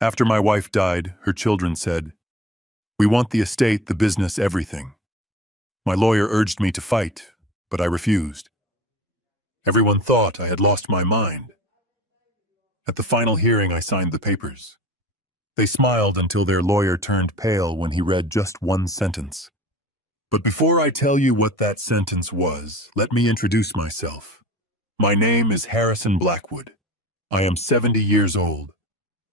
After my wife died, her children said, "We want the estate, the business, everything." My lawyer urged me to fight, but I refused. Everyone thought I had lost my mind. At the final hearing, I signed the papers. They smiled until their lawyer turned pale when he read just one sentence. But before I tell you what that sentence was, let me introduce myself. My name is Harrison Blackwood. I am 70 years old.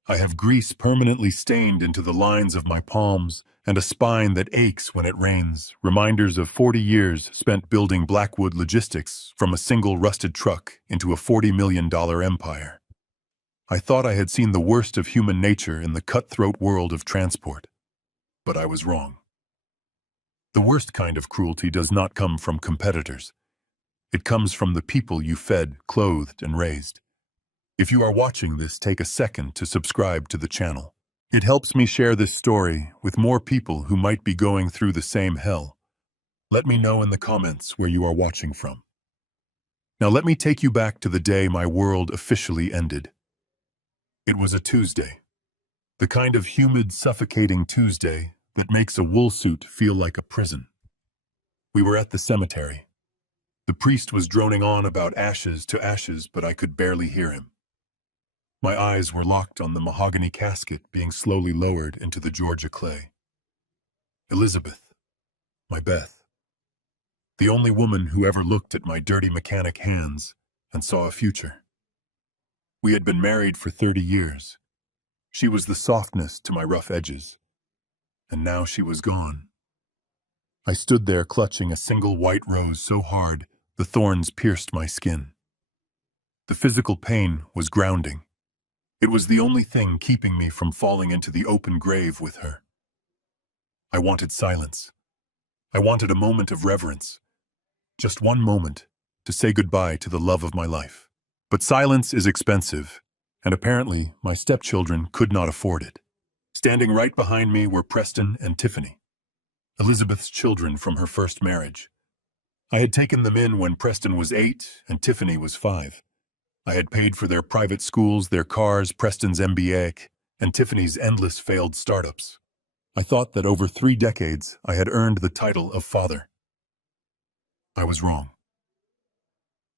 I have grease permanently stained into the lines of my palms and a spine that aches when it rains, reminders of 40 years spent building Blackwood logistics from a single rusted truck into a $40 million empire. I thought I had seen the worst of human nature in the cutthroat world of transport, but I was wrong. The worst kind of cruelty does not come from competitors. It comes from the people you fed, clothed, and raised. If you are watching this, take a second to subscribe to the channel. It helps me share this story with more people who might be going through the same hell. Let me know in the comments where you are watching from. Now let me take you back to the day my world officially ended. It was a Tuesday. The kind of humid, suffocating Tuesday that makes a wool suit feel like a prison. We were at the cemetery. The priest was droning on about ashes to ashes, but I could barely hear him. My eyes were locked on the mahogany casket being slowly lowered into the Georgia clay. Elizabeth, my Beth, the only woman who ever looked at my dirty mechanic hands and saw a future. We had been married for 30 years. She was the softness to my rough edges. And now she was gone. I stood there clutching a single white rose so hard the thorns pierced my skin. The physical pain was grounding. It was the only thing keeping me from falling into the open grave with her. I wanted silence. I wanted a moment of reverence. Just one moment to say goodbye to the love of my life. But silence is expensive, and apparently my stepchildren could not afford it. Standing right behind me were Preston and Tiffany, Elizabeth's children from her first marriage. I had taken them in when Preston was 8 and Tiffany was 5. I had paid for their private schools, their cars, Preston's MBA, and Tiffany's endless failed startups. I thought that over 3 decades I had earned the title of father. I was wrong.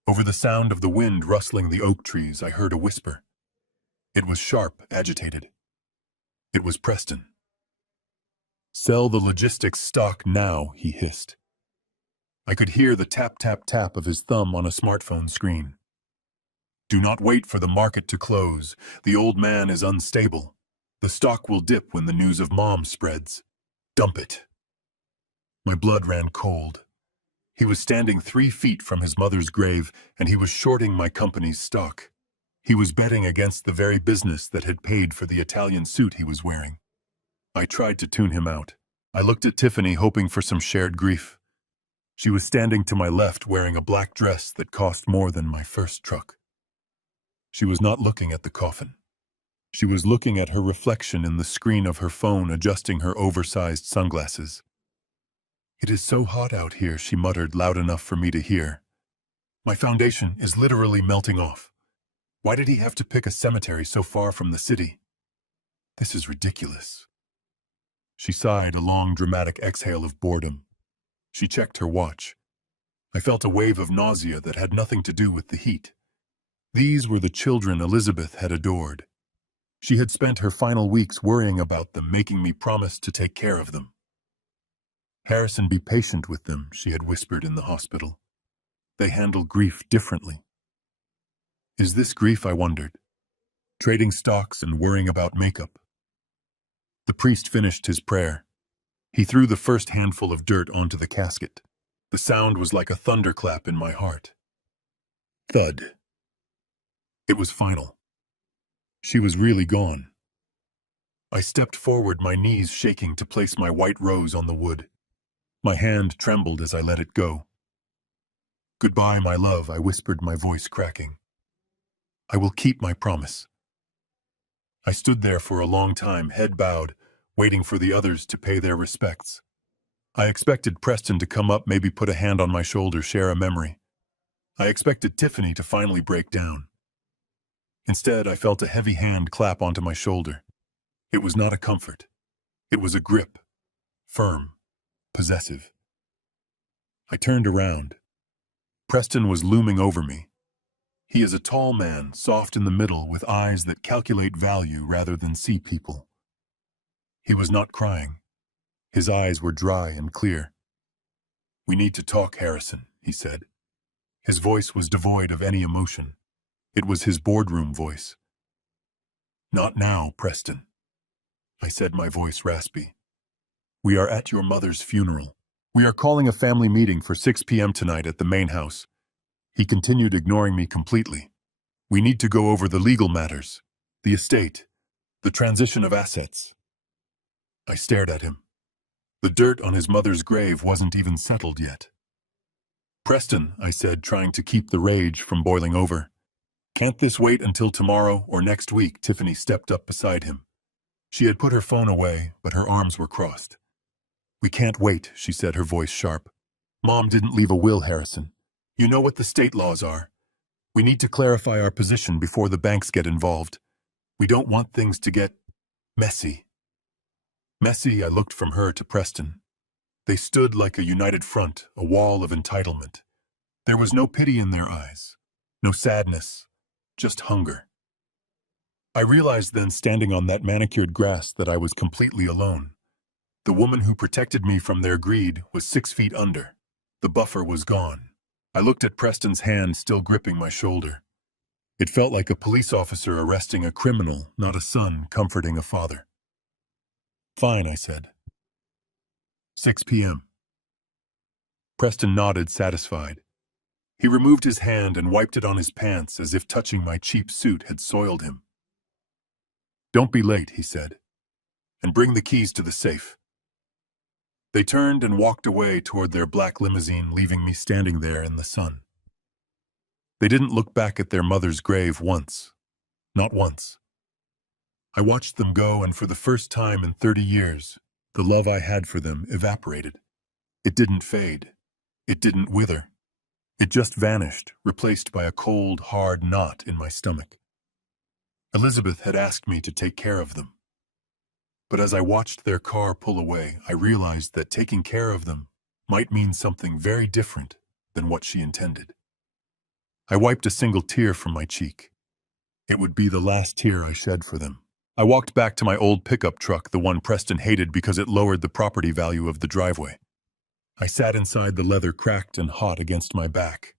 Over the sound of the wind rustling the oak trees, I heard a whisper. It was sharp, agitated. It was Preston. "Sell the logistics stock now," he hissed. I could hear the tap-tap-tap of his thumb on a smartphone screen. "Do not wait for the market to close. The old man is unstable. The stock will dip when the news of Mom spreads. Dump it." My blood ran cold. He was standing 3 feet from his mother's grave, and he was shorting my company's stock. He was betting against the very business that had paid for the Italian suit he was wearing. I tried to tune him out. I looked at Tiffany, hoping for some shared grief. She was standing to my left wearing a black dress that cost more than my first truck. She was not looking at the coffin. She was looking at her reflection in the screen of her phone, adjusting her oversized sunglasses. "It is so hot out here," she muttered loud enough for me to hear. "My foundation is literally melting off. Why did he have to pick a cemetery so far from the city? This is ridiculous." She sighed, a long, dramatic exhale of boredom. She checked her watch. I felt a wave of nausea that had nothing to do with the heat. These were the children Elizabeth had adored. She had spent her final weeks worrying about them, making me promise to take care of them. "Harrison, be patient with them," she had whispered in the hospital. "They handle grief differently." Is this grief, I wondered? Trading stocks and worrying about makeup. The priest finished his prayer. He threw the first handful of dirt onto the casket. The sound was like a thunderclap in my heart. Thud. It was final. She was really gone. I stepped forward, my knees shaking, to place my white rose on the wood. My hand trembled as I let it go. "Goodbye, my love," I whispered, my voice cracking. "I will keep my promise." I stood there for a long time, head bowed, waiting for the others to pay their respects. I expected Preston to come up, maybe put a hand on my shoulder, share a memory. I expected Tiffany to finally break down. Instead, I felt a heavy hand clap onto my shoulder. It was not a comfort. It was a grip, firm, possessive. I turned around. Preston was looming over me. He is a tall man, soft in the middle, with eyes that calculate value rather than see people. He was not crying. His eyes were dry and clear. "We need to talk, Harrison," he said. His voice was devoid of any emotion. It was his boardroom voice. "Not now, Preston," I said, my voice raspy. "We are at your mother's funeral. We are calling a family meeting for 6 p.m. tonight at the main house." He continued, ignoring me completely. "We need to go over the legal matters, the estate, the transition of assets." I stared at him. The dirt on his mother's grave wasn't even settled yet. "Preston," I said, trying to keep the rage from boiling over. "Can't this wait until tomorrow or next week?" Tiffany stepped up beside him. She had put her phone away, but her arms were crossed. "We can't wait," she said, her voice sharp. "Mom didn't leave a will, Harrison. You know what the state laws are. We need to clarify our position before the banks get involved. We don't want things to get messy." Messy, I looked from her to Preston. They stood like a united front, a wall of entitlement. There was no pity in their eyes, no sadness, just hunger. I realized then, standing on that manicured grass, that I was completely alone. The woman who protected me from their greed was 6 feet under. The buffer was gone. I looked at Preston's hand still gripping my shoulder. It felt like a police officer arresting a criminal, not a son comforting a father. "Fine," I said. 6 p.m. Preston nodded, satisfied. He removed his hand and wiped it on his pants as if touching my cheap suit had soiled him. "Don't be late," he said, "and bring the keys to the safe." They turned and walked away toward their black limousine, leaving me standing there in the sun. They didn't look back at their mother's grave once. Not once. I watched them go, and for the first time in 30 years, the love I had for them evaporated. It didn't fade. It didn't wither. It just vanished, replaced by a cold, hard knot in my stomach. Elizabeth had asked me to take care of them. But as I watched their car pull away, I realized that taking care of them might mean something very different than what she intended. I wiped a single tear from my cheek. It would be the last tear I shed for them. I walked back to my old pickup truck, the one Preston hated because it lowered the property value of the driveway. I sat inside, the leather cracked and hot against my back.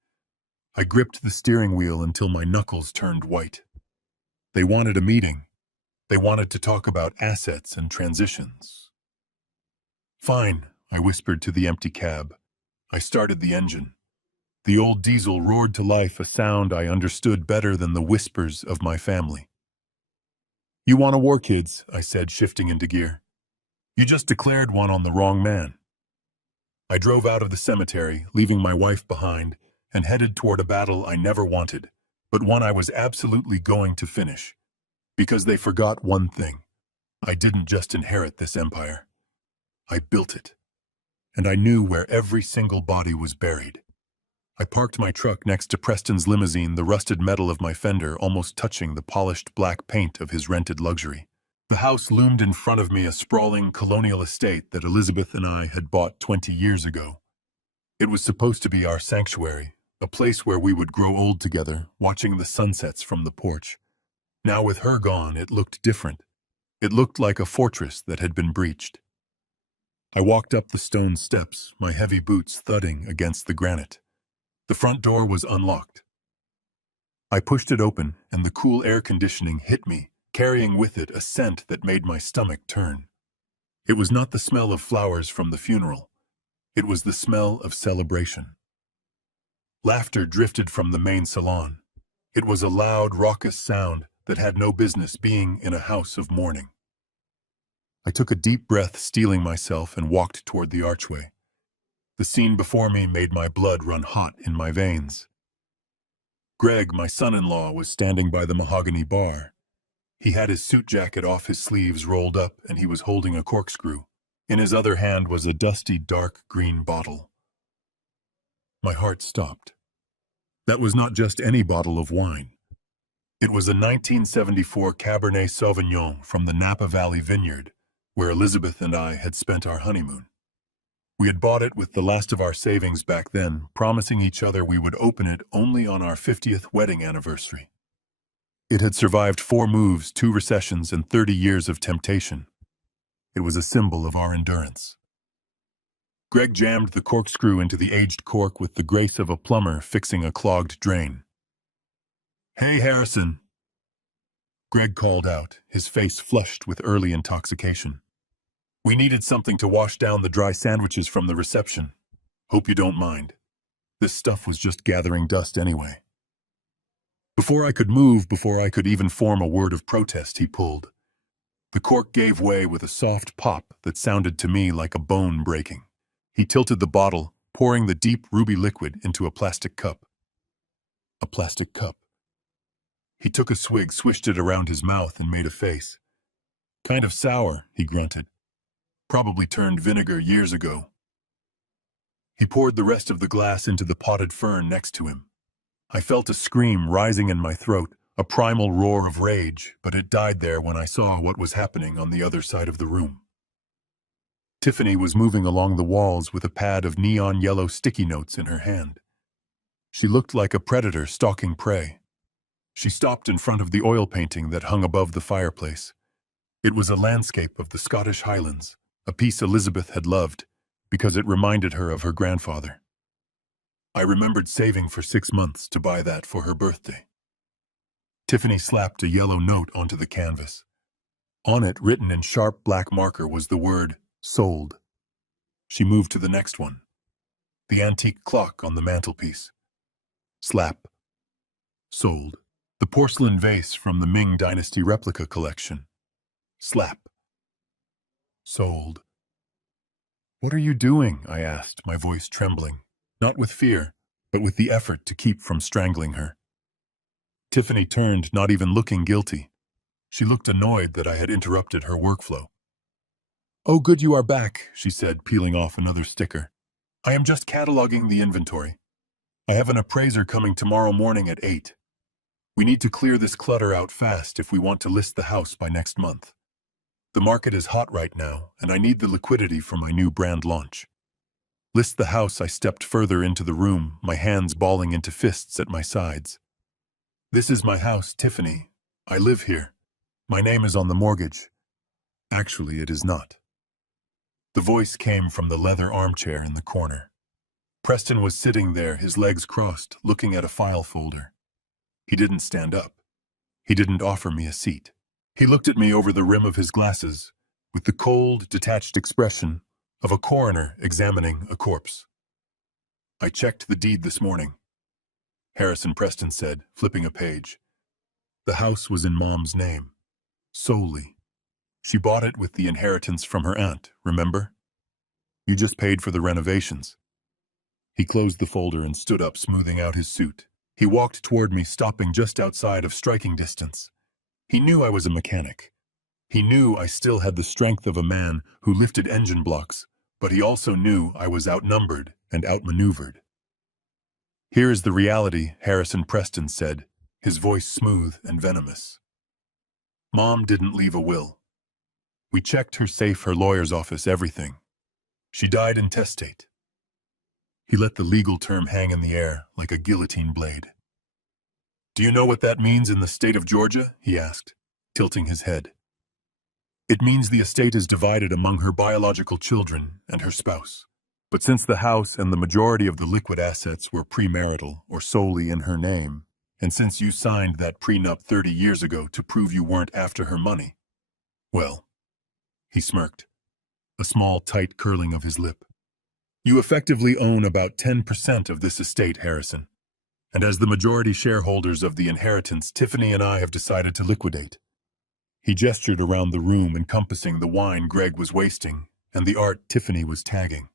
I gripped the steering wheel until my knuckles turned white. They wanted a meeting. They wanted to talk about assets and transitions. "Fine," I whispered to the empty cab. I started the engine. The old diesel roared to life, a sound I understood better than the whispers of my family. "You want a war, kids," I said, shifting into gear. "You just declared one on the wrong man." I drove out of the cemetery, leaving my wife behind, and headed toward a battle I never wanted, but one I was absolutely going to finish. Because they forgot one thing. I didn't just inherit this empire. I built it. And I knew where every single body was buried. I parked my truck next to Preston's limousine, the rusted metal of my fender almost touching the polished black paint of his rented luxury. The house loomed in front of me, a sprawling colonial estate that Elizabeth and I had bought 20 years ago. It was supposed to be our sanctuary, a place where we would grow old together, watching the sunsets from the porch. Now, with her gone, it looked different. It looked like a fortress that had been breached. I walked up the stone steps, my heavy boots thudding against the granite. The front door was unlocked. I pushed it open, and the cool air conditioning hit me, carrying with it a scent that made my stomach turn. It was not the smell of flowers from the funeral. It was the smell of celebration. Laughter drifted from the main salon. It was a loud, raucous sound that had no business being in a house of mourning. I took a deep breath, steeling myself, and walked toward the archway. The scene before me made my blood run hot in my veins. Greg, my son-in-law, was standing by the mahogany bar. He had his suit jacket off, his sleeves rolled up, and he was holding a corkscrew. In his other hand was a dusty, dark green bottle. My heart stopped. That was not just any bottle of wine. It was a 1974 Cabernet Sauvignon from the Napa Valley vineyard, where Elizabeth and I had spent our honeymoon. We had bought it with the last of our savings back then, promising each other we would open it only on our 50th wedding anniversary. It had survived 4 moves, 2 recessions, and 30 years of temptation. It was a symbol of our endurance. Greg jammed the corkscrew into the aged cork with the grace of a plumber fixing a clogged drain. "Hey, Harrison," Greg called out, his face flushed with early intoxication. "We needed something to wash down the dry sandwiches from the reception. Hope you don't mind. This stuff was just gathering dust anyway." Before I could move, before I could even form a word of protest, he pulled. The cork gave way with a soft pop that sounded to me like a bone breaking. He tilted the bottle, pouring the deep ruby liquid into a plastic cup. A plastic cup. He took a swig, swished it around his mouth, and made a face. "Kind of sour," he grunted. "Probably turned vinegar years ago." He poured the rest of the glass into the potted fern next to him. I felt a scream rising in my throat, a primal roar of rage, but it died there when I saw what was happening on the other side of the room. Tiffany was moving along the walls with a pad of neon yellow sticky notes in her hand. She looked like a predator stalking prey. She stopped in front of the oil painting that hung above the fireplace. It was a landscape of the Scottish Highlands, a piece Elizabeth had loved, because it reminded her of her grandfather. I remembered saving for 6 months to buy that for her birthday. Tiffany slapped a yellow note onto the canvas. On it, written in sharp black marker, was the word, "Sold." She moved to the next one. The antique clock on the mantelpiece. Slap. Sold. The porcelain vase from the Ming Dynasty replica collection. Slap. Sold. "What are you doing?" I asked, my voice trembling, not with fear, but with the effort to keep from strangling her. Tiffany turned, not even looking guilty. She looked annoyed that I had interrupted her workflow. "Oh, good you are back," she said, peeling off another sticker. "I am just cataloging the inventory. I have an appraiser coming tomorrow morning at 8. We need to clear this clutter out fast if we want to list the house by next month. The market is hot right now, and I need the liquidity for my new brand launch." List the house. I stepped further into the room, my hands balling into fists at my sides. "This is my house, Tiffany. I live here. My name is on the mortgage." Actually, it is not. The voice came from the leather armchair in the corner. Preston was sitting there, his legs crossed, looking at a file folder. He didn't stand up. He didn't offer me a seat. He looked at me over the rim of his glasses, with the cold, detached expression of a coroner examining a corpse. "I checked the deed this morning," Harrison Preston said, flipping a page. "The house was in Mom's name. Solely. She bought it with the inheritance from her aunt, remember? You just paid for the renovations." He closed the folder and stood up, smoothing out his suit. He walked toward me, stopping just outside of striking distance. He knew I was a mechanic. He knew I still had the strength of a man who lifted engine blocks, but he also knew I was outnumbered and outmaneuvered. "Here is the reality," Harrison Preston said, his voice smooth and venomous. "Mom didn't leave a will. We checked her safe, her lawyer's office, everything. She died intestate." He let the legal term hang in the air like a guillotine blade. "Do you know what that means in the state of Georgia?" he asked, tilting his head. "It means the estate is divided among her biological children and her spouse. But since the house and the majority of the liquid assets were premarital or solely in her name, and since you signed that prenup 30 years ago to prove you weren't after her money, well," he smirked, a small, tight curling of his lip, "you effectively own about 10% of this estate, Harrison. And as the majority shareholders of the inheritance, Tiffany and I have decided to liquidate." He gestured around the room, encompassing the wine Greg was wasting and the art Tiffany was tagging.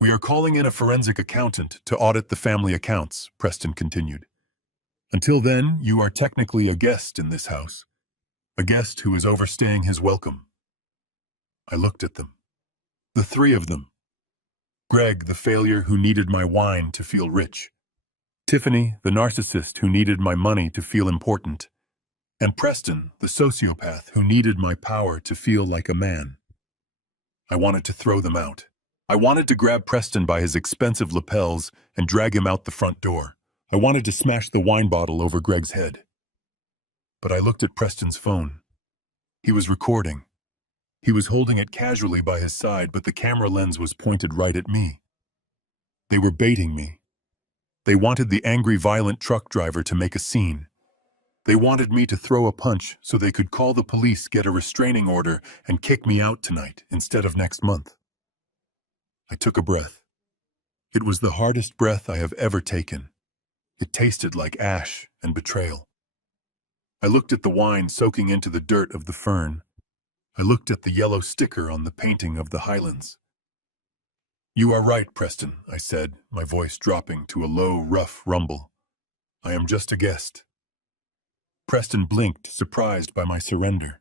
"We are calling in a forensic accountant to audit the family accounts," Preston continued. "Until then, you are technically a guest in this house, a guest who is overstaying his welcome." I looked at them. The 3 of them. Greg, the failure who needed my wine to feel rich. Tiffany, the narcissist who needed my money to feel important, and Preston, the sociopath who needed my power to feel like a man. I wanted to throw them out. I wanted to grab Preston by his expensive lapels and drag him out the front door. I wanted to smash the wine bottle over Greg's head. But I looked at Preston's phone. He was recording. He was holding it casually by his side, but the camera lens was pointed right at me. They were baiting me. They wanted the angry, violent truck driver to make a scene. They wanted me to throw a punch so they could call the police, get a restraining order, and kick me out tonight instead of next month. I took a breath. It was the hardest breath I have ever taken. It tasted like ash and betrayal. I looked at the wine soaking into the dirt of the fern. I looked at the yellow sticker on the painting of the Highlands. "You are right, Preston," I said, my voice dropping to a low, rough rumble. "I am just a guest." Preston blinked, surprised by my surrender.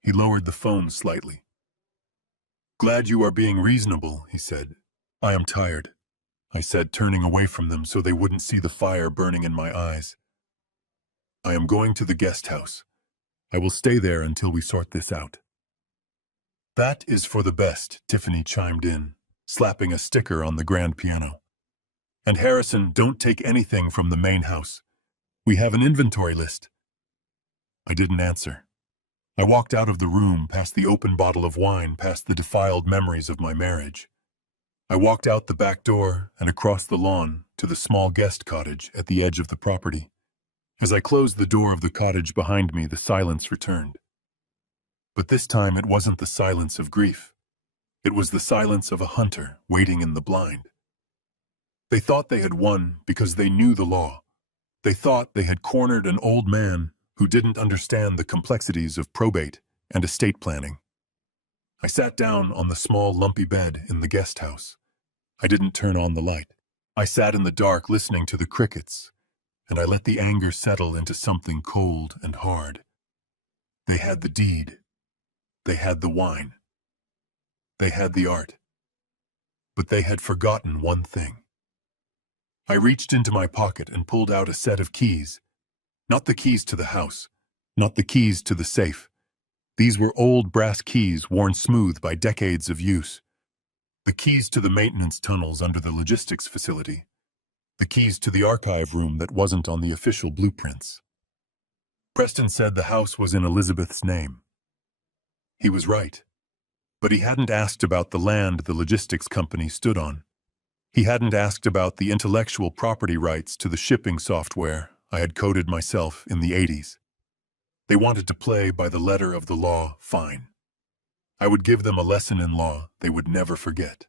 He lowered the phone slightly. "Glad you are being reasonable," he said. "I am tired," I said, turning away from them so they wouldn't see the fire burning in my eyes. "I am going to the guest house. I will stay there until we sort this out." "That is for the best," Tiffany chimed in, slapping a sticker on the grand piano. "And Harrison, don't take anything from the main house. We have an inventory list." I didn't answer. I walked out of the room, past the open bottle of wine, past the defiled memories of my marriage. I walked out the back door and across the lawn to the small guest cottage at the edge of the property. As I closed the door of the cottage behind me, the silence returned. But this time it wasn't the silence of grief. It was the silence of a hunter waiting in the blind. They thought they had won because they knew the law. They thought they had cornered an old man who didn't understand the complexities of probate and estate planning. I sat down on the small, lumpy bed in the guest house. I didn't turn on the light. I sat in the dark listening to the crickets, and I let the anger settle into something cold and hard. They had the deed. They had the wine. They had the art. But they had forgotten one thing. I reached into my pocket and pulled out a set of keys. Not the keys to the house, not the keys to the safe. These were old brass keys worn smooth by decades of use. The keys to the maintenance tunnels under the logistics facility. The keys to the archive room that wasn't on the official blueprints. Preston said the house was in Elizabeth's name. He was right. But he hadn't asked about the land the logistics company stood on. He hadn't asked about the intellectual property rights to the shipping software I had coded myself in the 80s. They wanted to play by the letter of the law, fine. I would give them a lesson in law they would never forget.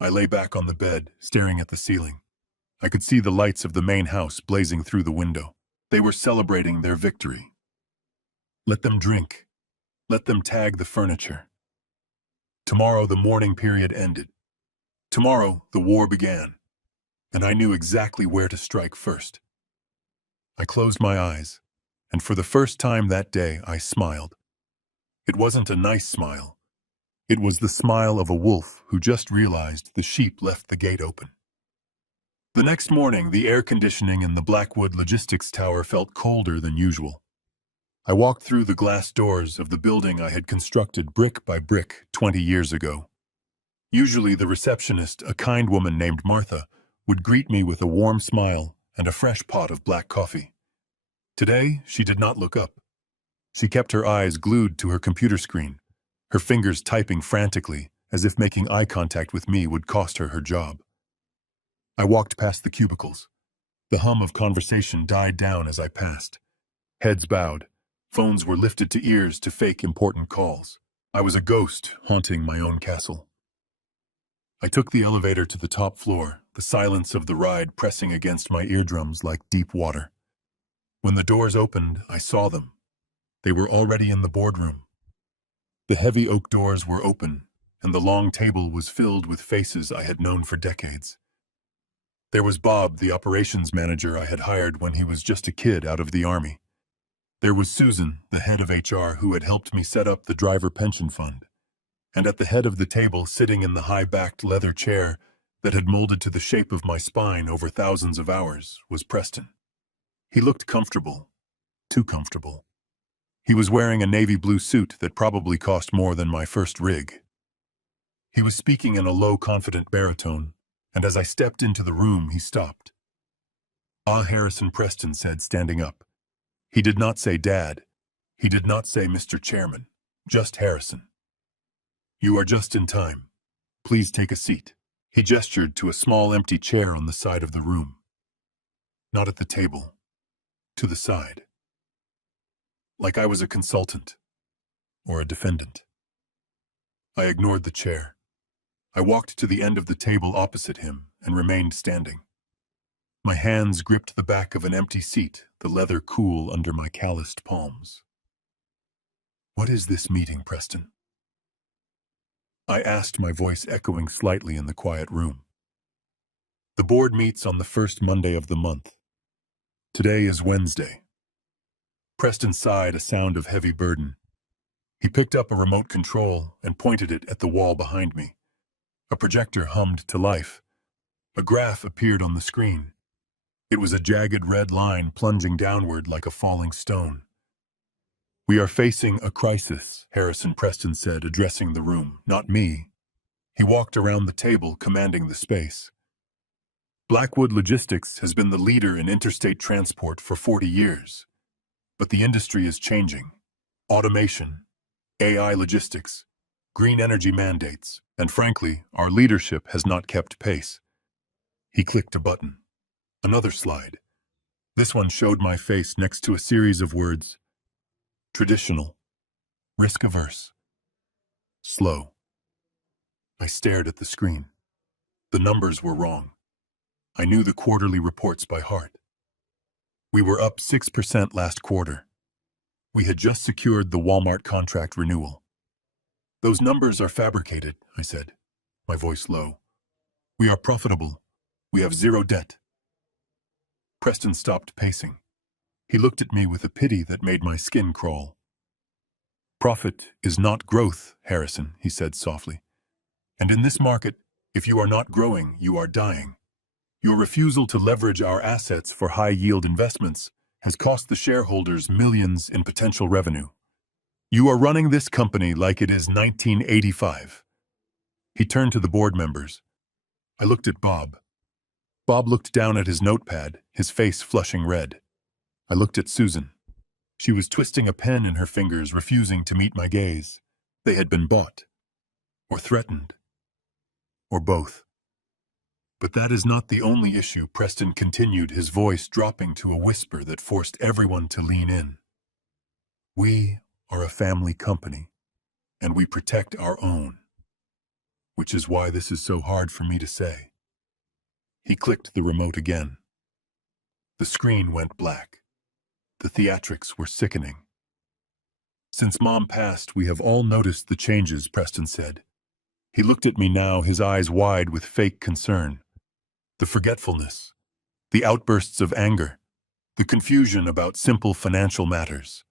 I lay back on the bed, staring at the ceiling. I could see the lights of the main house blazing through the window. They were celebrating their victory. Let them drink. Let them tag the furniture. Tomorrow the mourning period ended. Tomorrow the war began, and I knew exactly where to strike first. I closed my eyes, and for the first time that day I smiled. It wasn't a nice smile. It was the smile of a wolf who just realized the sheep left the gate open. The next morning, the air conditioning in the Blackwood Logistics Tower felt colder than usual. I walked through the glass doors of the building I had constructed brick by brick 20 years ago. Usually the receptionist, a kind woman named Martha, would greet me with a warm smile and a fresh pot of black coffee. Today, she did not look up. She kept her eyes glued to her computer screen, her fingers typing frantically, as if making eye contact with me would cost her her job. I walked past the cubicles. The hum of conversation died down as I passed. Heads bowed. Phones were lifted to ears to fake important calls. I was a ghost haunting my own castle. I took the elevator to the top floor, the silence of the ride pressing against my eardrums like deep water. When the doors opened, I saw them. They were already in the boardroom. The heavy oak doors were open, and the long table was filled with faces I had known for decades. There was Bob, the operations manager I had hired when he was just a kid out of the army. There was Susan, the head of HR, who had helped me set up the driver pension fund. And at the head of the table, sitting in the high-backed leather chair, that had molded to the shape of my spine over thousands of hours, was Preston. He looked comfortable, too comfortable. He was wearing a navy blue suit that probably cost more than my first rig. He was speaking in a low, confident baritone, and as I stepped into the room, he stopped. "Ah," Harrison Preston said, standing up. He did not say Dad. He did not say Mr. Chairman. Just Harrison. "You are just in time. Please take a seat." He gestured to a small empty chair on the side of the room. Not at the table. To the side. Like I was a consultant. Or a defendant. I ignored the chair. I walked to the end of the table opposite him and remained standing. My hands gripped the back of an empty seat, the leather cool under my calloused palms. "What is this meeting, Preston?" I asked, my voice echoing slightly in the quiet room. "The board meets on the first Monday of the month. Today is Wednesday." Preston sighed, a sound of heavy burden. He picked up a remote control and pointed it at the wall behind me. A projector hummed to life. A graph appeared on the screen. It was a jagged red line plunging downward like a falling stone. "We are facing a crisis," Harrison Preston said, addressing the room, not me. He walked around the table, commanding the space. "Blackwood Logistics has been the leader in interstate transport for 40 years. But the industry is changing. Automation, AI logistics, green energy mandates, and frankly, our leadership has not kept pace." He clicked a button. Another slide. This one showed my face next to a series of words. Traditional. Risk-averse. Slow. I stared at the screen. The numbers were wrong. I knew the quarterly reports by heart. We were up 6% last quarter. We had just secured the Walmart contract renewal. "Those numbers are fabricated," I said, my voice low. "We are profitable. We have zero debt." Preston stopped pacing. He looked at me with a pity that made my skin crawl. "Profit is not growth, Harrison," he said softly. "And in this market, if you are not growing, you are dying. Your refusal to leverage our assets for high-yield investments has cost the shareholders millions in potential revenue. You are running this company like it is 1985. He turned to the board members. I looked at Bob. Bob looked down at his notepad, his face flushing red. I looked at Susan. She was twisting a pen in her fingers, refusing to meet my gaze. They had been bought. Or threatened. Or both. "But that is not the only issue," Preston continued, his voice dropping to a whisper that forced everyone to lean in. "We are a family company, and we protect our own. Which is why this is so hard for me to say." He clicked the remote again. The screen went black. The theatrics were sickening. "Since Mom passed, we have all noticed the changes," Preston said. He looked at me now, his eyes wide with fake concern. "The forgetfulness, the outbursts of anger, the confusion about simple financial matters.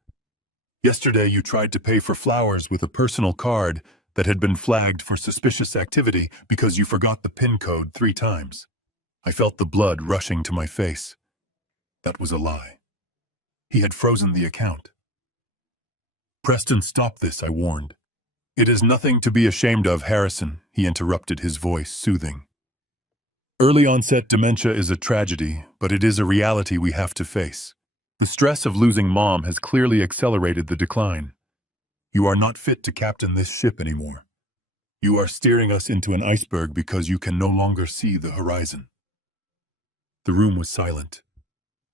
Yesterday you tried to pay for flowers with a personal card that had been flagged for suspicious activity because you forgot the PIN code 3 times. I felt the blood rushing to my face. That was a lie. He had frozen the account." "Preston, stop this," I warned. "It is nothing to be ashamed of, Harrison," he interrupted, his voice soothing. "Early-onset dementia is a tragedy, but it is a reality we have to face. The stress of losing Mom has clearly accelerated the decline. You are not fit to captain this ship anymore. You are steering us into an iceberg because you can no longer see the horizon." The room was silent.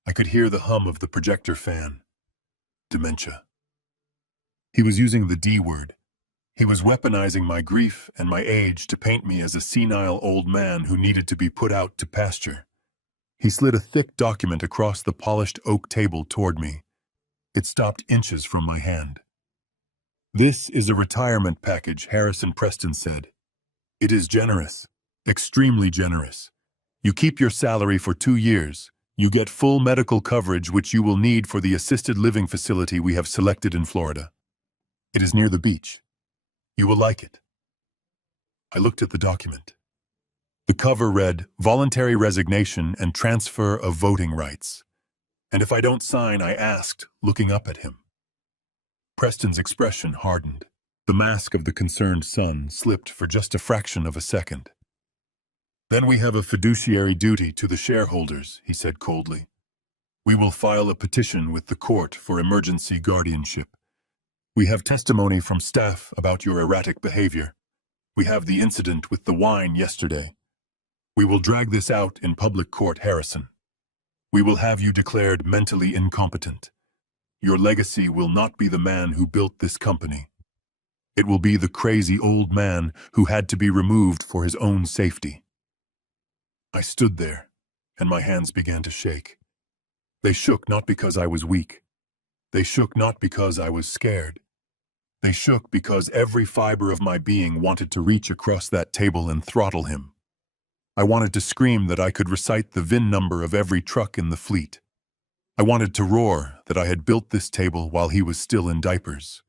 I could hear the hum of the projector fan. Dementia. He was using the D word. He was weaponizing my grief and my age to paint me as a senile old man who needed to be put out to pasture. He slid a thick document across the polished oak table toward me. It stopped inches from my hand. "This is a retirement package," Harrison Preston said. "It is generous, extremely generous. You keep your salary for 2 years. You get full medical coverage, which you will need for the assisted living facility we have selected in Florida. It is near the beach. You will like it." I looked at the document. The cover read, "Voluntary resignation and transfer of voting rights." "And if I don't sign?" I asked, looking up at him. Preston's expression hardened. The mask of the concerned son slipped for just a fraction of a second. "Then we have a fiduciary duty to the shareholders," he said coldly. "We will file a petition with the court for emergency guardianship. We have testimony from staff about your erratic behavior. We have the incident with the wine yesterday. We will drag this out in public court, Harrison. We will have you declared mentally incompetent. Your legacy will not be the man who built this company. It will be the crazy old man who had to be removed for his own safety." I stood there, and my hands began to shake. They shook not because I was weak. They shook not because I was scared. They shook because every fiber of my being wanted to reach across that table and throttle him. I wanted to scream that I could recite the VIN number of every truck in the fleet. I wanted to roar that I had built this table while he was still in diapers.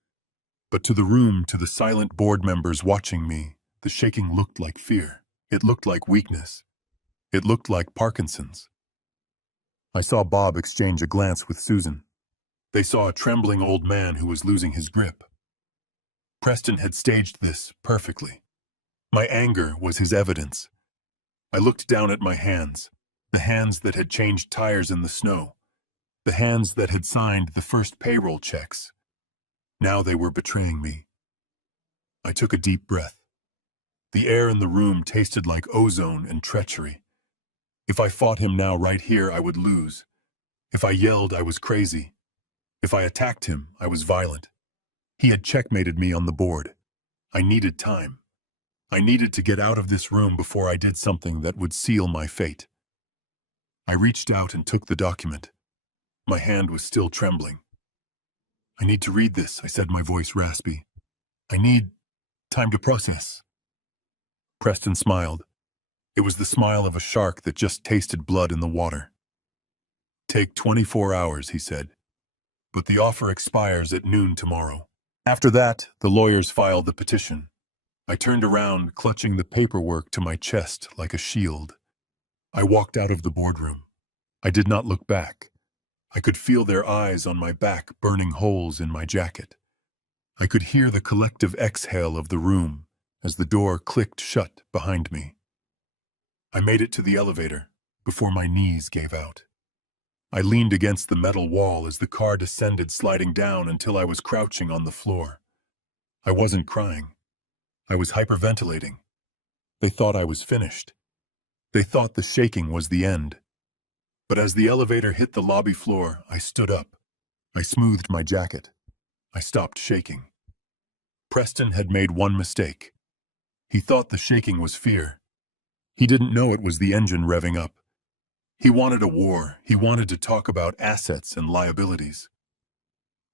But to the room, to the silent board members watching me, the shaking looked like fear. It looked like weakness. It looked like Parkinson's. I saw Bob exchange a glance with Susan. They saw a trembling old man who was losing his grip. Preston had staged this perfectly. My anger was his evidence. I looked down at my hands, the hands that had changed tires in the snow, the hands that had signed the first payroll checks. Now they were betraying me. I took a deep breath. The air in the room tasted like ozone and treachery. If I fought him now right here, I would lose. If I yelled, I was crazy. If I attacked him, I was violent. He had checkmated me on the board. I needed time. I needed to get out of this room before I did something that would seal my fate. I reached out and took the document. My hand was still trembling. "I need to read this," I said, my voice raspy. "I need time to process." Preston smiled. It was the smile of a shark that just tasted blood in the water. "Take 24 hours, he said. "But the offer expires at noon tomorrow." After that, the lawyers filed the petition. I turned around, clutching the paperwork to my chest like a shield. I walked out of the boardroom. I did not look back. I could feel their eyes on my back, burning holes in my jacket. I could hear the collective exhale of the room as the door clicked shut behind me. I made it to the elevator before my knees gave out. I leaned against the metal wall as the car descended, sliding down until I was crouching on the floor. I wasn't crying. I was hyperventilating. They thought I was finished. They thought the shaking was the end. But as the elevator hit the lobby floor, I stood up. I smoothed my jacket. I stopped shaking. Preston had made one mistake. He thought the shaking was fear. He didn't know it was the engine revving up. He wanted a war. He wanted to talk about assets and liabilities.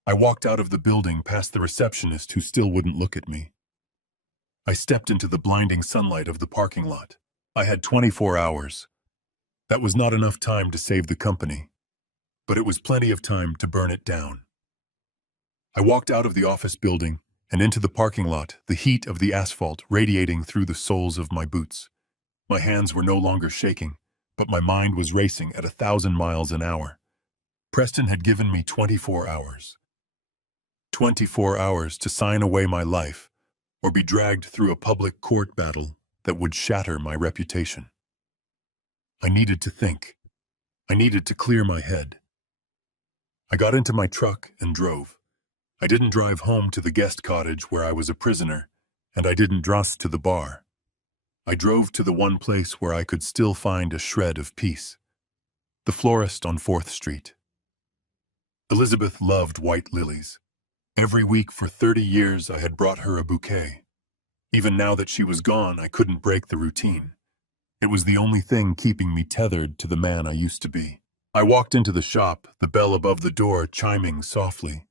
I walked out of the building past the receptionist who still wouldn't look at me. I stepped into the blinding sunlight of the parking lot. I had 24 hours. That was not enough time to save the company, but it was plenty of time to burn it down. I walked out of the office building and into the parking lot, the heat of the asphalt radiating through the soles of my boots. My hands were no longer shaking, but my mind was racing at 1,000 miles an hour. Preston had given me 24 hours. 24 hours to sign away my life, or be dragged through a public court battle that would shatter my reputation. I needed to think. I needed to clear my head. I got into my truck and drove. I didn't drive home to the guest cottage where I was a prisoner, and I didn't dress to the bar. I drove to the one place where I could still find a shred of peace. The florist on 4th Street. Elizabeth loved white lilies. Every week for 30 years I had brought her a bouquet. Even now that she was gone, I couldn't break the routine. It was the only thing keeping me tethered to the man I used to be. I walked into the shop, the bell above the door chiming softly.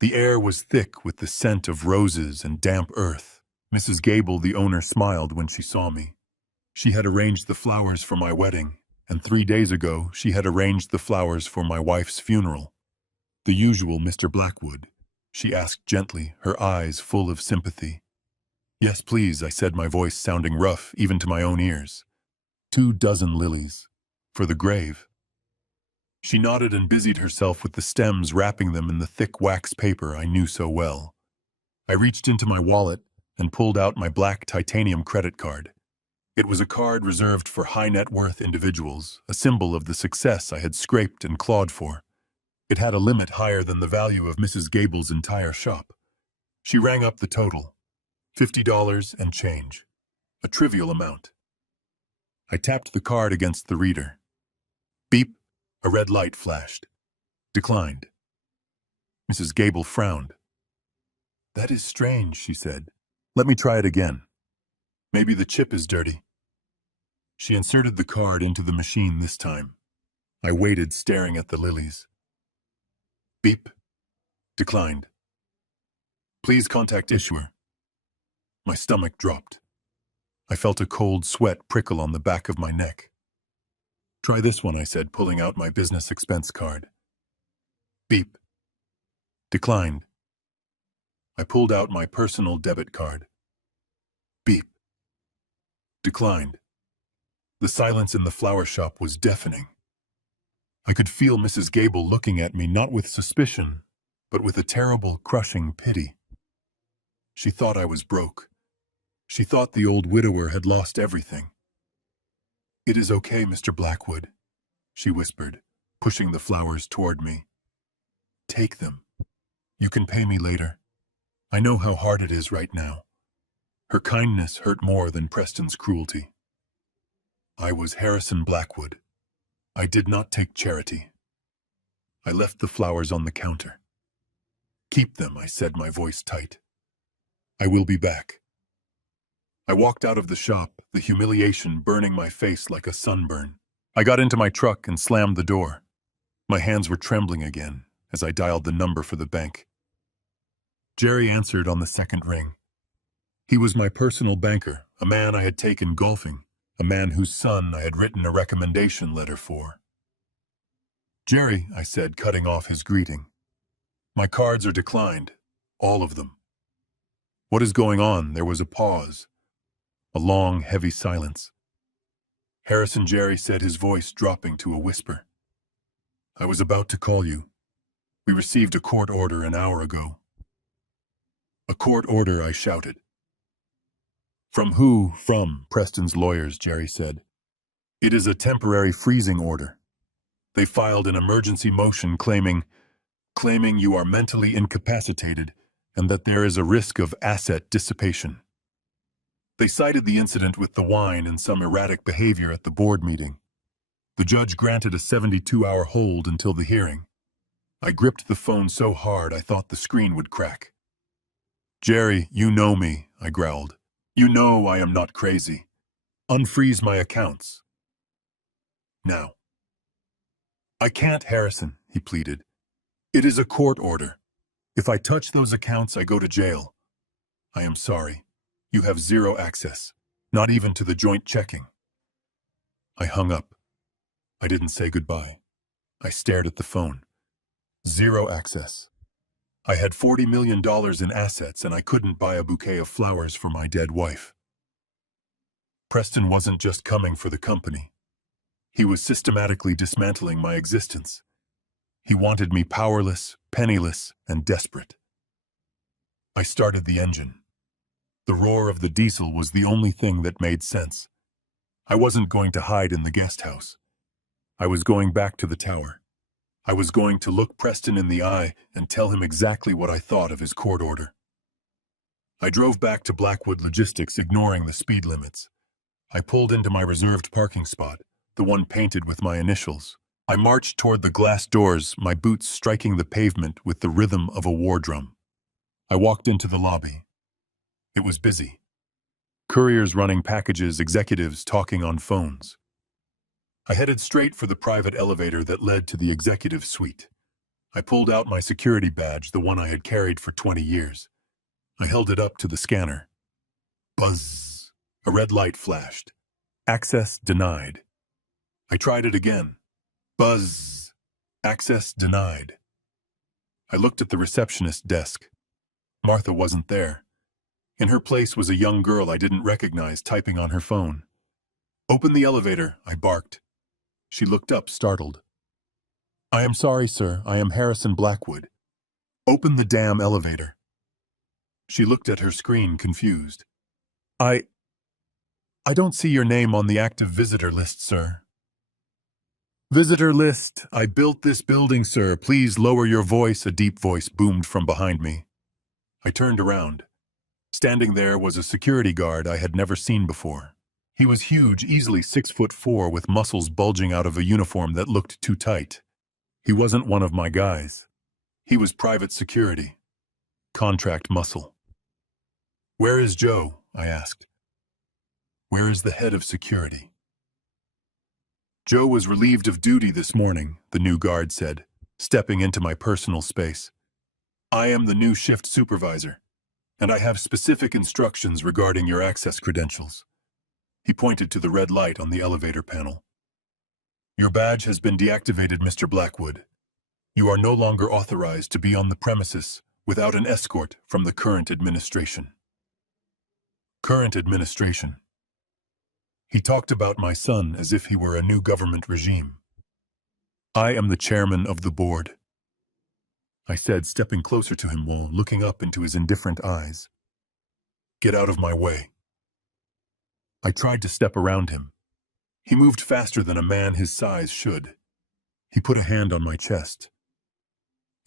The air was thick with the scent of roses and damp earth. Mrs. Gable, the owner, smiled when she saw me. She had arranged the flowers for my wedding, and 3 days ago she had arranged the flowers for my wife's funeral. "The usual, Mr. Blackwood?" she asked gently, her eyes full of sympathy. "Yes, please," I said, my voice sounding rough even to my own ears. 2 dozen lilies. For the grave. She nodded and busied herself with the stems, wrapping them in the thick wax paper I knew so well. I reached into my wallet and pulled out my black titanium credit card. It was a card reserved for high-net-worth individuals, a symbol of the success I had scraped and clawed for. It had a limit higher than the value of Mrs. Gable's entire shop. She rang up the total, $50 and change, a trivial amount. I tapped the card against the reader. Beep, a red light flashed. Declined. Mrs. Gable frowned. "That is strange," she said. "Let me try it again. Maybe the chip is dirty." She inserted the card into the machine this time. I waited, staring at the lilies. Beep. Declined. "Please contact issuer." My stomach dropped. I felt a cold sweat prickle on the back of my neck. "Try this one," I said, pulling out my business expense card. Beep. Declined. I pulled out my personal debit card. Beep. Declined. The silence in the flower shop was deafening. I could feel Mrs. Gable looking at me not with suspicion, but with a terrible, crushing pity. She thought I was broke. She thought the old widower had lost everything. "It is okay, Mr. Blackwood," she whispered, pushing the flowers toward me. "Take them. You can pay me later. I know how hard it is right now." Her kindness hurt more than Preston's cruelty. I was Harrison Blackwood. I did not take charity. I left the flowers on the counter. "Keep them," I said, my voice tight. "I will be back." I walked out of the shop, the humiliation burning my face like a sunburn. I got into my truck and slammed the door. My hands were trembling again as I dialed the number for the bank. Jerry answered on the second ring. He was my personal banker, a man I had taken golfing, a man whose son I had written a recommendation letter for. "Jerry," I said, cutting off his greeting. "My cards are declined, all of them." "What is going on?" There was a pause, a long, heavy silence. "Harrison," Jerry said, his voice dropping to a whisper. "I was about to call you. We received a court order an hour ago." "A court order?" I shouted. "From who?" "From Preston's lawyers," Jerry said. "It is a temporary freezing order. They filed an emergency motion claiming you are mentally incapacitated and that there is a risk of asset dissipation." They cited the incident with the wine and some erratic behavior at the board meeting. The judge granted a 72-hour hold until the hearing. I gripped the phone so hard I thought the screen would crack. "Jerry, you know me," I growled. "You know I am not crazy. Unfreeze my accounts. Now." "I can't, Harrison," he pleaded. "It is a court order. If I touch those accounts, I go to jail. I am sorry. You have zero access, not even to the joint checking." I hung up. I didn't say goodbye. I stared at the phone. Zero access. I had $40 million in assets and I couldn't buy a bouquet of flowers for my dead wife. Preston wasn't just coming for the company. He was systematically dismantling my existence. He wanted me powerless, penniless, and desperate. I started the engine. The roar of the diesel was the only thing that made sense. I wasn't going to hide in the guest house. I was going back to the tower. I was going to look Preston in the eye and tell him exactly what I thought of his court order. I drove back to Blackwood Logistics, ignoring the speed limits. I pulled into my reserved parking spot, the one painted with my initials. I marched toward the glass doors, my boots striking the pavement with the rhythm of a war drum. I walked into the lobby. It was busy. Couriers running packages, executives talking on phones. I headed straight for the private elevator that led to the executive suite. I pulled out my security badge, the one I had carried for 20 years. I held it up to the scanner. Buzz! A red light flashed. Access denied. I tried it again. Buzz! Access denied. I looked at the receptionist's desk. Martha wasn't there. In her place was a young girl I didn't recognize typing on her phone. Open the elevator, I barked. She looked up, startled. I am sorry, sir. I am Harrison Blackwood. Open the damn elevator. She looked at her screen, confused. I don't see your name on the active visitor list, sir. Visitor list. I built this building, sir. Please lower your voice, a deep voice boomed from behind me. I turned around. Standing there was a security guard I had never seen before. He was huge, easily 6'4", with muscles bulging out of a uniform that looked too tight. He wasn't one of my guys. He was private security. Contract muscle. Where is Joe? I asked. Where is the head of security? Joe was relieved of duty this morning, the new guard said, stepping into my personal space. I am the new shift supervisor, and I have specific instructions regarding your access credentials. He pointed to the red light on the elevator panel. Your badge has been deactivated, Mr. Blackwood. You are no longer authorized to be on the premises without an escort from the current administration. Current administration. He talked about my son as if he were a new government regime. I am the chairman of the board, I said, stepping closer to him while looking up into his indifferent eyes. Get out of my way. I tried to step around him. He moved faster than a man his size should. He put a hand on my chest.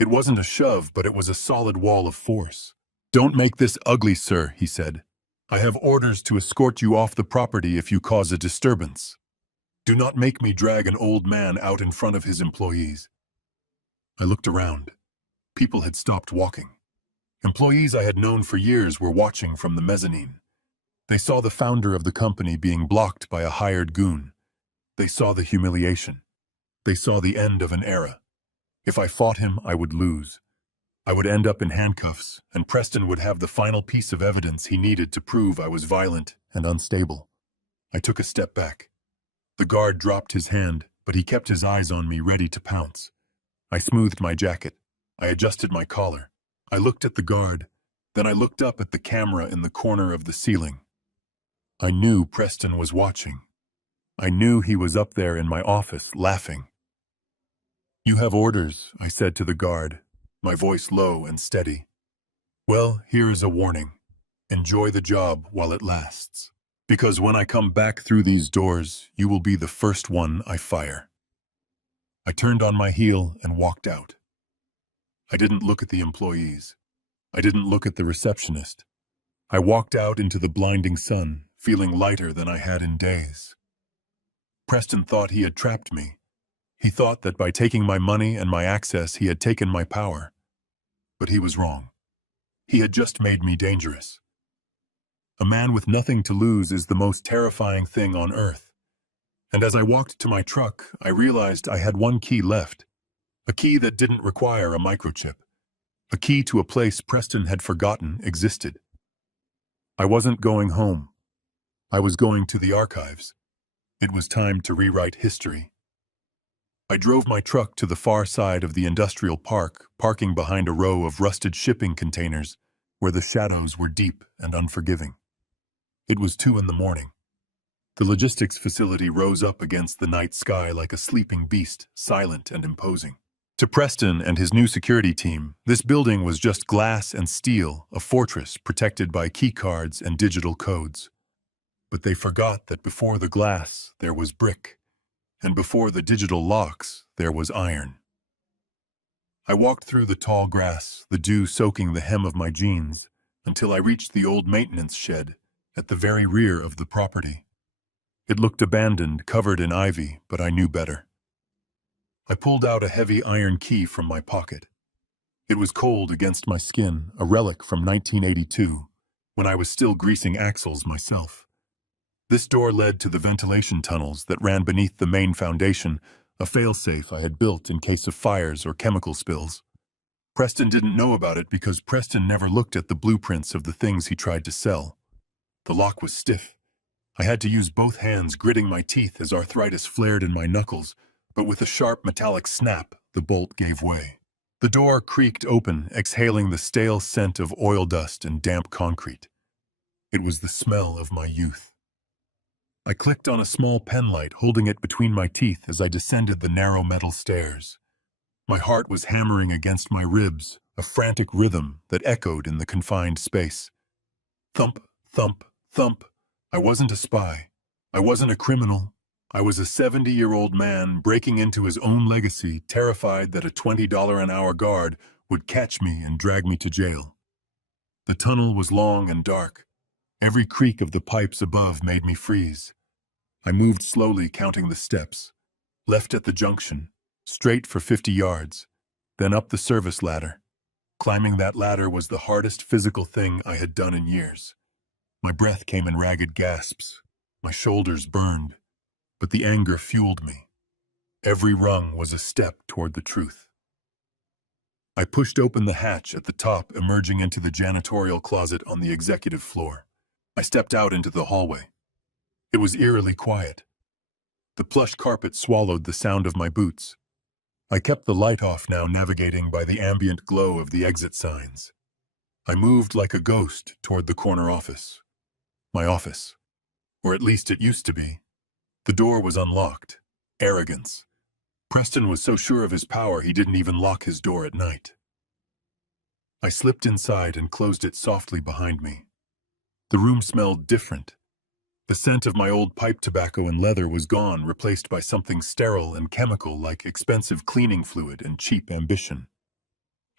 It wasn't a shove, but it was a solid wall of force. Don't make this ugly, sir, he said. I have orders to escort you off the property if you cause a disturbance. Do not make me drag an old man out in front of his employees. I looked around. People had stopped walking. Employees I had known for years were watching from the mezzanine. They saw the founder of the company being blocked by a hired goon. They saw the humiliation. They saw the end of an era. If I fought him, I would lose. I would end up in handcuffs, and Preston would have the final piece of evidence he needed to prove I was violent and unstable. I took a step back. The guard dropped his hand, but he kept his eyes on me, ready to pounce. I smoothed my jacket. I adjusted my collar. I looked at the guard. Then I looked up at the camera in the corner of the ceiling. I knew Preston was watching. I knew he was up there in my office, laughing. You have orders, I said to the guard, my voice low and steady. Well, here is a warning. Enjoy the job while it lasts. Because when I come back through these doors, you will be the first one I fire. I turned on my heel and walked out. I didn't look at the employees. I didn't look at the receptionist. I walked out into the blinding sun, feeling lighter than I had in days. Preston thought he had trapped me. He thought that by taking my money and my access, he had taken my power. But he was wrong. He had just made me dangerous. A man with nothing to lose is the most terrifying thing on earth. And as I walked to my truck, I realized I had one key left. A key that didn't require a microchip. A key to a place Preston had forgotten existed. I wasn't going home. I was going to the archives. It was time to rewrite history. I drove my truck to the far side of the industrial park, parking behind a row of rusted shipping containers where the shadows were deep and unforgiving. It was 2 a.m. The logistics facility rose up against the night sky like a sleeping beast, silent and imposing. To Preston and his new security team, this building was just glass and steel, a fortress protected by key cards and digital codes. But they forgot that before the glass, there was brick, and before the digital locks, there was iron. I walked through the tall grass, the dew soaking the hem of my jeans, until I reached the old maintenance shed at the very rear of the property. It looked abandoned, covered in ivy, but I knew better. I pulled out a heavy iron key from my pocket. It was cold against my skin, a relic from 1982, when I was still greasing axles myself. This door led to the ventilation tunnels that ran beneath the main foundation, a failsafe I had built in case of fires or chemical spills. Preston didn't know about it because Preston never looked at the blueprints of the things he tried to sell. The lock was stiff. I had to use both hands, gritting my teeth as arthritis flared in my knuckles, but with a sharp metallic snap, the bolt gave way. The door creaked open, exhaling the stale scent of oil dust and damp concrete. It was the smell of my youth. I clicked on a small pen light, holding it between my teeth as I descended the narrow metal stairs. My heart was hammering against my ribs, a frantic rhythm that echoed in the confined space. Thump, thump, thump. I wasn't a spy. I wasn't a criminal. I was a 70-year-old man breaking into his own legacy, terrified that a $20 an hour guard would catch me and drag me to jail. The tunnel was long and dark. Every creak of the pipes above made me freeze. I moved slowly, counting the steps. Left at the junction, straight for 50 yards, then up the service ladder. Climbing that ladder was the hardest physical thing I had done in years. My breath came in ragged gasps. My shoulders burned, but the anger fueled me. Every rung was a step toward the truth. I pushed open the hatch at the top, emerging into the janitorial closet on the executive floor. I stepped out into the hallway. It was eerily quiet. The plush carpet swallowed the sound of my boots. I kept the light off now, navigating by the ambient glow of the exit signs. I moved like a ghost toward the corner office. My office. Or at least it used to be. The door was unlocked. Arrogance. Preston was so sure of his power he didn't even lock his door at night. I slipped inside and closed it softly behind me. The room smelled different. The scent of my old pipe tobacco and leather was gone, replaced by something sterile and chemical like expensive cleaning fluid and cheap ambition.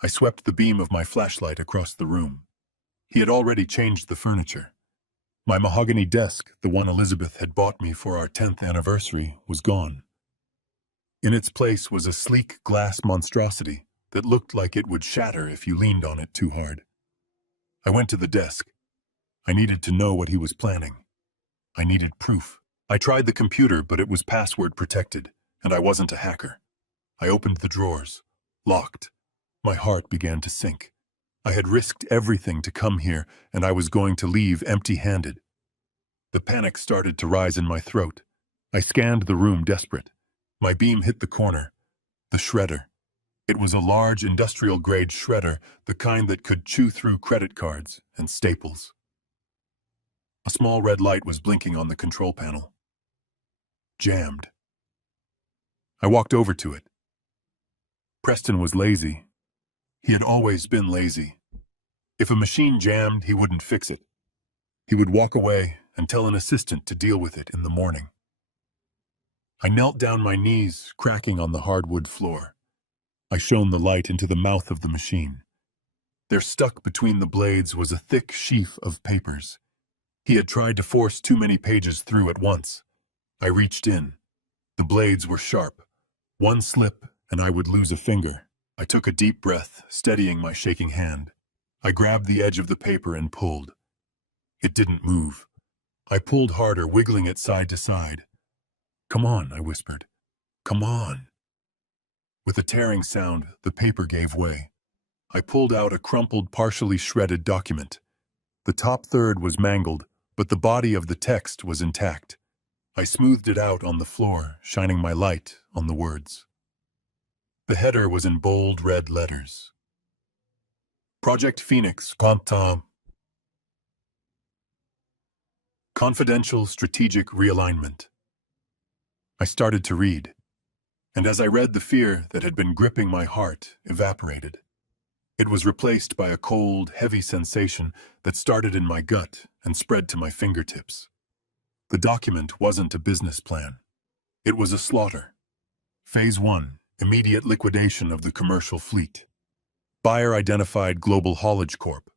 I swept the beam of my flashlight across the room. He had already changed the furniture. My mahogany desk, the one Elizabeth had bought me for our 10th anniversary, was gone. In its place was a sleek glass monstrosity that looked like it would shatter if you leaned on it too hard. I went to the desk. I needed to know what he was planning. I needed proof. I tried the computer, but it was password protected, and I wasn't a hacker. I opened the drawers. Locked. My heart began to sink. I had risked everything to come here, and I was going to leave empty-handed. The panic started to rise in my throat. I scanned the room, desperate. My beam hit the corner. The shredder. It was a large industrial-grade shredder, the kind that could chew through credit cards and staples. A small red light was blinking on the control panel. Jammed. I walked over to it. Preston was lazy. He had always been lazy. If a machine jammed, he wouldn't fix it. He would walk away and tell an assistant to deal with it in the morning. I knelt down, my knees cracking on the hardwood floor. I shone the light into the mouth of the machine. There, stuck between the blades, was a thick sheaf of papers. He had tried to force too many pages through at once. I reached in. The blades were sharp. One slip, and I would lose a finger. I took a deep breath, steadying my shaking hand. I grabbed the edge of the paper and pulled. It didn't move. I pulled harder, wiggling it side to side. "Come on," I whispered. "Come on." With a tearing sound, the paper gave way. I pulled out a crumpled, partially shredded document. The top third was mangled, but the body of the text was intact. I smoothed it out on the floor, shining my light on the words. The header was in bold red letters. Project Phoenix, Quantum. Confidential Strategic Realignment. I started to read, and as I read, the fear that had been gripping my heart evaporated. It was replaced by a cold, heavy sensation that started in my gut and spread to my fingertips. The document wasn't a business plan. It was a slaughter. Phase 1, immediate liquidation of the commercial fleet. Buyer identified Global Haulage Corp.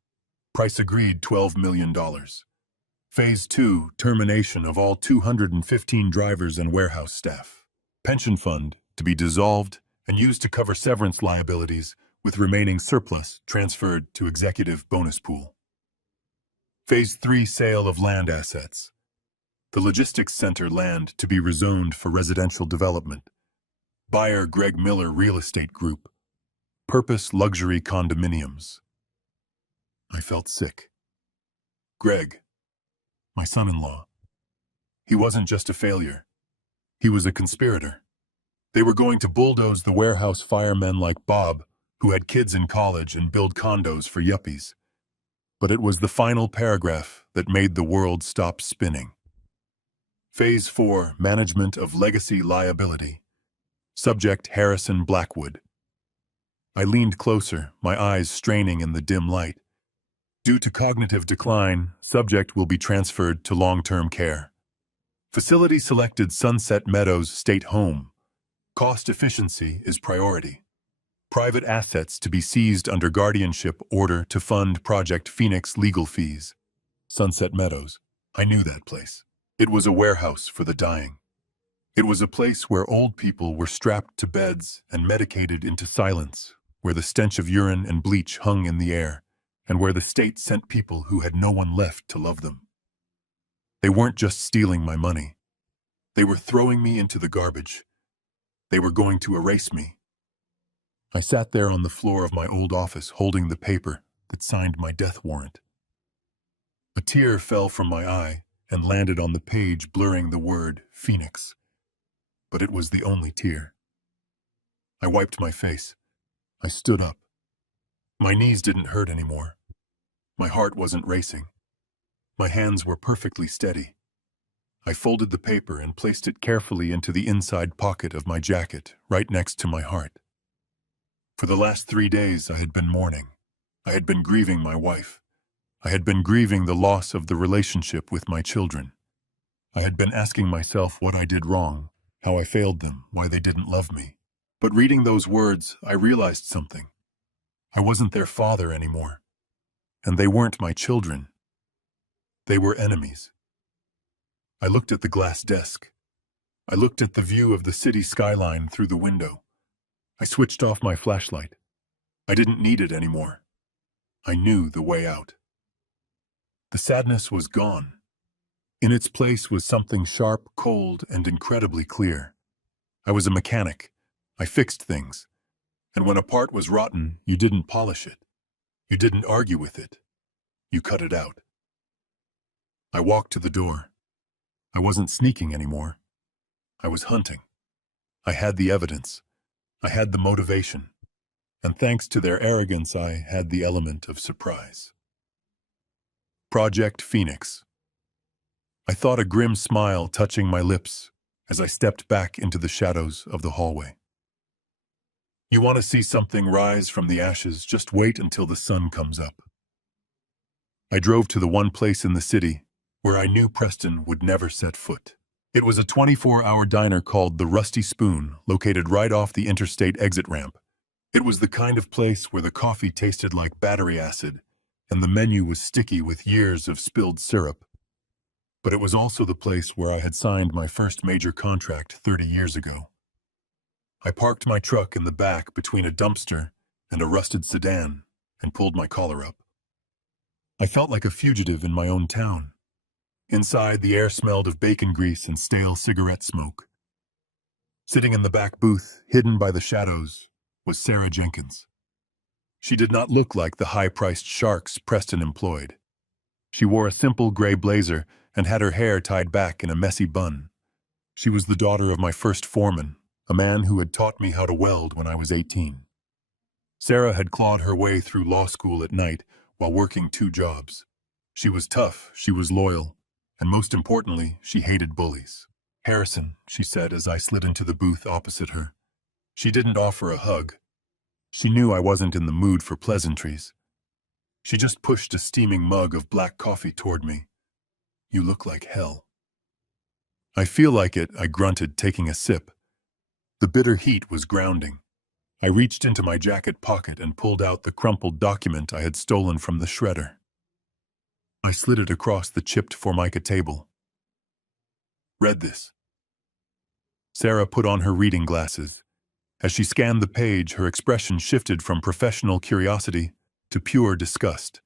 Price agreed $12 million. Phase 2, termination of all 215 drivers and warehouse staff. Pension fund to be dissolved and used to cover severance liabilities, with remaining surplus transferred to executive bonus pool. Phase 3, sale of land assets. The logistics center land to be rezoned for residential development. Buyer Greg Miller Real Estate Group. Purpose luxury condominiums. I felt sick. Greg, my son-in-law. He wasn't just a failure. He was a conspirator. They were going to bulldoze the warehouse firemen like Bob, who had kids in college, and build condos for yuppies. But it was the final paragraph that made the world stop spinning. Phase 4, Management of Legacy Liability. Subject Harrison Blackwood. I leaned closer, my eyes straining in the dim light. Due to cognitive decline, subject will be transferred to long-term care. Facility selected Sunset Meadows State Home. Cost efficiency is priority. Private assets to be seized under guardianship order to fund Project Phoenix legal fees. Sunset Meadows. I knew that place. It was a warehouse for the dying. It was a place where old people were strapped to beds and medicated into silence, where the stench of urine and bleach hung in the air, and where the state sent people who had no one left to love them. They weren't just stealing my money. They were throwing me into the garbage. They were going to erase me. I sat there on the floor of my old office holding the paper that signed my death warrant. A tear fell from my eye and landed on the page, blurring the word Phoenix. But it was the only tear. I wiped my face. I stood up. My knees didn't hurt anymore. My heart wasn't racing. My hands were perfectly steady. I folded the paper and placed it carefully into the inside pocket of my jacket, right next to my heart. For the last 3 days, I had been mourning. I had been grieving my wife. I had been grieving the loss of the relationship with my children. I had been asking myself what I did wrong, how I failed them, why they didn't love me. But reading those words, I realized something. I wasn't their father anymore. And they weren't my children. They were enemies. I looked at the glass desk. I looked at the view of the city skyline through the window. I switched off my flashlight. I didn't need it anymore. I knew the way out. The sadness was gone. In its place was something sharp, cold, and incredibly clear. I was a mechanic. I fixed things. And when a part was rotten, you didn't polish it. You didn't argue with it. You cut it out. I walked to the door. I wasn't sneaking anymore. I was hunting. I had the evidence. I had the motivation. And thanks to their arrogance, I had the element of surprise. Project Phoenix. I thought a grim smile touching my lips as I stepped back into the shadows of the hallway. You want to see something rise from the ashes, just wait until the sun comes up. I drove to the one place in the city where I knew Preston would never set foot. It was a 24-hour diner called the Rusty Spoon, located right off the interstate exit ramp. It was the kind of place where the coffee tasted like battery acid, and the menu was sticky with years of spilled syrup. But it was also the place where I had signed my first major contract 30 years ago. I parked my truck in the back between a dumpster and a rusted sedan and pulled my collar up. I felt like a fugitive in my own town. Inside, the air smelled of bacon grease and stale cigarette smoke. Sitting in the back booth, hidden by the shadows, was Sarah Jenkins. She did not look like the high-priced sharks Preston employed. She wore a simple gray blazer and had her hair tied back in a messy bun. She was the daughter of my first foreman, a man who had taught me how to weld when I was 18. Sarah had clawed her way through law school at night while working 2 jobs. She was tough, she was loyal, and most importantly, she hated bullies. "Harrison," she said as I slid into the booth opposite her. She didn't offer a hug. She knew I wasn't in the mood for pleasantries. She just pushed a steaming mug of black coffee toward me. "You look like hell." "I feel like it," I grunted, taking a sip. The bitter heat was grounding. I reached into my jacket pocket and pulled out the crumpled document I had stolen from the shredder. I slid it across the chipped Formica table. "Read this." Sarah put on her reading glasses. As she scanned the page, her expression shifted from professional curiosity to pure disgust.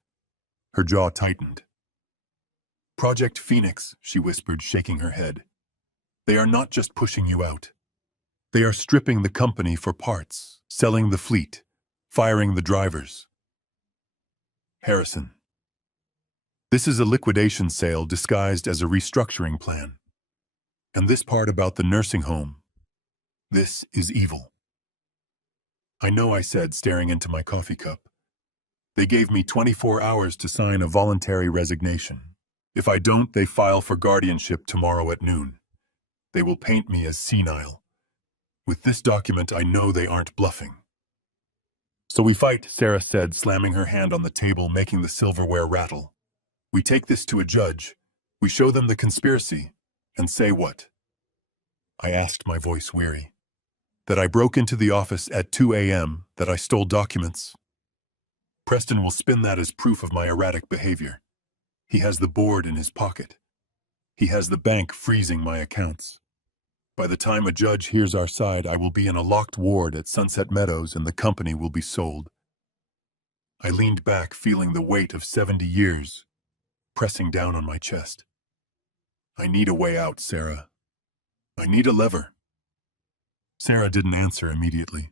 Her jaw tightened. "Project Phoenix," she whispered, shaking her head. "They are not just pushing you out. They are stripping the company for parts, selling the fleet, firing the drivers." Harrison. This is a liquidation sale disguised as a restructuring plan. And this part about the nursing home, this is evil. "I know," I said, staring into my coffee cup. "They gave me 24 hours to sign a voluntary resignation. If I don't, they file for guardianship tomorrow at noon." They will paint me as senile. With this document, I know they aren't bluffing. So we fight, Sarah said, slamming her hand on the table, making the silverware rattle. We take this to a judge. We show them the conspiracy. And say what? I asked, my voice weary. That I broke into the office at 2 a.m., that I stole documents. Preston will spin that as proof of my erratic behavior. He has the board in his pocket. He has the bank freezing my accounts. By the time a judge hears our side, I will be in a locked ward at Sunset Meadows and the company will be sold. I leaned back, feeling the weight of 70 years pressing down on my chest. I need a way out, Sarah. I need a lever. Sarah didn't answer immediately.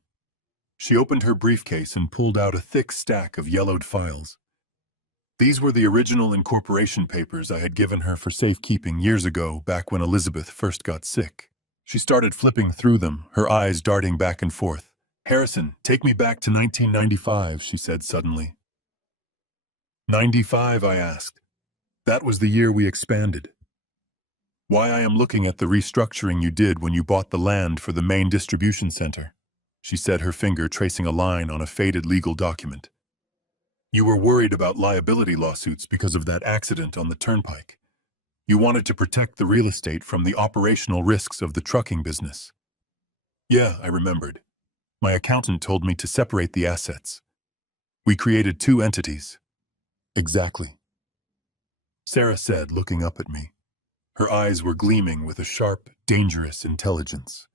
She opened her briefcase and pulled out a thick stack of yellowed files. These were the original incorporation papers I had given her for safekeeping years ago, back when Elizabeth first got sick. She started flipping through them, her eyes darting back and forth. Harrison, take me back to 1995, she said suddenly. 95, I asked. That was the year we expanded. Why I am looking at the restructuring you did when you bought the land for the main distribution center, she said, her finger tracing a line on a faded legal document. You were worried about liability lawsuits because of that accident on the turnpike. You wanted to protect the real estate from the operational risks of the trucking business. Yeah, I remembered. My accountant told me to separate the assets. We created two entities. Exactly. Sarah said, looking up at me. Her eyes were gleaming with a sharp, dangerous intelligence.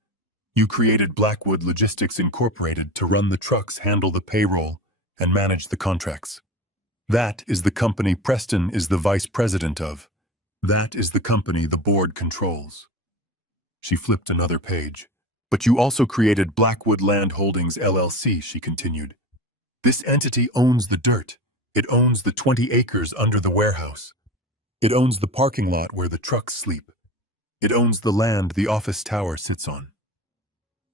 You created Blackwood Logistics Incorporated to run the trucks, handle the payroll, and manage the contracts. That is the company Preston is the vice president of. That is the company the board controls. She flipped another page. But you also created Blackwood Land Holdings LLC, she continued. This entity owns the dirt. It owns the 20 acres under the warehouse. It owns the parking lot where the trucks sleep. It owns the land the office tower sits on.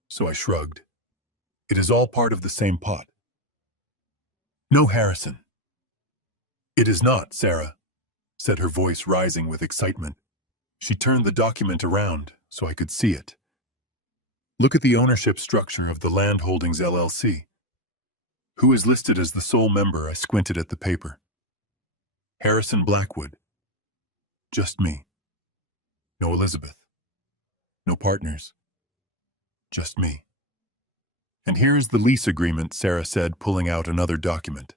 So I shrugged. It is all part of the same pot. No, Harrison. It is not, Sarah, said her voice rising with excitement. She turned the document around so I could see it. Look at the ownership structure of the Land Holdings LLC. Who is listed as the sole member? I squinted at the paper. Harrison Blackwood. Just me. No Elizabeth. No partners. Just me. And here's the lease agreement, Sarah said, pulling out another document.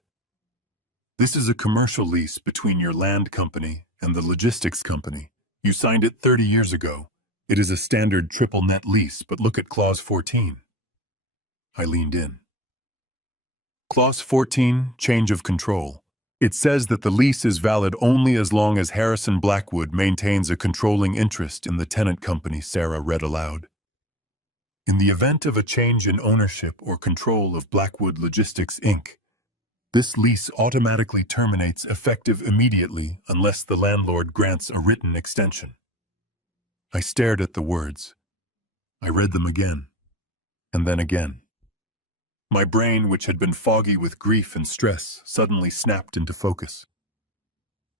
This is a commercial lease between your land company and the logistics company. You signed it 30 years ago. It is a standard triple net lease, but look at Clause 14. I leaned in. Clause 14, change of control. It says that the lease is valid only as long as Harrison Blackwood maintains a controlling interest in the tenant company, Sarah read aloud. In the event of a change in ownership or control of Blackwood Logistics, Inc., this lease automatically terminates effective immediately unless the landlord grants a written extension. I stared at the words. I read them again, and then again. My brain, which had been foggy with grief and stress, suddenly snapped into focus.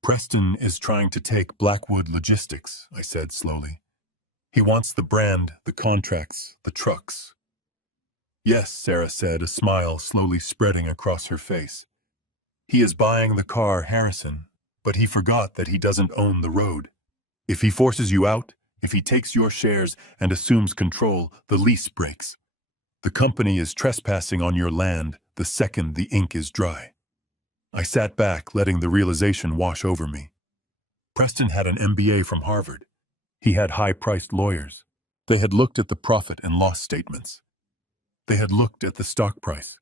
Preston is trying to take Blackwood Logistics, I said slowly. He wants the brand, the contracts, the trucks. Yes, Sarah said, a smile slowly spreading across her face. He is buying the car, Harrison, but he forgot that he doesn't own the road. If he forces you out, if he takes your shares and assumes control, the lease breaks. The company is trespassing on your land the second the ink is dry. I sat back, letting the realization wash over me. Preston had an MBA from Harvard. He had high-priced lawyers. They had looked at the profit and loss statements. They had looked at the stock price.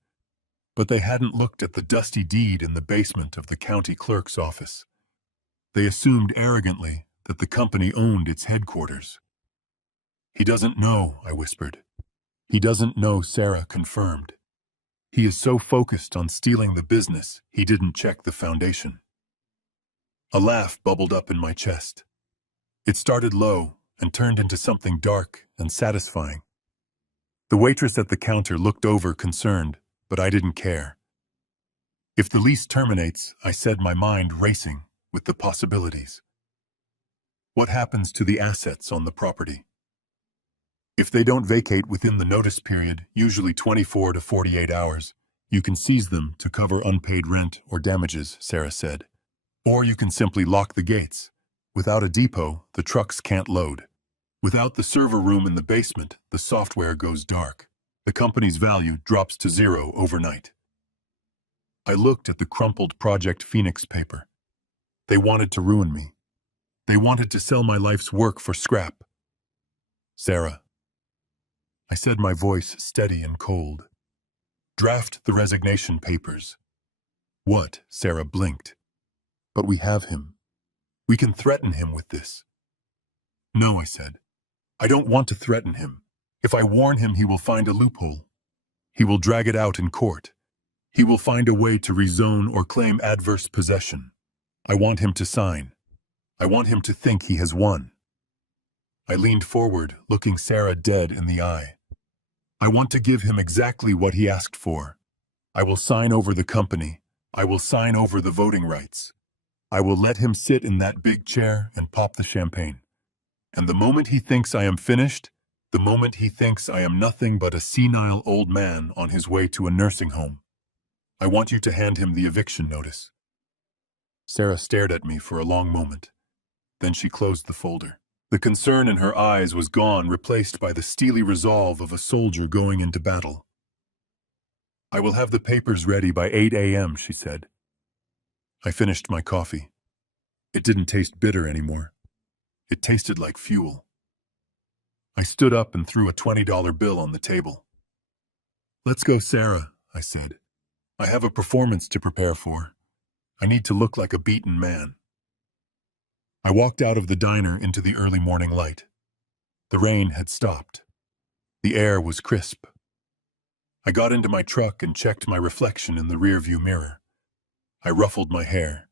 But they hadn't looked at the dusty deed in the basement of the county clerk's office. They assumed arrogantly that the company owned its headquarters. He doesn't know, I whispered. He doesn't know, Sarah confirmed. He is so focused on stealing the business, he didn't check the foundation. A laugh bubbled up in my chest. It started low and turned into something dark and satisfying. The waitress at the counter looked over concerned, but I didn't care. If the lease terminates, I said, my mind racing with the possibilities. What happens to the assets on the property? If they don't vacate within the notice period, usually 24 to 48 hours, you can seize them to cover unpaid rent or damages, Sarah said. Or you can simply lock the gates. Without a depot, the trucks can't load. Without the server room in the basement, the software goes dark. The company's value drops to zero overnight. I looked at the crumpled Project Phoenix paper. They wanted to ruin me. They wanted to sell my life's work for scrap. Sarah, I said, my voice steady and cold. Draft the resignation papers. What? Sarah blinked. But we have him. We can threaten him with this. No, I said. I don't want to threaten him. If I warn him, he will find a loophole. He will drag it out in court. He will find a way to rezone or claim adverse possession. I want him to sign. I want him to think he has won. I leaned forward, looking Sarah dead in the eye. I want to give him exactly what he asked for. I will sign over the company. I will sign over the voting rights. I will let him sit in that big chair and pop the champagne. And the moment he thinks I am finished, the moment he thinks I am nothing but a senile old man on his way to a nursing home, I want you to hand him the eviction notice. Sarah stared at me for a long moment. Then she closed the folder. The concern in her eyes was gone, replaced by the steely resolve of a soldier going into battle. I will have the papers ready by 8 a.m., she said. I finished my coffee. It didn't taste bitter anymore. It tasted like fuel. I stood up and threw a $20 bill on the table. Let's go, Sarah, I said. I have a performance to prepare for. I need to look like a beaten man. I walked out of the diner into the early morning light. The rain had stopped. The air was crisp. I got into my truck and checked my reflection in the rearview mirror. I ruffled my hair.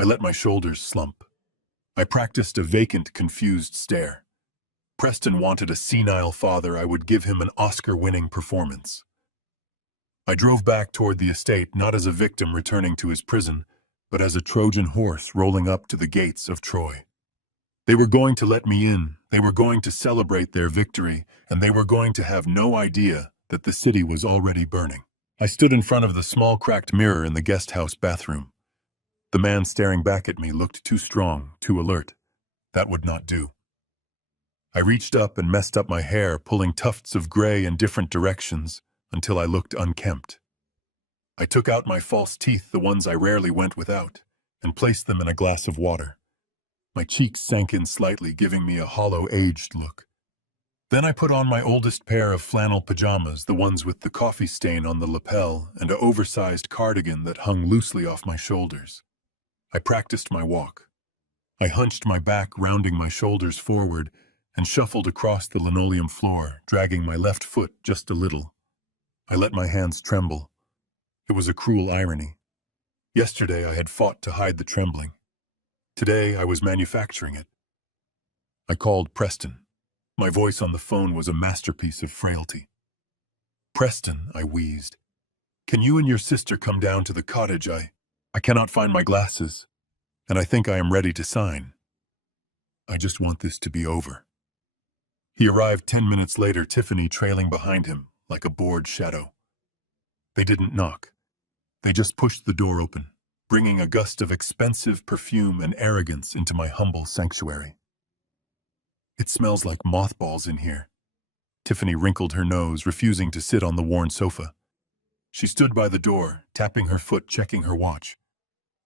I let my shoulders slump. I practiced a vacant, confused stare. Preston wanted a senile father. I would give him an Oscar-winning performance. I drove back toward the estate, not as a victim returning to his prison, but as a Trojan horse rolling up to the gates of Troy. They were going to let me in, they were going to celebrate their victory, and they were going to have no idea that the city was already burning. I stood in front of the small cracked mirror in the guest house bathroom. The man staring back at me looked too strong, too alert. That would not do. I reached up and messed up my hair, pulling tufts of gray in different directions until I looked unkempt. I took out my false teeth, the ones I rarely went without, and placed them in a glass of water. My cheeks sank in slightly, giving me a hollow, aged look. Then I put on my oldest pair of flannel pajamas, the ones with the coffee stain on the lapel, and an oversized cardigan that hung loosely off my shoulders. I practiced my walk. I hunched my back, rounding my shoulders forward, and shuffled across the linoleum floor, dragging my left foot just a little. I let my hands tremble. It was a cruel irony. Yesterday I had fought to hide the trembling. Today I was manufacturing it. I called Preston. My voice on the phone was a masterpiece of frailty. Preston, I wheezed. Can you and your sister come down to the cottage? I cannot find my glasses, and I think I am ready to sign. I just want this to be over. He arrived 10 minutes later, Tiffany trailing behind him like a bored shadow. They didn't knock. They just pushed the door open, bringing a gust of expensive perfume and arrogance into my humble sanctuary. It smells like mothballs in here. Tiffany wrinkled her nose, refusing to sit on the worn sofa. She stood by the door, tapping her foot, checking her watch.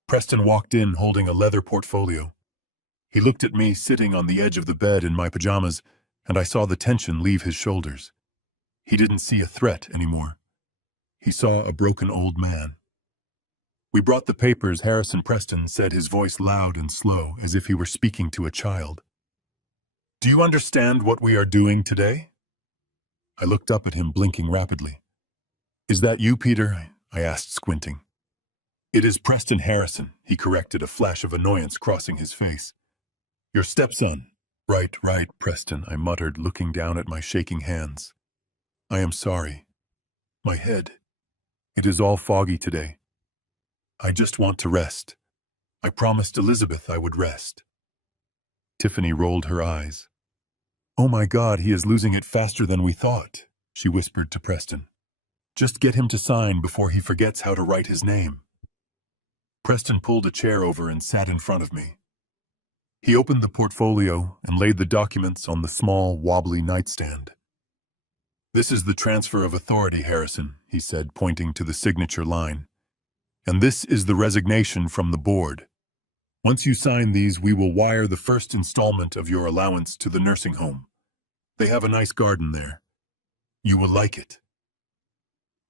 Preston walked in holding a leather portfolio. He looked at me sitting on the edge of the bed in my pajamas, and I saw the tension leave his shoulders. He didn't see a threat anymore. He saw a broken old man. We brought the papers, Harrison Preston said, his voice loud and slow, as if he were speaking to a child. Do you understand what we are doing today? I looked up at him, blinking rapidly. Is that you, Peter? I asked, squinting. It is Preston Harrison, he corrected, a flash of annoyance crossing his face. Your stepson. Right, Preston, I muttered, looking down at my shaking hands. I am sorry. My head. It is all foggy today. I just want to rest. I promised Elizabeth I would rest. Tiffany rolled her eyes. Oh my God, he is losing it faster than we thought, she whispered to Preston. Just get him to sign before he forgets how to write his name. Preston pulled a chair over and sat in front of me. He opened the portfolio and laid the documents on the small, wobbly nightstand. This is the transfer of authority, Harrison, he said, pointing to the signature line. And this is the resignation from the board. Once you sign these, we will wire the first installment of your allowance to the nursing home. They have a nice garden there. You will like it.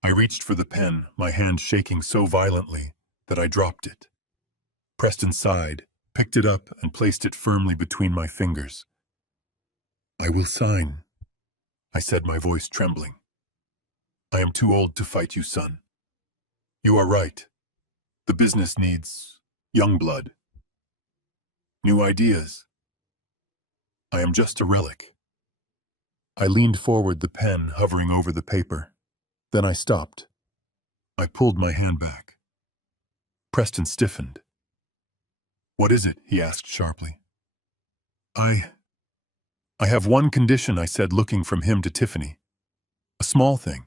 I reached for the pen, my hand shaking so violently that I dropped it. Preston sighed, picked it up, and placed it firmly between my fingers. I will sign, I said, my voice trembling. I am too old to fight you, son. You are right. The business needs young blood. New ideas. I am just a relic. I leaned forward, the pen hovering over the paper. Then I stopped. I pulled my hand back. Preston stiffened. What is it? He asked sharply. I have one condition, I said, looking from him to Tiffany. A small thing.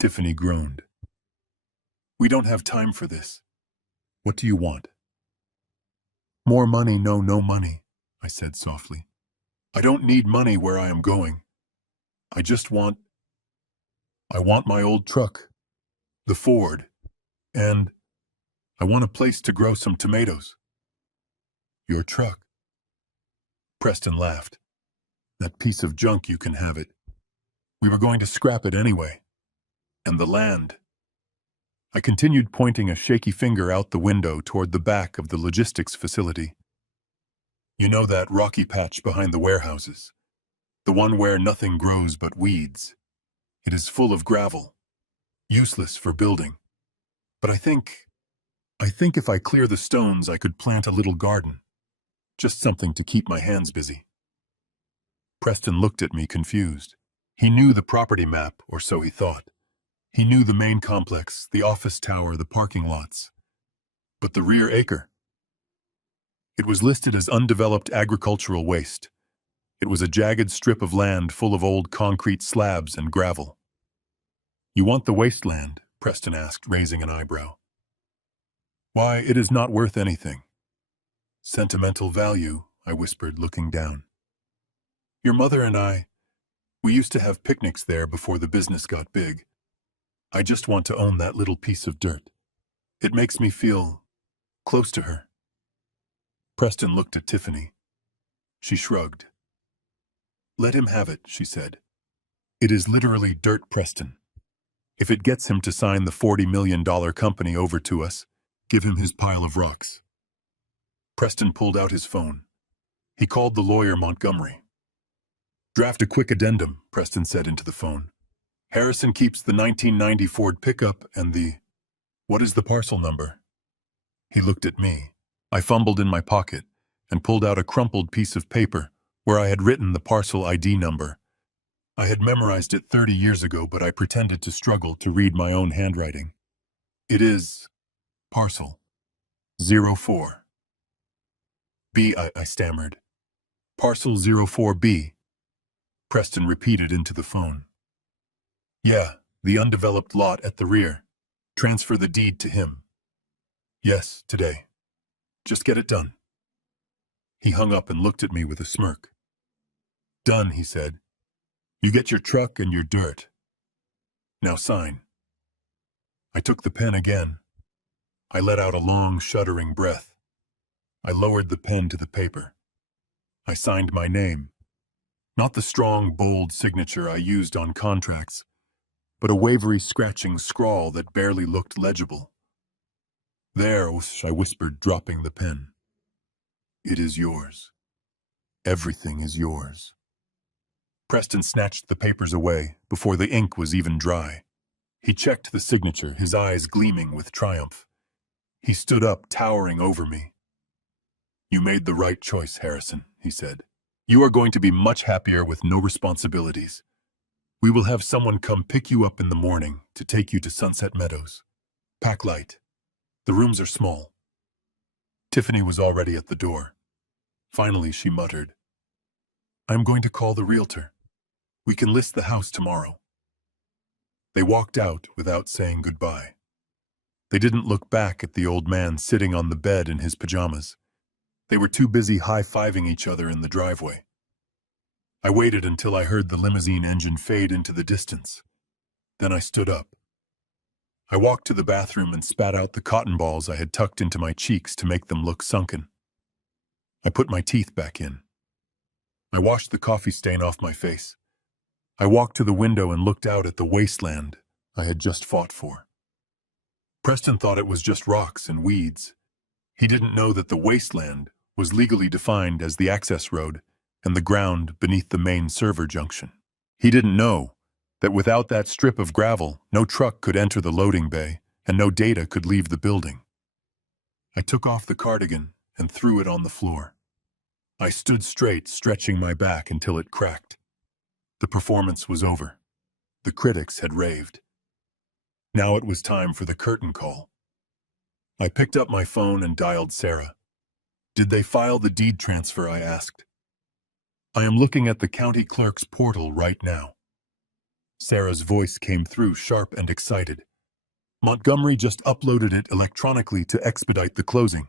Tiffany groaned. We don't have time for this. What do you want? More money, no money, I said softly. I don't need money where I am going. I want my old truck, the Ford, and I want a place to grow some tomatoes. Your truck? Preston laughed. That piece of junk, you can have it. We were going to scrap it anyway. And the land. I continued, pointing a shaky finger out the window toward the back of the logistics facility. You know that rocky patch behind the warehouses? The one where nothing grows but weeds. It is full of gravel. Useless for building. But I think if I clear the stones, I could plant a little garden. Just something to keep my hands busy. Preston looked at me confused. He knew the property map, or so he thought. He knew the main complex, the office tower, the parking lots. But the rear acre? It was listed as undeveloped agricultural waste. It was a jagged strip of land full of old concrete slabs and gravel. You want the wasteland? Preston asked, raising an eyebrow. Why, it is not worth anything. Sentimental value, I whispered, looking down. Your mother and we used to have picnics there before the business got big. I just want to own that little piece of dirt. It makes me feel close to her. Preston looked at Tiffany. She shrugged. Let him have it, she said. It is literally dirt, Preston. If it gets him to sign the $40 million company over to us, give him his pile of rocks. Preston pulled out his phone. He called the lawyer Montgomery. Draft a quick addendum, Preston said into the phone. Harrison keeps the 1990 Ford pickup and what is the parcel number? He looked at me. I fumbled in my pocket and pulled out a crumpled piece of paper where I had written the parcel ID number. I had memorized it 30 years ago, but I pretended to struggle to read my own handwriting. It is parcel 04. B, I stammered. Parcel 04B. Preston repeated into the phone. Yeah, the undeveloped lot at the rear. Transfer the deed to him. Yes, today. Just get it done. He hung up and looked at me with a smirk. Done, he said. You get your truck and your dirt. Now sign. I took the pen again. I let out a long, shuddering breath. I lowered the pen to the paper. I signed my name. Not the strong, bold signature I used on contracts, but a wavery, scratching scrawl that barely looked legible. There, I whispered, dropping the pen. It is yours. Everything is yours. Preston snatched the papers away before the ink was even dry. He checked the signature, his eyes gleaming with triumph. He stood up, towering over me. You made the right choice, Harrison, he said. You are going to be much happier with no responsibilities. We will have someone come pick you up in the morning to take you to Sunset Meadows. Pack light. The rooms are small. Tiffany was already at the door. Finally, she muttered, I'm going to call the realtor. We can list the house tomorrow." They walked out without saying goodbye. They didn't look back at the old man sitting on the bed in his pajamas. They were too busy high-fiving each other in the driveway. I waited until I heard the limousine engine fade into the distance. Then I stood up. I walked to the bathroom and spat out the cotton balls I had tucked into my cheeks to make them look sunken. I put my teeth back in. I washed the coffee stain off my face. I walked to the window and looked out at the wasteland I had just fought for. Preston thought it was just rocks and weeds. He didn't know that the wasteland was legally defined as the access road and the ground beneath the main server junction. He didn't know that without that strip of gravel, no truck could enter the loading bay and no data could leave the building. I took off the cardigan and threw it on the floor. I stood straight, stretching my back until it cracked. The performance was over. The critics had raved. Now it was time for the curtain call. I picked up my phone and dialed Sarah. "Did they file the deed transfer?" I asked. "I am looking at the county clerk's portal right now." Sarah's voice came through sharp and excited. "Montgomery just uploaded it electronically to expedite the closing.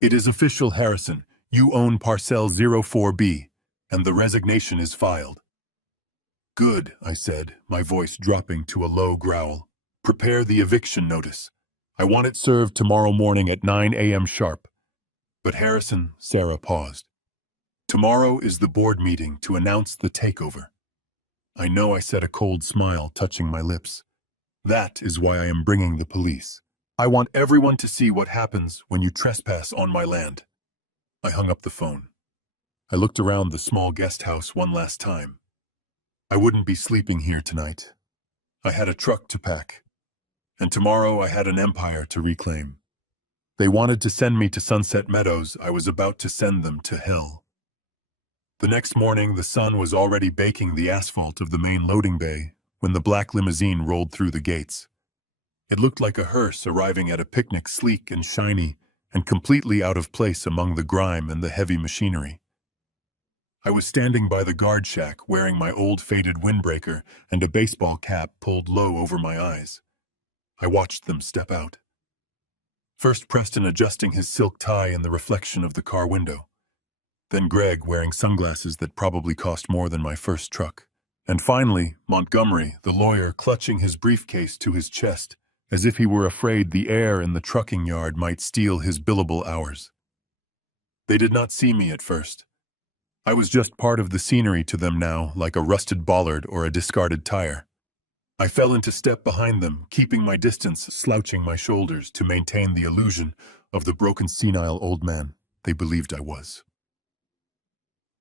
It is official, Harrison. You own Parcel 04B, and the resignation is filed." "Good," I said, my voice dropping to a low growl. "Prepare the eviction notice. I want it served tomorrow morning at 9 a.m. sharp." "But Harrison," Sarah paused. "Tomorrow is the board meeting to announce the takeover." I know, I said, a cold smile touching my lips. "That is why I am bringing the police. I want everyone to see what happens when you trespass on my land." I hung up the phone. I looked around the small guest house one last time. I wouldn't be sleeping here tonight. I had a truck to pack. And tomorrow I had an empire to reclaim. They wanted to send me to Sunset Meadows. I was about to send them to hell. The next morning, the sun was already baking the asphalt of the main loading bay when the black limousine rolled through the gates. It looked like a hearse arriving at a picnic, sleek and shiny, and completely out of place among the grime and the heavy machinery. I was standing by the guard shack wearing my old faded windbreaker and a baseball cap pulled low over my eyes. I watched them step out. First Preston adjusting his silk tie in the reflection of the car window. Then Greg wearing sunglasses that probably cost more than my first truck. And finally, Montgomery, the lawyer, clutching his briefcase to his chest, as if he were afraid the air in the trucking yard might steal his billable hours. They did not see me at first. I was just part of the scenery to them now, like a rusted bollard or a discarded tire. I fell into step behind them, keeping my distance, slouching my shoulders to maintain the illusion of the broken, senile old man they believed I was.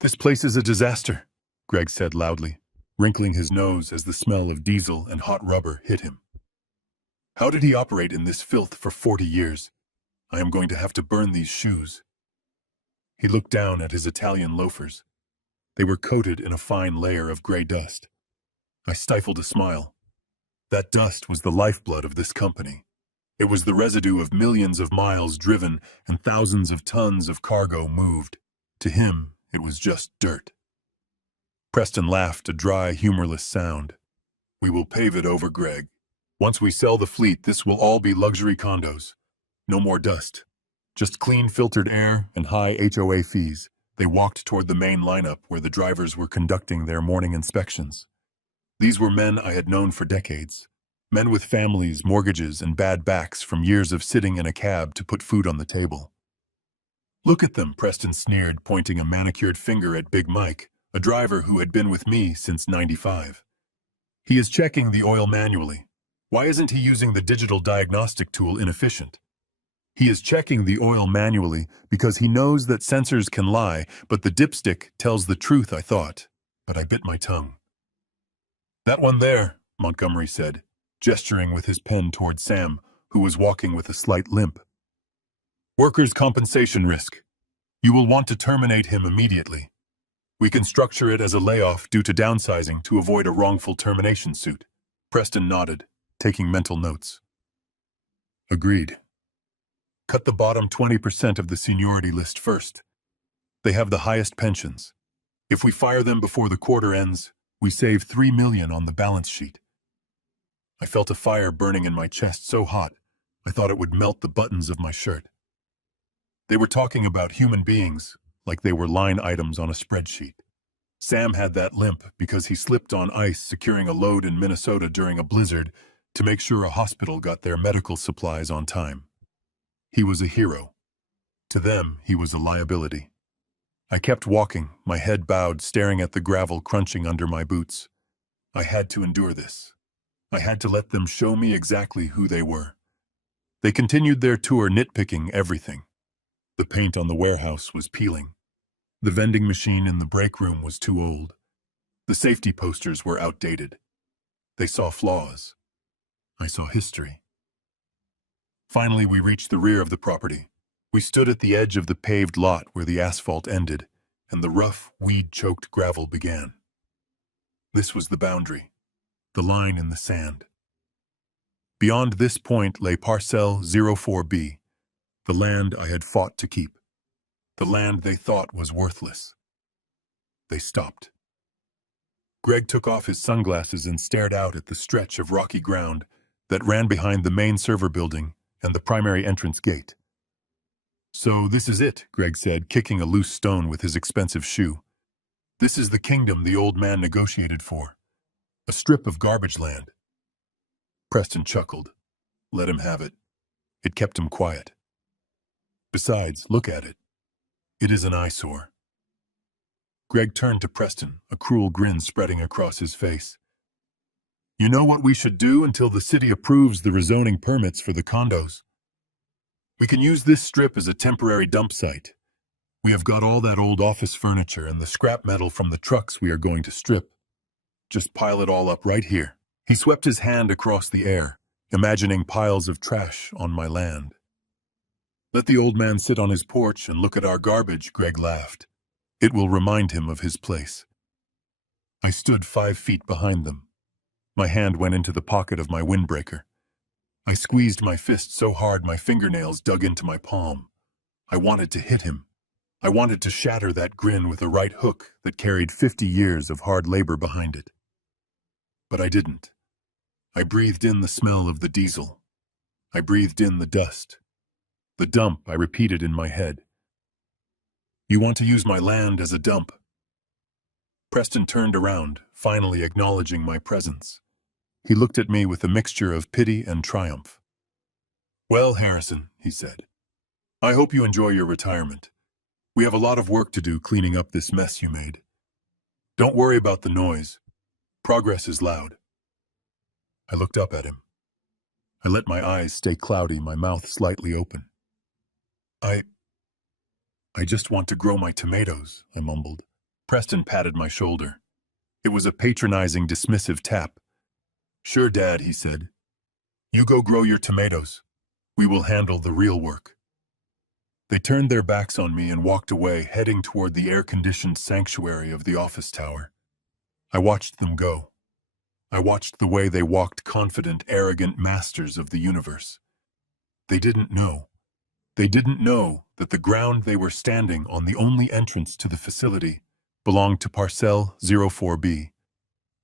"This place is a disaster," Greg said loudly, wrinkling his nose as the smell of diesel and hot rubber hit him. "How did he operate in this filth for 40 years? I am going to have to burn these shoes." He looked down at his Italian loafers. They were coated in a fine layer of gray dust. I stifled a smile. That dust was the lifeblood of this company. It was the residue of millions of miles driven and thousands of tons of cargo moved. To him, it was just dirt. Preston laughed, a dry, humorless sound. "We will pave it over, Greg. Once we sell the fleet, this will all be luxury condos. No more dust. Just clean filtered air and high HOA fees." They walked toward the main lineup where the drivers were conducting their morning inspections. These were men I had known for decades. Men with families, mortgages, and bad backs from years of sitting in a cab to put food on the table. "Look at them," Preston sneered, pointing a manicured finger at Big Mike, a driver who had been with me since '95. "He is checking the oil manually. Why isn't he using the digital diagnostic tool inefficient?" "He is checking the oil manually because he knows that sensors can lie, but the dipstick tells the truth," I thought, but I bit my tongue. "That one there," Montgomery said, gesturing with his pen toward Sam, who was walking with a slight limp. "Workers' compensation risk. You will want to terminate him immediately. We can structure it as a layoff due to downsizing to avoid a wrongful termination suit." Preston nodded, taking mental notes. "Agreed. Cut the bottom 20% of the seniority list first. They have the highest pensions. If we fire them before the quarter ends, we save 3 million on the balance sheet. I felt a fire burning in my chest so hot, I thought it would melt the buttons of my shirt. They were talking about human beings like they were line items on a spreadsheet. Sam had that limp because he slipped on ice securing a load in Minnesota during a blizzard to make sure a hospital got their medical supplies on time. He was a hero. To them, he was a liability. I kept walking, my head bowed, staring at the gravel crunching under my boots. I had to endure this. I had to let them show me exactly who they were. They continued their tour, nitpicking everything. The paint on the warehouse was peeling. The vending machine in the break room was too old. The safety posters were outdated. They saw flaws. I saw history. Finally, we reached the rear of the property. We stood at the edge of the paved lot where the asphalt ended, and the rough, weed-choked gravel began. This was the boundary, the line in the sand. Beyond this point lay Parcel 04B, the land I had fought to keep, the land they thought was worthless. They stopped. Greg took off his sunglasses and stared out at the stretch of rocky ground that ran behind the main server building and the primary entrance gate. "So this is it," Greg said, kicking a loose stone with his expensive shoe. "This is the kingdom the old man negotiated for. A strip of garbage land." Preston chuckled. Let him have it. It kept him quiet. Besides, look at it. It is an eyesore. Greg turned to Preston, a cruel grin spreading across his face. "You know what we should do until the city approves the rezoning permits for the condos? We can use this strip as a temporary dump site. We have got all that old office furniture and the scrap metal from the trucks we are going to strip. Just pile it all up right here." He swept his hand across the air, imagining piles of trash on my land. "Let the old man sit on his porch and look at our garbage," Greg laughed. "It will remind him of his place." I stood 5 feet behind them. My hand went into the pocket of my windbreaker. I squeezed my fist so hard my fingernails dug into my palm. I wanted to hit him. I wanted to shatter that grin with a right hook that carried 50 years of hard labor behind it. But I didn't. I breathed in the smell of the diesel. I breathed in the dust. The dump, I repeated in my head. "You want to use my land as a dump?" Preston turned around, finally acknowledging my presence. He looked at me with a mixture of pity and triumph. "Well, Harrison," he said, "I hope you enjoy your retirement. We have a lot of work to do cleaning up this mess you made. Don't worry about the noise. Progress is loud." I looked up at him. I let my eyes stay cloudy, my mouth slightly open. I just want to grow my tomatoes," I mumbled. Preston patted my shoulder. It was a patronizing, dismissive tap. "Sure, Dad," he said. "You go grow your tomatoes. We will handle the real work." They turned their backs on me and walked away, heading toward the air-conditioned sanctuary of the office tower. I watched them go. I watched the way they walked, confident, arrogant masters of the universe. They didn't know. They didn't know that the ground they were standing on, the only entrance to the facility, belonged to Parcel 04B.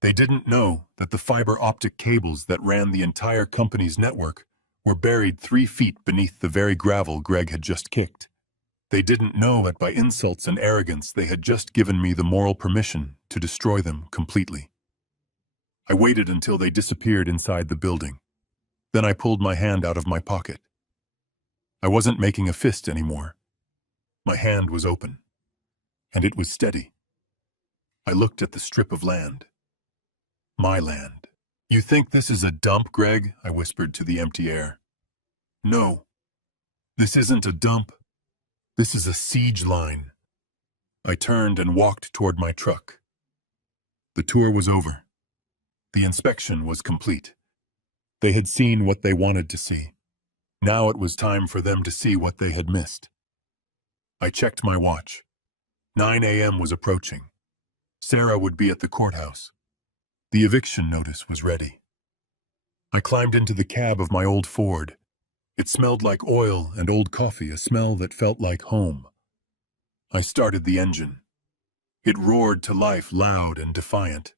They didn't know that the fiber optic cables that ran the entire company's network were buried 3 feet beneath the very gravel Greg had just kicked. They didn't know that by insults and arrogance they had just given me the moral permission to destroy them completely. I waited until they disappeared inside the building. Then I pulled my hand out of my pocket. I wasn't making a fist anymore. My hand was open, and it was steady. I looked at the strip of land. My land. "You think this is a dump, Greg?" I whispered to the empty air. "No. This isn't a dump. This is a siege line." I turned and walked toward my truck. The tour was over. The inspection was complete. They had seen what they wanted to see. Now it was time for them to see what they had missed. I checked my watch. 9 a.m. was approaching. Sarah would be at the courthouse. The eviction notice was ready. I climbed into the cab of my old Ford. It smelled like oil and old coffee, a smell that felt like home. I started the engine. It roared to life, loud and defiant.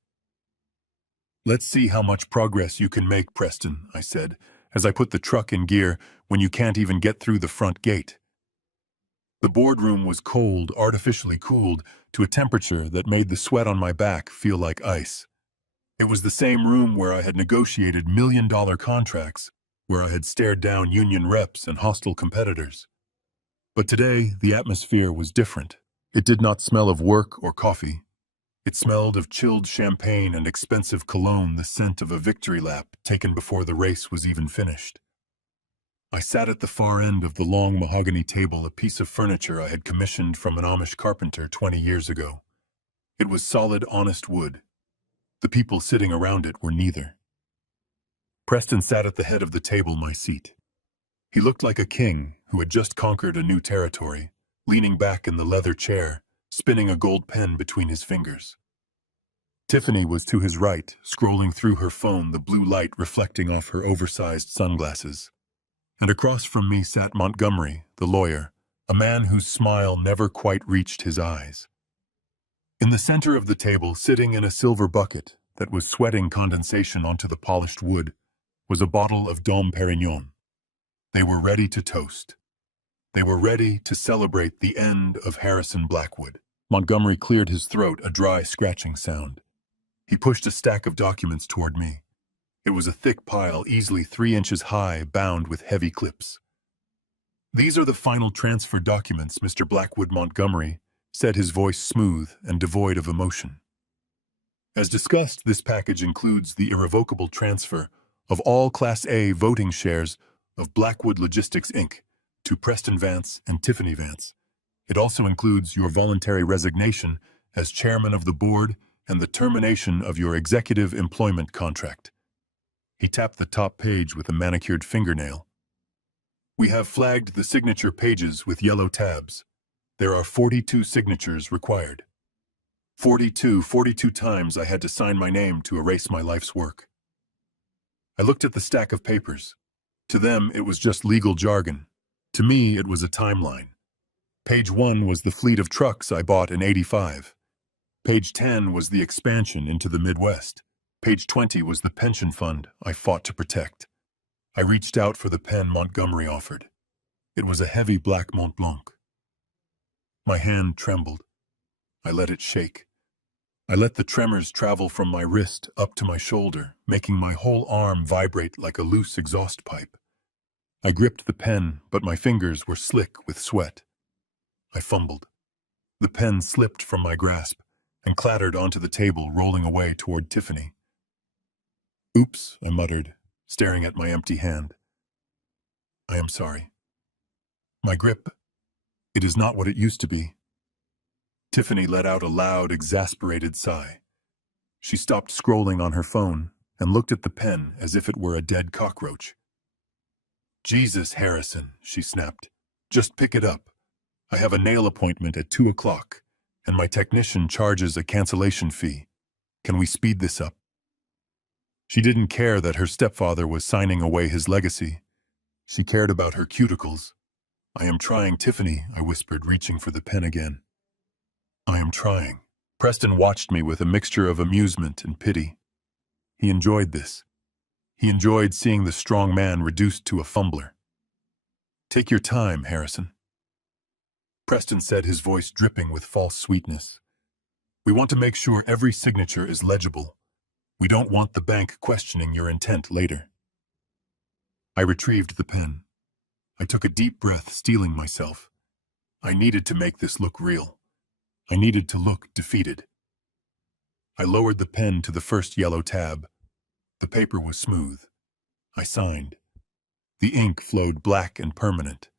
"Let's see how much progress you can make, Preston," I said, as I put the truck in gear when you can't even get through the front gate. The boardroom was cold, artificially cooled, to a temperature that made the sweat on my back feel like ice. It was the same room where I had negotiated million-dollar contracts, where I had stared down union reps and hostile competitors. But today, the atmosphere was different. It did not smell of work or coffee. It smelled of chilled champagne and expensive cologne, the scent of a victory lap taken before the race was even finished. I sat at the far end of the long mahogany table, a piece of furniture I had commissioned from an Amish carpenter 20 years ago. It was solid, honest wood. The people sitting around it were neither. Preston sat at the head of the table, my seat. He looked like a king who had just conquered a new territory, leaning back in the leather chair, spinning a gold pen between his fingers. Tiffany was to his right, scrolling through her phone, the blue light reflecting off her oversized sunglasses. And across from me sat Montgomery, the lawyer, a man whose smile never quite reached his eyes. In the center of the table, sitting in a silver bucket that was sweating condensation onto the polished wood, was a bottle of Dom Perignon. They were ready to toast. They were ready to celebrate the end of Harrison Blackwood. Montgomery cleared his throat, a dry, scratching sound. He pushed a stack of documents toward me. It was a thick pile, easily 3 inches high, bound with heavy clips. "These are the final transfer documents, Mr. Blackwood." Montgomery said, his voice smooth and devoid of emotion. "As discussed, this package includes the irrevocable transfer of all Class A voting shares of Blackwood Logistics, Inc. to Preston Vance and Tiffany Vance. It also includes your voluntary resignation as chairman of the board and the termination of your executive employment contract." He tapped the top page with a manicured fingernail. "We have flagged the signature pages with yellow tabs. There are 42 signatures required. 42 times I had to sign my name to erase my life's work." I looked at the stack of papers. To them, it was just legal jargon. To me, it was a timeline. Page 1 was the fleet of trucks I bought in '85. Page 10 was the expansion into the Midwest. Page 20 was the pension fund I fought to protect. I reached out for the pen Montgomery offered. It was a heavy black Mont Blanc. My hand trembled. I let it shake. I let the tremors travel from my wrist up to my shoulder, making my whole arm vibrate like a loose exhaust pipe. I gripped the pen, but my fingers were slick with sweat. I fumbled. The pen slipped from my grasp and clattered onto the table, rolling away toward Tiffany. "Oops," I muttered, staring at my empty hand. "I am sorry. My grip, it is not what it used to be." Tiffany let out a loud, exasperated sigh. She stopped scrolling on her phone and looked at the pen as if it were a dead cockroach. "Jesus, Harrison," she snapped. "Just pick it up. I have a nail appointment at 2 o'clock, and my technician charges a cancellation fee. Can we speed this up?" She didn't care that her stepfather was signing away his legacy. She cared about her cuticles. "I am trying, Tiffany," I whispered, reaching for the pen again. "I am trying." Preston watched me with a mixture of amusement and pity. He enjoyed this. He enjoyed seeing the strong man reduced to a fumbler. "Take your time, Harrison," Preston said, his voice dripping with false sweetness. "We want to make sure every signature is legible. We don't want the bank questioning your intent later." I retrieved the pen. I took a deep breath, steeling myself. I needed to make this look real. I needed to look defeated. I lowered the pen to the first yellow tab. The paper was smooth. I signed. The ink flowed black and permanent.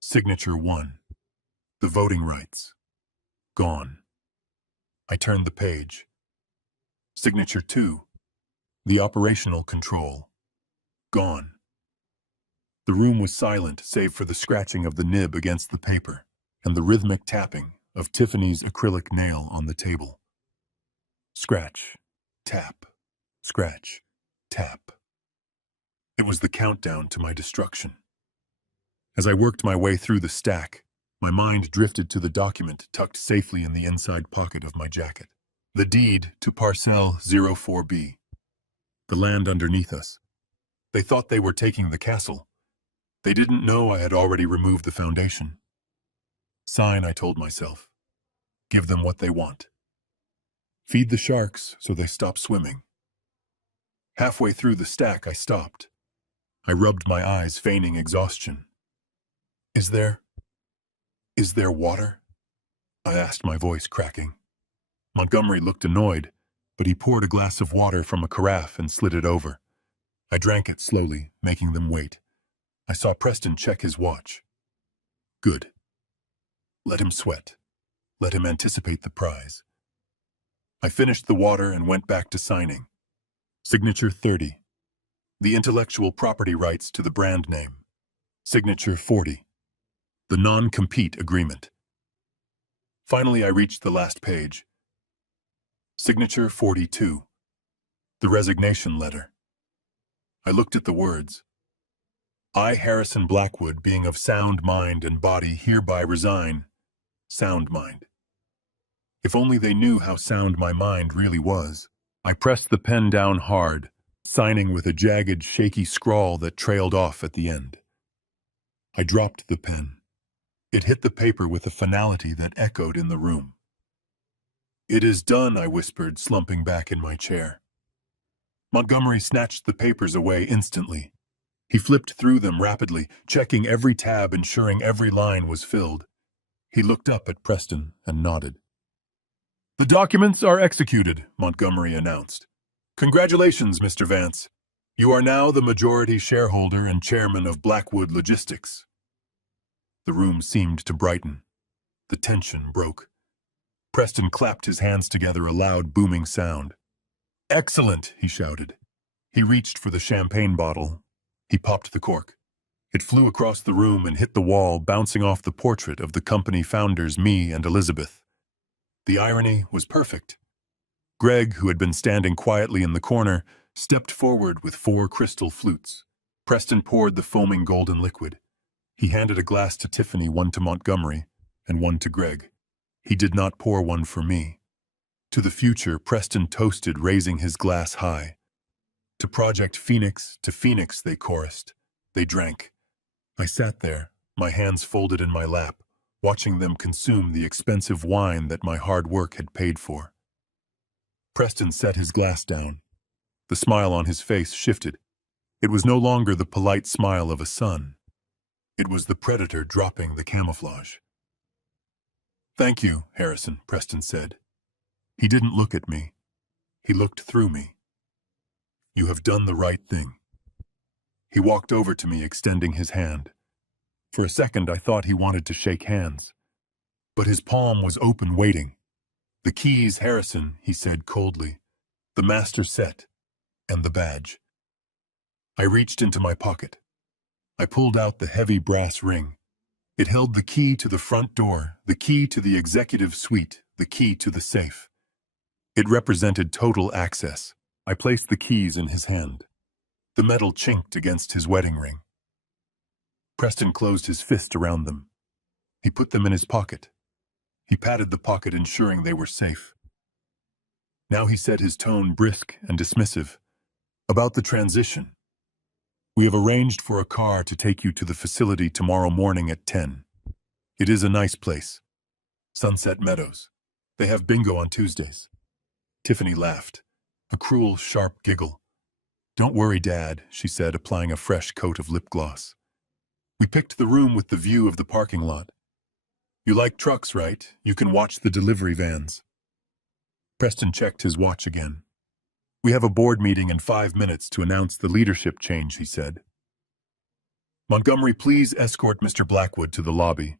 Signature 1. The voting rights. Gone. I turned the page. Signature 2. The operational control. Gone. The room was silent, save for the scratching of the nib against the paper and the rhythmic tapping of Tiffany's acrylic nail on the table. Scratch, tap, scratch, tap. It was the countdown to my destruction. As I worked my way through the stack, My mind drifted to the document tucked safely in the inside pocket of my jacket. The deed to Parcel 04B. The land underneath us. They thought they were taking the castle. They didn't know I had already removed the foundation. Sign, I told myself. Give them what they want. Feed the sharks so they stop swimming. Halfway through the stack, I stopped. I rubbed my eyes, feigning exhaustion. Is there water? I asked, my voice cracking. Montgomery looked annoyed, but he poured a glass of water from a carafe and slid it over. I drank it slowly, making them wait. I saw Preston check his watch. Good. Let him sweat. Let him anticipate the prize. I finished the water and went back to signing. Signature 30. The intellectual property rights to the brand name. Signature 40. The non-compete agreement. Finally, I reached the last page. Signature 42. The resignation letter. I looked at the words. I, Harrison Blackwood, being of sound mind and body, hereby resign. Sound mind. If only they knew how sound my mind really was. I pressed the pen down hard, signing with a jagged, shaky scrawl that trailed off at the end. I dropped the pen. It hit the paper with a finality that echoed in the room. It is done, I whispered, slumping back in my chair. Montgomery snatched the papers away instantly. He flipped through them rapidly, checking every tab, ensuring every line was filled. He looked up at Preston and nodded. The documents are executed, Montgomery announced. Congratulations, Mr. Vance. You are now the majority shareholder and chairman of Blackwood Logistics. The room seemed to brighten. The tension broke. Preston clapped his hands together, a loud, booming sound. Excellent, he shouted. He reached for the champagne bottle. He popped the cork. It flew across the room and hit the wall, bouncing off the portrait of the company founders, me and Elizabeth. The irony was perfect. Greg, who had been standing quietly in the corner, stepped forward with 4 crystal flutes. Preston poured the foaming golden liquid. He handed a glass to Tiffany, one to Montgomery, and one to Greg. He did not pour one for me. To the future, Preston toasted, raising his glass high. To Project Phoenix, to Phoenix, they chorused. They drank. I sat there, my hands folded in my lap, watching them consume the expensive wine that my hard work had paid for. Preston set his glass down. The smile on his face shifted. It was no longer the polite smile of a son. It was the predator dropping the camouflage. Thank you, Harrison, Preston said. He didn't look at me. He looked through me. You have done the right thing. He walked over to me, extending his hand. For a second, I thought he wanted to shake hands. But his palm was open, waiting. The keys, Harrison, he said coldly. The master set. And the badge. I reached into my pocket. I pulled out the heavy brass ring. It held the key to the front door, the key to the executive suite, the key to the safe. It represented total access. I placed the keys in his hand. The metal chinked against his wedding ring. Preston closed his fist around them. He put them in his pocket. He patted the pocket, ensuring they were safe. Now he said, his tone brisk and dismissive. About the transition. We have arranged for a car to take you to the facility tomorrow morning at 10. It is a nice place. Sunset Meadows. They have bingo on Tuesdays. Tiffany laughed. A cruel, sharp giggle. Don't worry, Dad, she said, applying a fresh coat of lip gloss. We picked the room with the view of the parking lot. You like trucks, right? You can watch the delivery vans. Preston checked his watch again. We have a board meeting in 5 minutes to announce the leadership change, he said. Montgomery, please escort Mr. Blackwood to the lobby.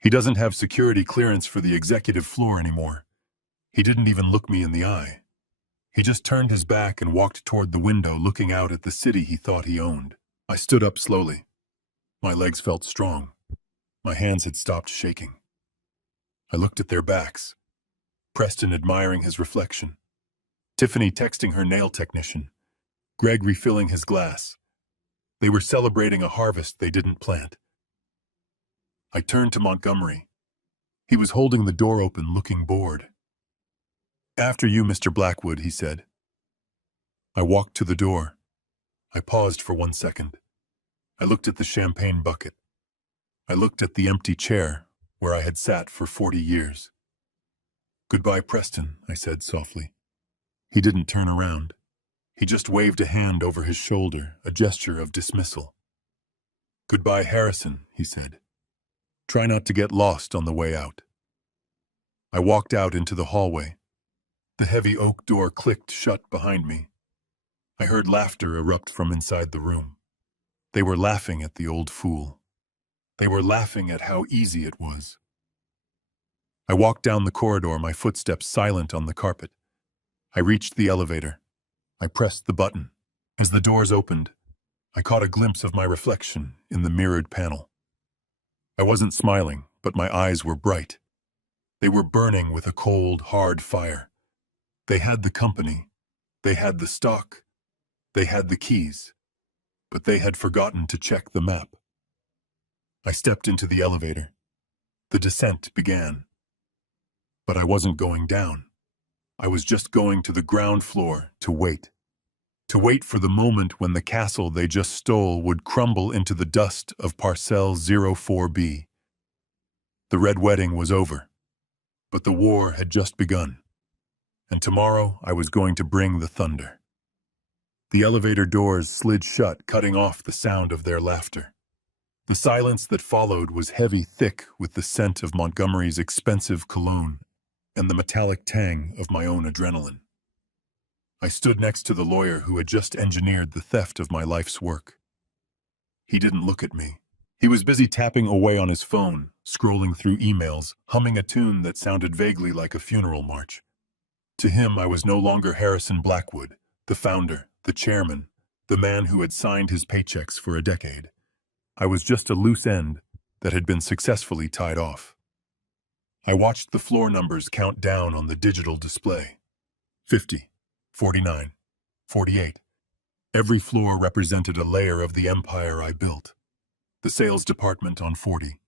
He doesn't have security clearance for the executive floor anymore. He didn't even look me in the eye. He just turned his back and walked toward the window, looking out at the city he thought he owned. I stood up slowly. My legs felt strong. My hands had stopped shaking. I looked at their backs. Preston admiring his reflection. Tiffany texting her nail technician. Greg refilling his glass. They were celebrating a harvest they didn't plant. I turned to Montgomery. He was holding the door open, looking bored. "After you, Mr. Blackwood," he said. I walked to the door. I paused for 1 second. I looked at the champagne bucket. I looked at the empty chair where I had sat for 40 years. "Goodbye, Preston," I said softly. He didn't turn around. He just waved a hand over his shoulder, a gesture of dismissal. "Goodbye, Harrison," he said. "Try not to get lost on the way out." I walked out into the hallway. The heavy oak door clicked shut behind me. I heard laughter erupt from inside the room. They were laughing at the old fool. They were laughing at how easy it was. I walked down the corridor, my footsteps silent on the carpet. I reached the elevator. I pressed the button. As the doors opened, I caught a glimpse of my reflection in the mirrored panel. I wasn't smiling, but my eyes were bright. They were burning with a cold, hard fire. They had the company. They had the stock. They had the keys. But they had forgotten to check the map. I stepped into the elevator. The descent began. But I wasn't going down. I was just going to the ground floor to wait. To wait for the moment when the castle they just stole would crumble into the dust of Parcel 04B. The Red Wedding was over, but the war had just begun. And tomorrow I was going to bring the thunder. The elevator doors slid shut, cutting off the sound of their laughter. The silence that followed was heavy, thick with the scent of Montgomery's expensive cologne and the metallic tang of my own adrenaline. I stood next to the lawyer who had just engineered the theft of my life's work. He didn't look at me. He was busy tapping away on his phone, scrolling through emails, humming a tune that sounded vaguely like a funeral march. To him, I was no longer Harrison Blackwood, the founder, the chairman, the man who had signed his paychecks for a decade. I was just a loose end that had been successfully tied off. I watched the floor numbers count down on the digital display. 50, 49, 48. Every floor represented a layer of the empire I built. The sales department on 40,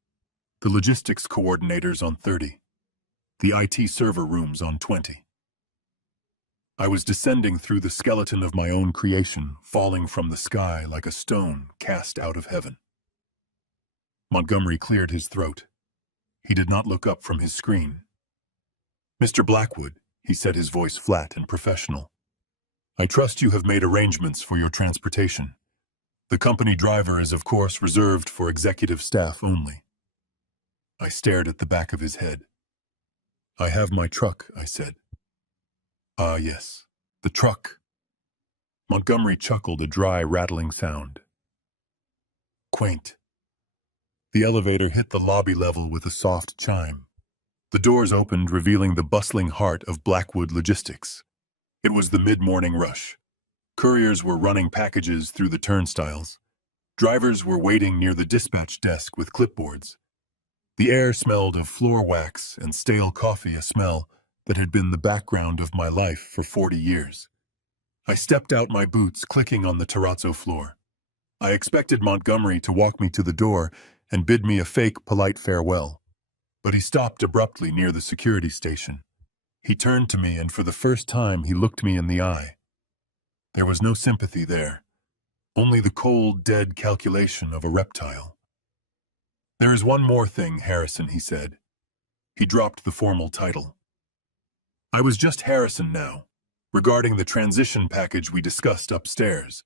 the logistics coordinators on 30, the IT server rooms on 20. I was descending through the skeleton of my own creation, falling from the sky like a stone cast out of heaven. Montgomery cleared his throat. He did not look up from his screen. "Mr. Blackwood," he said, his voice flat and professional, "I trust you have made arrangements for your transportation. The company driver is, of course, reserved for executive staff only." I stared at the back of his head. "I have my truck," I said. "Ah, yes, the truck." Montgomery chuckled, a dry, rattling sound. "Quaint." The elevator hit the lobby level with a soft chime. The doors opened, revealing the bustling heart of Blackwood Logistics. It was the mid-morning rush. Couriers were running packages through the turnstiles. Drivers were waiting near the dispatch desk with clipboards. The air smelled of floor wax and stale coffee, a smell that had been the background of my life for 40 years. I stepped out, my boots clicking on the terrazzo floor. I expected Montgomery to walk me to the door and bid me a fake, polite farewell. But he stopped abruptly near the security station. He turned to me, and for the first time he looked me in the eye. There was no sympathy there, only the cold, dead calculation of a reptile. "There is one more thing, Harrison," he said. He dropped the formal title. I was just Harrison now, regarding the transition package we discussed upstairs,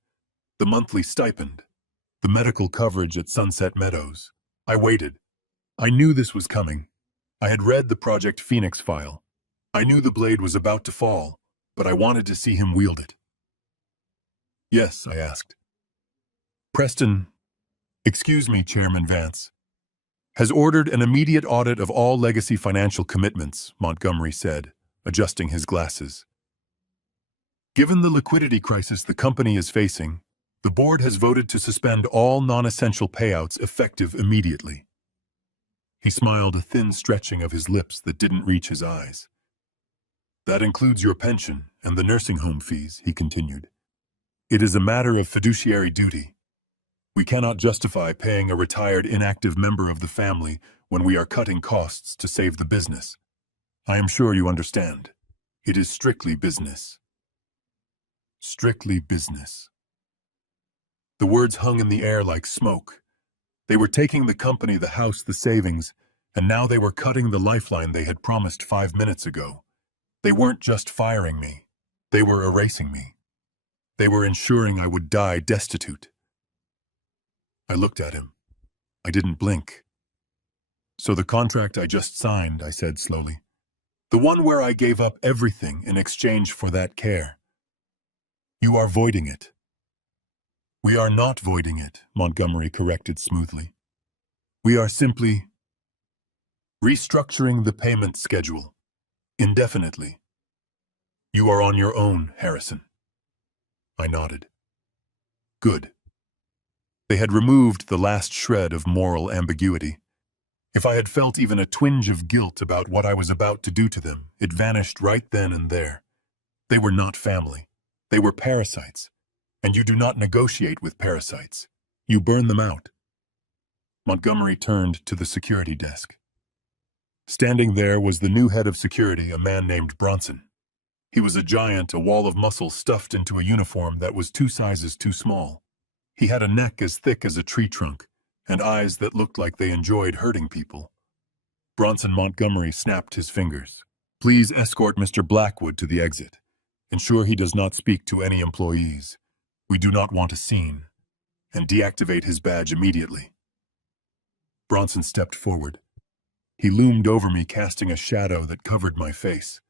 the monthly stipend, the medical coverage at Sunset Meadows. I waited. I knew this was coming. I had read the Project Phoenix file. I knew the blade was about to fall, but I wanted to see him wield it. "Yes," I asked. "Preston, excuse me, Chairman Vance, has ordered an immediate audit of all legacy financial commitments," Montgomery said, adjusting his glasses. "Given the liquidity crisis the company is facing, the board has voted to suspend all non-essential payouts effective immediately." He smiled, a thin stretching of his lips that didn't reach his eyes. "That includes your pension and the nursing home fees," he continued. "It is a matter of fiduciary duty. We cannot justify paying a retired inactive member of the family when we are cutting costs to save the business. I am sure you understand. It is strictly business. Strictly business. The words hung in the air like smoke. They were taking the company, the house, the savings, and now they were cutting the lifeline they had promised 5 minutes ago. They weren't just firing me. They were erasing me. They were ensuring I would die destitute. I looked at him. I didn't blink. So the contract I just signed, I said slowly. The one where I gave up everything in exchange for that care. You are voiding it. We are not voiding it, Montgomery corrected smoothly. We are simply restructuring the payment schedule indefinitely. You are on your own, Harrison. I nodded. Good. They had removed the last shred of moral ambiguity. If I had felt even a twinge of guilt about what I was about to do to them, it vanished right then and there. They were not family. They were parasites. And you do not negotiate with parasites. You burn them out. Montgomery turned to the security desk. Standing there was the new head of security, a man named Bronson. He was a giant, a wall of muscle stuffed into a uniform that was 2 sizes too small. He had a neck as thick as a tree trunk, and eyes that looked like they enjoyed hurting people. Bronson Montgomery snapped his fingers. Please escort Mr. Blackwood to the exit. Ensure he does not speak to any employees. We do not want a scene. And deactivate his badge immediately. Bronson stepped forward. He loomed over me, casting a shadow that covered my face.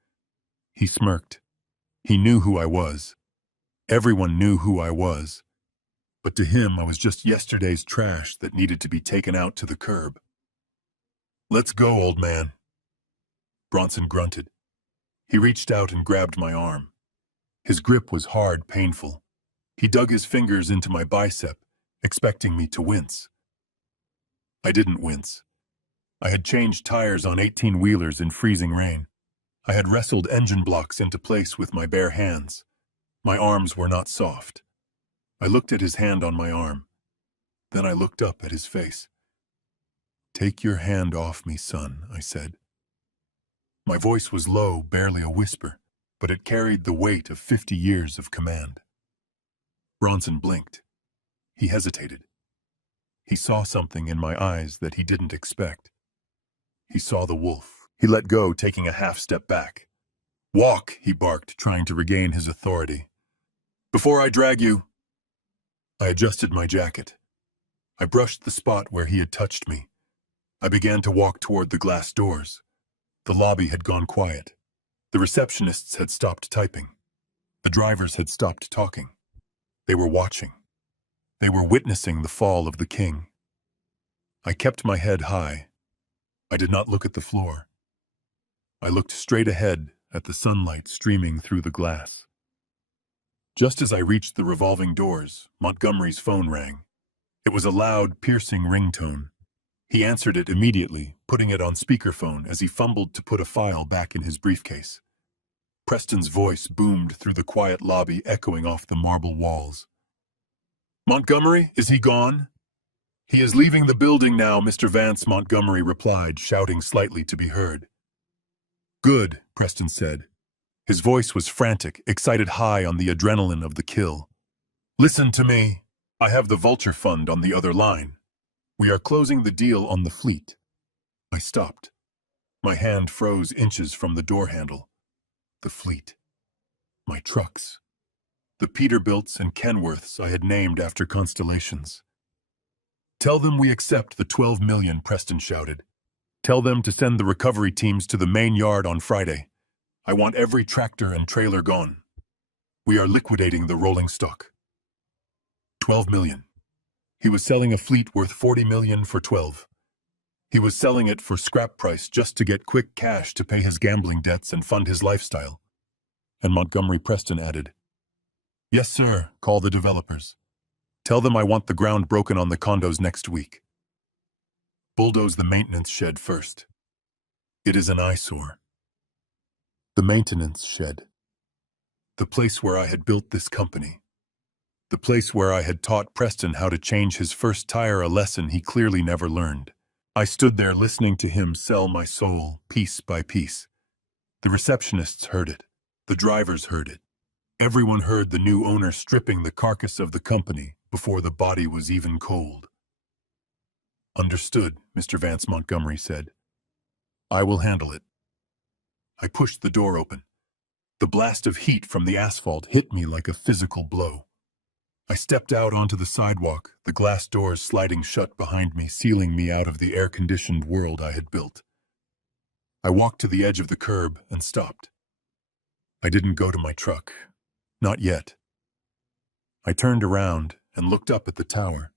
He smirked. He knew who I was. Everyone knew who I was. But to him, I was just yesterday's trash that needed to be taken out to the curb. Let's go, old man. Bronson grunted. He reached out and grabbed my arm. His grip was hard, painful. He dug his fingers into my bicep, expecting me to wince. I didn't wince. I had changed tires on 18-wheelers in freezing rain. I had wrestled engine blocks into place with my bare hands. My arms were not soft. I looked at his hand on my arm. Then I looked up at his face. Take your hand off me, son, I said. My voice was low, barely a whisper, but it carried the weight of 50 years of command. Bronson blinked. He hesitated. He saw something in my eyes that he didn't expect. He saw the wolf. He let go, taking a half step back. Walk, he barked, trying to regain his authority. Before I drag you. I adjusted my jacket. I brushed the spot where he had touched me. I began to walk toward the glass doors. The lobby had gone quiet. The receptionists had stopped typing. The drivers had stopped talking. They were watching. They were witnessing the fall of the king. I kept my head high. I did not look at the floor. I looked straight ahead at the sunlight streaming through the glass. Just as I reached the revolving doors, Montgomery's phone rang. It was a loud, piercing ringtone. He answered it immediately, putting it on speakerphone as he fumbled to put a file back in his briefcase. Preston's voice boomed through the quiet lobby, echoing off the marble walls. Montgomery, is he gone? He is leaving the building now, Mr. Vance, Montgomery replied, shouting slightly to be heard. Good, Preston said. His voice was frantic, excited high on the adrenaline of the kill. Listen to me. I have the Vulture Fund on the other line. We are closing the deal on the fleet. I stopped. My hand froze inches from the door handle. The fleet. My trucks. The Peterbilts and Kenworths I had named after constellations. Tell them we accept the $12 million, Preston shouted. Tell them to send the recovery teams to the main yard on Friday. I want every tractor and trailer gone. We are liquidating the rolling stock. 12 million. He was selling a fleet worth 40 million for 12. He was selling it for scrap price just to get quick cash to pay his gambling debts and fund his lifestyle. And Montgomery Preston added, Yes, sir, call the developers. Tell them I want the ground broken on the condos next week. Bulldoze the maintenance shed first. It is an eyesore. The maintenance shed. The place where I had built this company. The place where I had taught Preston how to change his first tire, a lesson he clearly never learned. I stood there listening to him sell my soul, piece by piece. The receptionists heard it. The drivers heard it. Everyone heard the new owner stripping the carcass of the company before the body was even cold. "Understood," Mr. Vance Montgomery said. "I will handle it." I pushed the door open. The blast of heat from the asphalt hit me like a physical blow. I stepped out onto the sidewalk, the glass doors sliding shut behind me, sealing me out of the air-conditioned world I had built. I walked to the edge of the curb and stopped. I didn't go to my truck. Not yet. I turned around and looked up at the tower.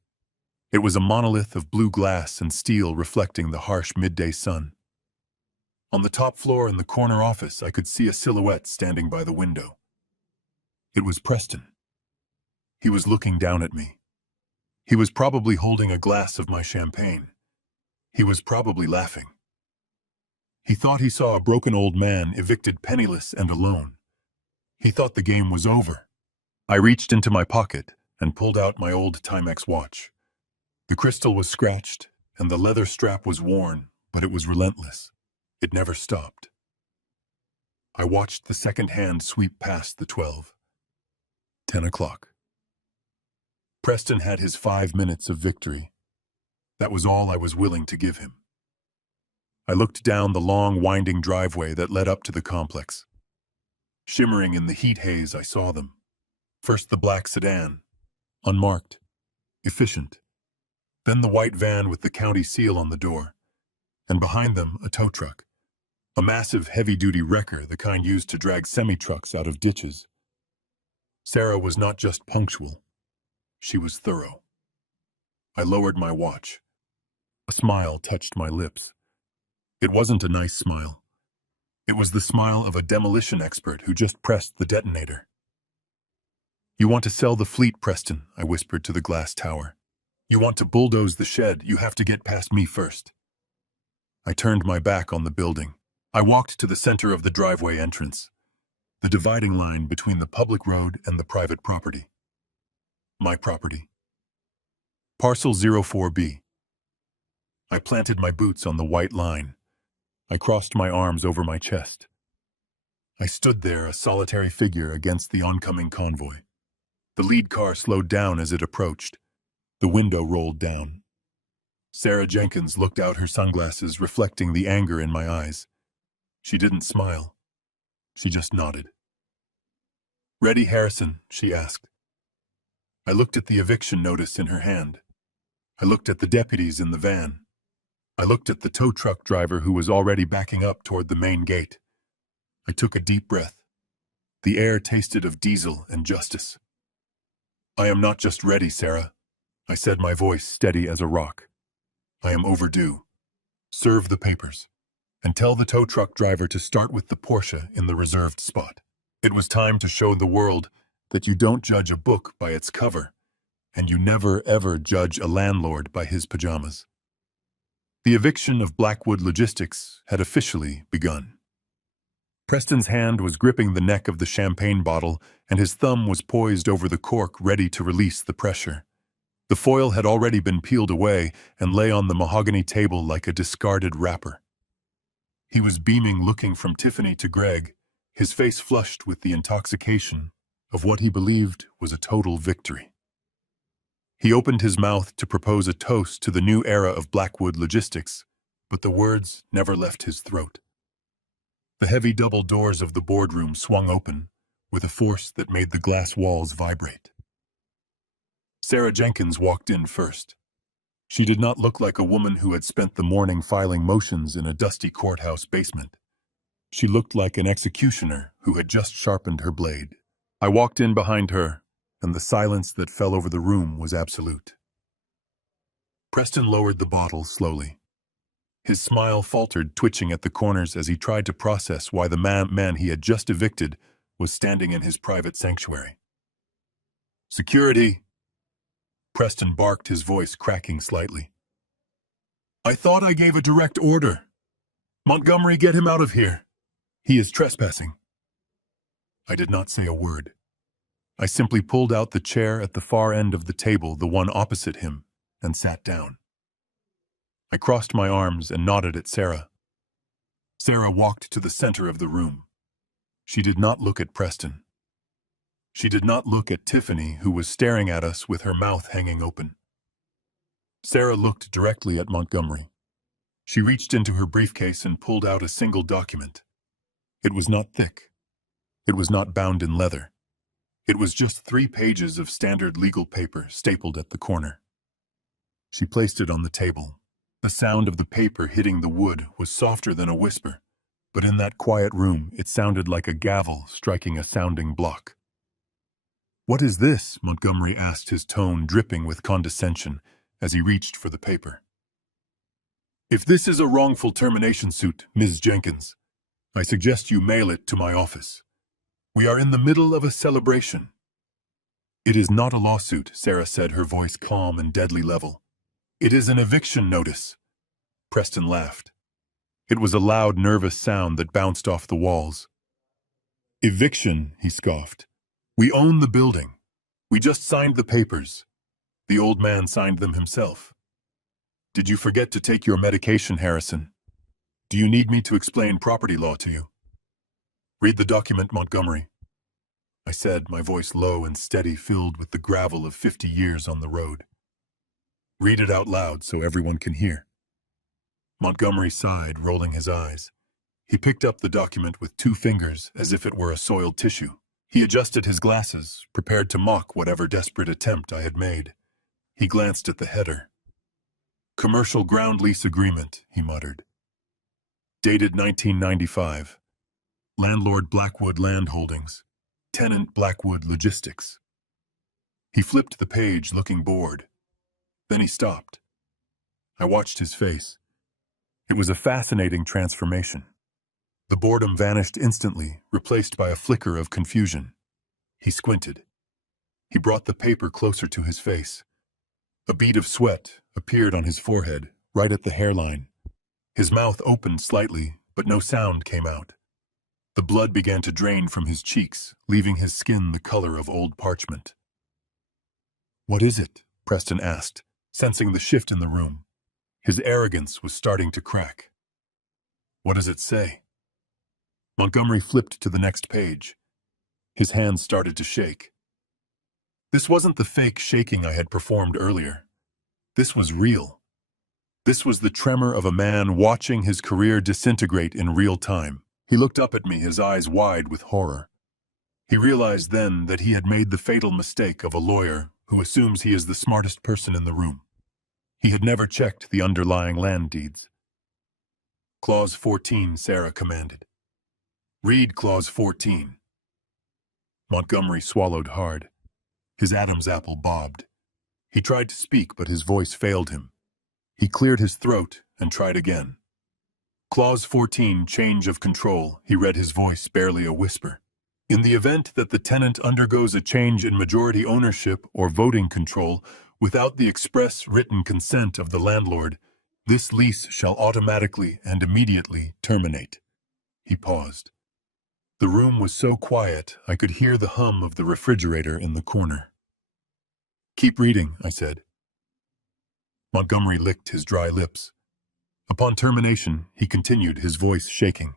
It was a monolith of blue glass and steel reflecting the harsh midday sun. On the top floor in the corner office, I could see a silhouette standing by the window. It was Preston. He was looking down at me. He was probably holding a glass of my champagne. He was probably laughing. He thought he saw a broken old man evicted penniless and alone. He thought the game was over. I reached into my pocket and pulled out my old Timex watch. The crystal was scratched and the leather strap was worn, but it was relentless. It never stopped. I watched the second hand sweep past the 12. 10 o'clock. Preston had his 5 minutes of victory. That was all I was willing to give him. I looked down the long, winding driveway that led up to the complex. Shimmering in the heat haze, I saw them. First the black sedan, unmarked, efficient. Then the white van with the county seal on the door. And behind them, a tow truck. A massive, heavy-duty wrecker, the kind used to drag semi-trucks out of ditches. Sarah was not just punctual. She was thorough. I lowered my watch. A smile touched my lips. It wasn't a nice smile. It was the smile of a demolition expert who just pressed the detonator. "You want to sell the fleet, Preston," I whispered to the glass tower. "You want to bulldoze the shed, you have to get past me first." I turned my back on the building. I walked to the center of the driveway entrance, the dividing line between the public road and the private property. My property. Parcel 04B. I planted my boots on the white line. I crossed my arms over my chest. I stood there, a solitary figure against the oncoming convoy. The lead car slowed down as it approached. The window rolled down. Sarah Jenkins looked out her sunglasses, reflecting the anger in my eyes. She didn't smile. She just nodded. "Ready, Harrison?" she asked. I looked at the eviction notice in her hand. I looked at the deputies in the van. I looked at the tow truck driver who was already backing up toward the main gate. I took a deep breath. The air tasted of diesel and justice. "I am not just ready, Sarah," I said, my voice steady as a rock. "I am overdue. Serve the papers. And tell the tow truck driver to start with the Porsche in the reserved spot." It was time to show the world that you don't judge a book by its cover, and you never ever judge a landlord by his pajamas. The eviction of Blackwood Logistics had officially begun. Preston's hand was gripping the neck of the champagne bottle, and his thumb was poised over the cork, ready to release the pressure. The foil had already been peeled away and lay on the mahogany table like a discarded wrapper. He was beaming, looking from Tiffany to Greg, his face flushed with the intoxication of what he believed was a total victory. He opened his mouth to propose a toast to the new era of Blackwood Logistics, but the words never left his throat. The heavy double doors of the boardroom swung open with a force that made the glass walls vibrate. Sarah Jenkins walked in first. She did not look like a woman who had spent the morning filing motions in a dusty courthouse basement. She looked like an executioner who had just sharpened her blade. I walked in behind her, and the silence that fell over the room was absolute. Preston lowered the bottle slowly. His smile faltered, twitching at the corners as he tried to process why the man he had just evicted was standing in his private sanctuary. "Security!" Preston barked, his voice cracking slightly. "I thought I gave a direct order. Montgomery, get him out of here. He is trespassing." I did not say a word. I simply pulled out the chair at the far end of the table, the one opposite him, and sat down. I crossed my arms and nodded at Sarah. Sarah walked to the center of the room. She did not look at Preston. She did not look at Tiffany, who was staring at us with her mouth hanging open. Sarah looked directly at Montgomery. She reached into her briefcase and pulled out a single document. It was not thick. It was not bound in leather. It was just 3 pages of standard legal paper stapled at the corner. She placed it on the table. The sound of the paper hitting the wood was softer than a whisper, but in that quiet room it sounded like a gavel striking a sounding block. "What is this?" Montgomery asked, his tone dripping with condescension as he reached for the paper. "If this is a wrongful termination suit, Ms. Jenkins, I suggest you mail it to my office. We are in the middle of a celebration." "It is not a lawsuit," Sarah said, her voice calm and deadly level. "It is an eviction notice." Preston laughed. It was a loud, nervous sound that bounced off the walls. "Eviction," he scoffed. "We own the building. We just signed the papers. The old man signed them himself. Did you forget to take your medication, Harrison? Do you need me to explain property law to you?" "Read the document, Montgomery," I said, my voice low and steady, filled with the gravel of 50 years on the road. "Read it out loud so everyone can hear." Montgomery sighed, rolling his eyes. He picked up the document with 2 fingers as if it were a soiled tissue. He adjusted his glasses, prepared to mock whatever desperate attempt I had made. He glanced at the header. "Commercial ground lease agreement," he muttered. "Dated 1995. Landlord Blackwood Land Holdings. Tenant Blackwood Logistics." He flipped the page, looking bored. Then he stopped. I watched his face. It was a fascinating transformation. The boredom vanished instantly, replaced by a flicker of confusion. He squinted. He brought the paper closer to his face. A bead of sweat appeared on his forehead, right at the hairline. His mouth opened slightly, but no sound came out. The blood began to drain from his cheeks, leaving his skin the color of old parchment. "What is it?" Preston asked, sensing the shift in the room. His arrogance was starting to crack. "What does it say?" Montgomery flipped to the next page. His hands started to shake. This wasn't the fake shaking I had performed earlier. This was real. This was the tremor of a man watching his career disintegrate in real time. He looked up at me, his eyes wide with horror. He realized then that he had made the fatal mistake of a lawyer who assumes he is the smartest person in the room. He had never checked the underlying land deeds. "Clause 14, Sarah commanded. "Read Clause 14. Montgomery swallowed hard. His Adam's apple bobbed. He tried to speak, but his voice failed him. He cleared his throat and tried again. "Clause 14, change of control," he read, his voice barely a whisper. "In the event that the tenant undergoes a change in majority ownership or voting control without the express written consent of the landlord, this lease shall automatically and immediately terminate." He paused. The room was so quiet I could hear the hum of the refrigerator in the corner. "Keep reading," I said. Montgomery licked his dry lips. Upon termination, he continued, his voice shaking.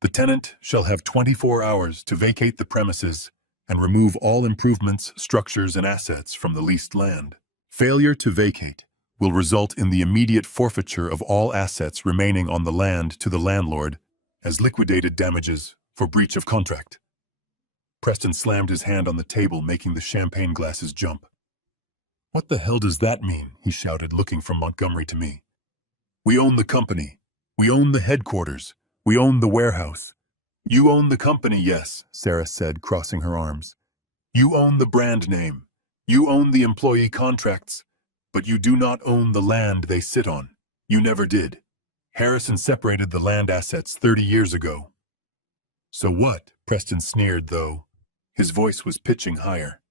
"The tenant shall have 24 hours to vacate the premises and remove all improvements, structures, and assets from the leased land. Failure to vacate will result in the immediate forfeiture of all assets remaining on the land to the landlord as liquidated damages for breach of contract." Preston slammed his hand on the table, making the champagne glasses jump. "What the hell does that mean?" he shouted, looking from Montgomery to me. "We own the company. We own the headquarters. We own the warehouse." "You own the company, yes," Sarah said, crossing her arms. "You own the brand name. You own the employee contracts. But you do not own the land they sit on. You never did. Harrison separated the land assets 30 years ago." "So what?" Preston sneered, though. His voice was pitching higher.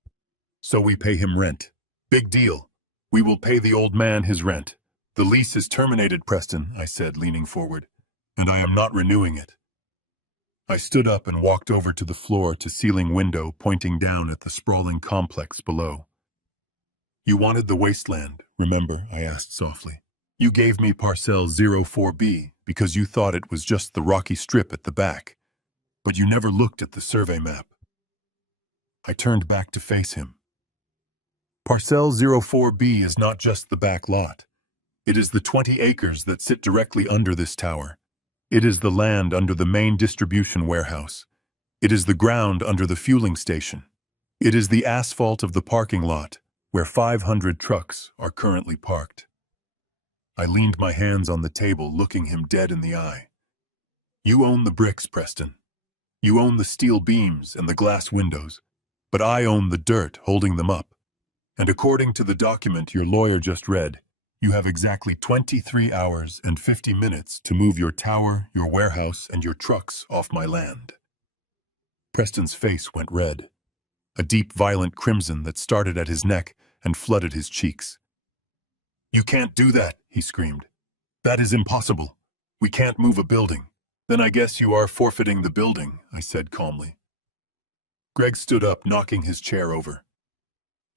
"So we pay him rent. Big deal. We will pay the old man his rent. The lease is terminated, Preston," I said, leaning forward, "and I am not renewing it." I stood up and walked over to the floor-to-ceiling window, pointing down at the sprawling complex below. You wanted the wasteland, remember? I asked softly. You gave me Parcel 04B because you thought it was just the rocky strip at the back, but you never looked at the survey map. I turned back to face him. Parcel 04B is not just the back lot. It is the 20 acres that sit directly under this tower. It is the land under the main distribution warehouse. It is the ground under the fueling station. It is the asphalt of the parking lot, where 500 trucks are currently parked. I leaned my hands on the table, looking him dead in the eye. You own the bricks, Preston. You own the steel beams and the glass windows, but I own the dirt holding them up. And according to the document your lawyer just read, you have exactly 23 hours and 50 minutes to move your tower, your warehouse, and your trucks off my land. Preston's face went red, a deep, violent crimson that started at his neck and flooded his cheeks. You can't do that, he screamed. That is impossible. We can't move a building. Then I guess you are forfeiting the building, I said calmly. Greg stood up, knocking his chair over.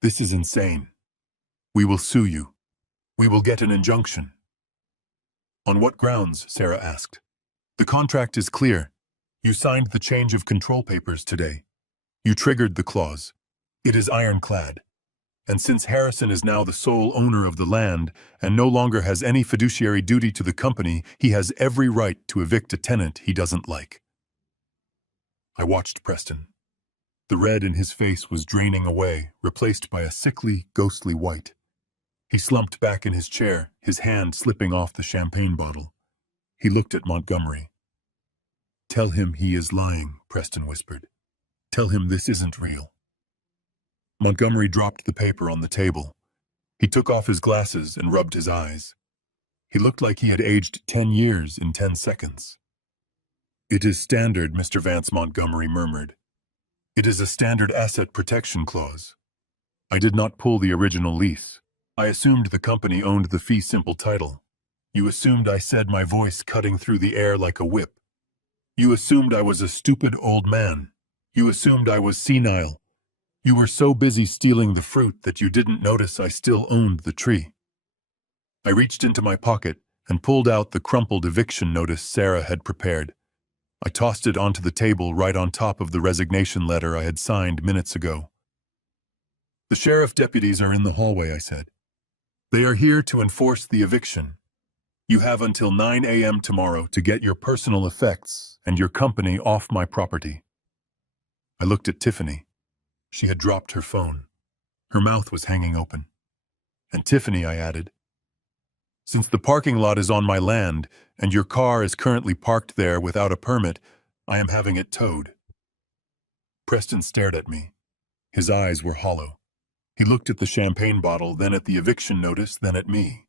This is insane. We will sue you. We will get an injunction. On what grounds? Sarah asked. The contract is clear. You signed the change of control papers today. You triggered the clause. It is ironclad. And since Harrison is now the sole owner of the land and no longer has any fiduciary duty to the company, he has every right to evict a tenant he doesn't like. I watched Preston. The red in his face was draining away, replaced by a sickly, ghostly white. He slumped back in his chair, his hand slipping off the champagne bottle. He looked at Montgomery. Tell him he is lying, Preston whispered. Tell him this isn't real. Montgomery dropped the paper on the table. He took off his glasses and rubbed his eyes. He looked like he had aged 10 years in 10 seconds. It is standard, Mr. Vance, Montgomery murmured. It is a standard asset protection clause. I did not pull the original lease. I assumed the company owned the fee simple title. You assumed I said my voice cutting through the air like a whip. You assumed I was a stupid old man. You assumed I was senile. You were so busy stealing the fruit that you didn't notice I still owned the tree. I reached into my pocket and pulled out the crumpled eviction notice Sarah had prepared. I tossed it onto the table right on top of the resignation letter I had signed minutes ago. The sheriff deputies are in the hallway, I said. They are here to enforce the eviction. You have until 9 a.m. tomorrow to get your personal effects and your company off my property. I looked at Tiffany. She had dropped her phone. Her mouth was hanging open. And Tiffany, I added, since the parking lot is on my land and your car is currently parked there without a permit, I am having it towed. Preston stared at me. His eyes were hollow. He looked at the champagne bottle, then at the eviction notice, then at me.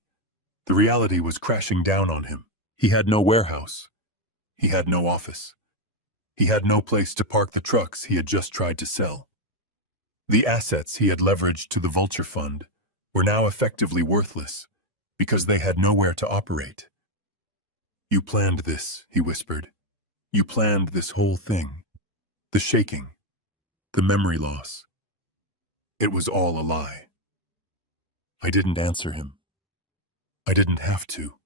The reality was crashing down on him. He had no warehouse. He had no office. He had no place to park the trucks he had just tried to sell. The assets he had leveraged to the Vulture Fund were now effectively worthless because they had nowhere to operate. You planned this, he whispered. You planned this whole thing. The shaking. The memory loss. It was all a lie. I didn't answer him. I didn't have to.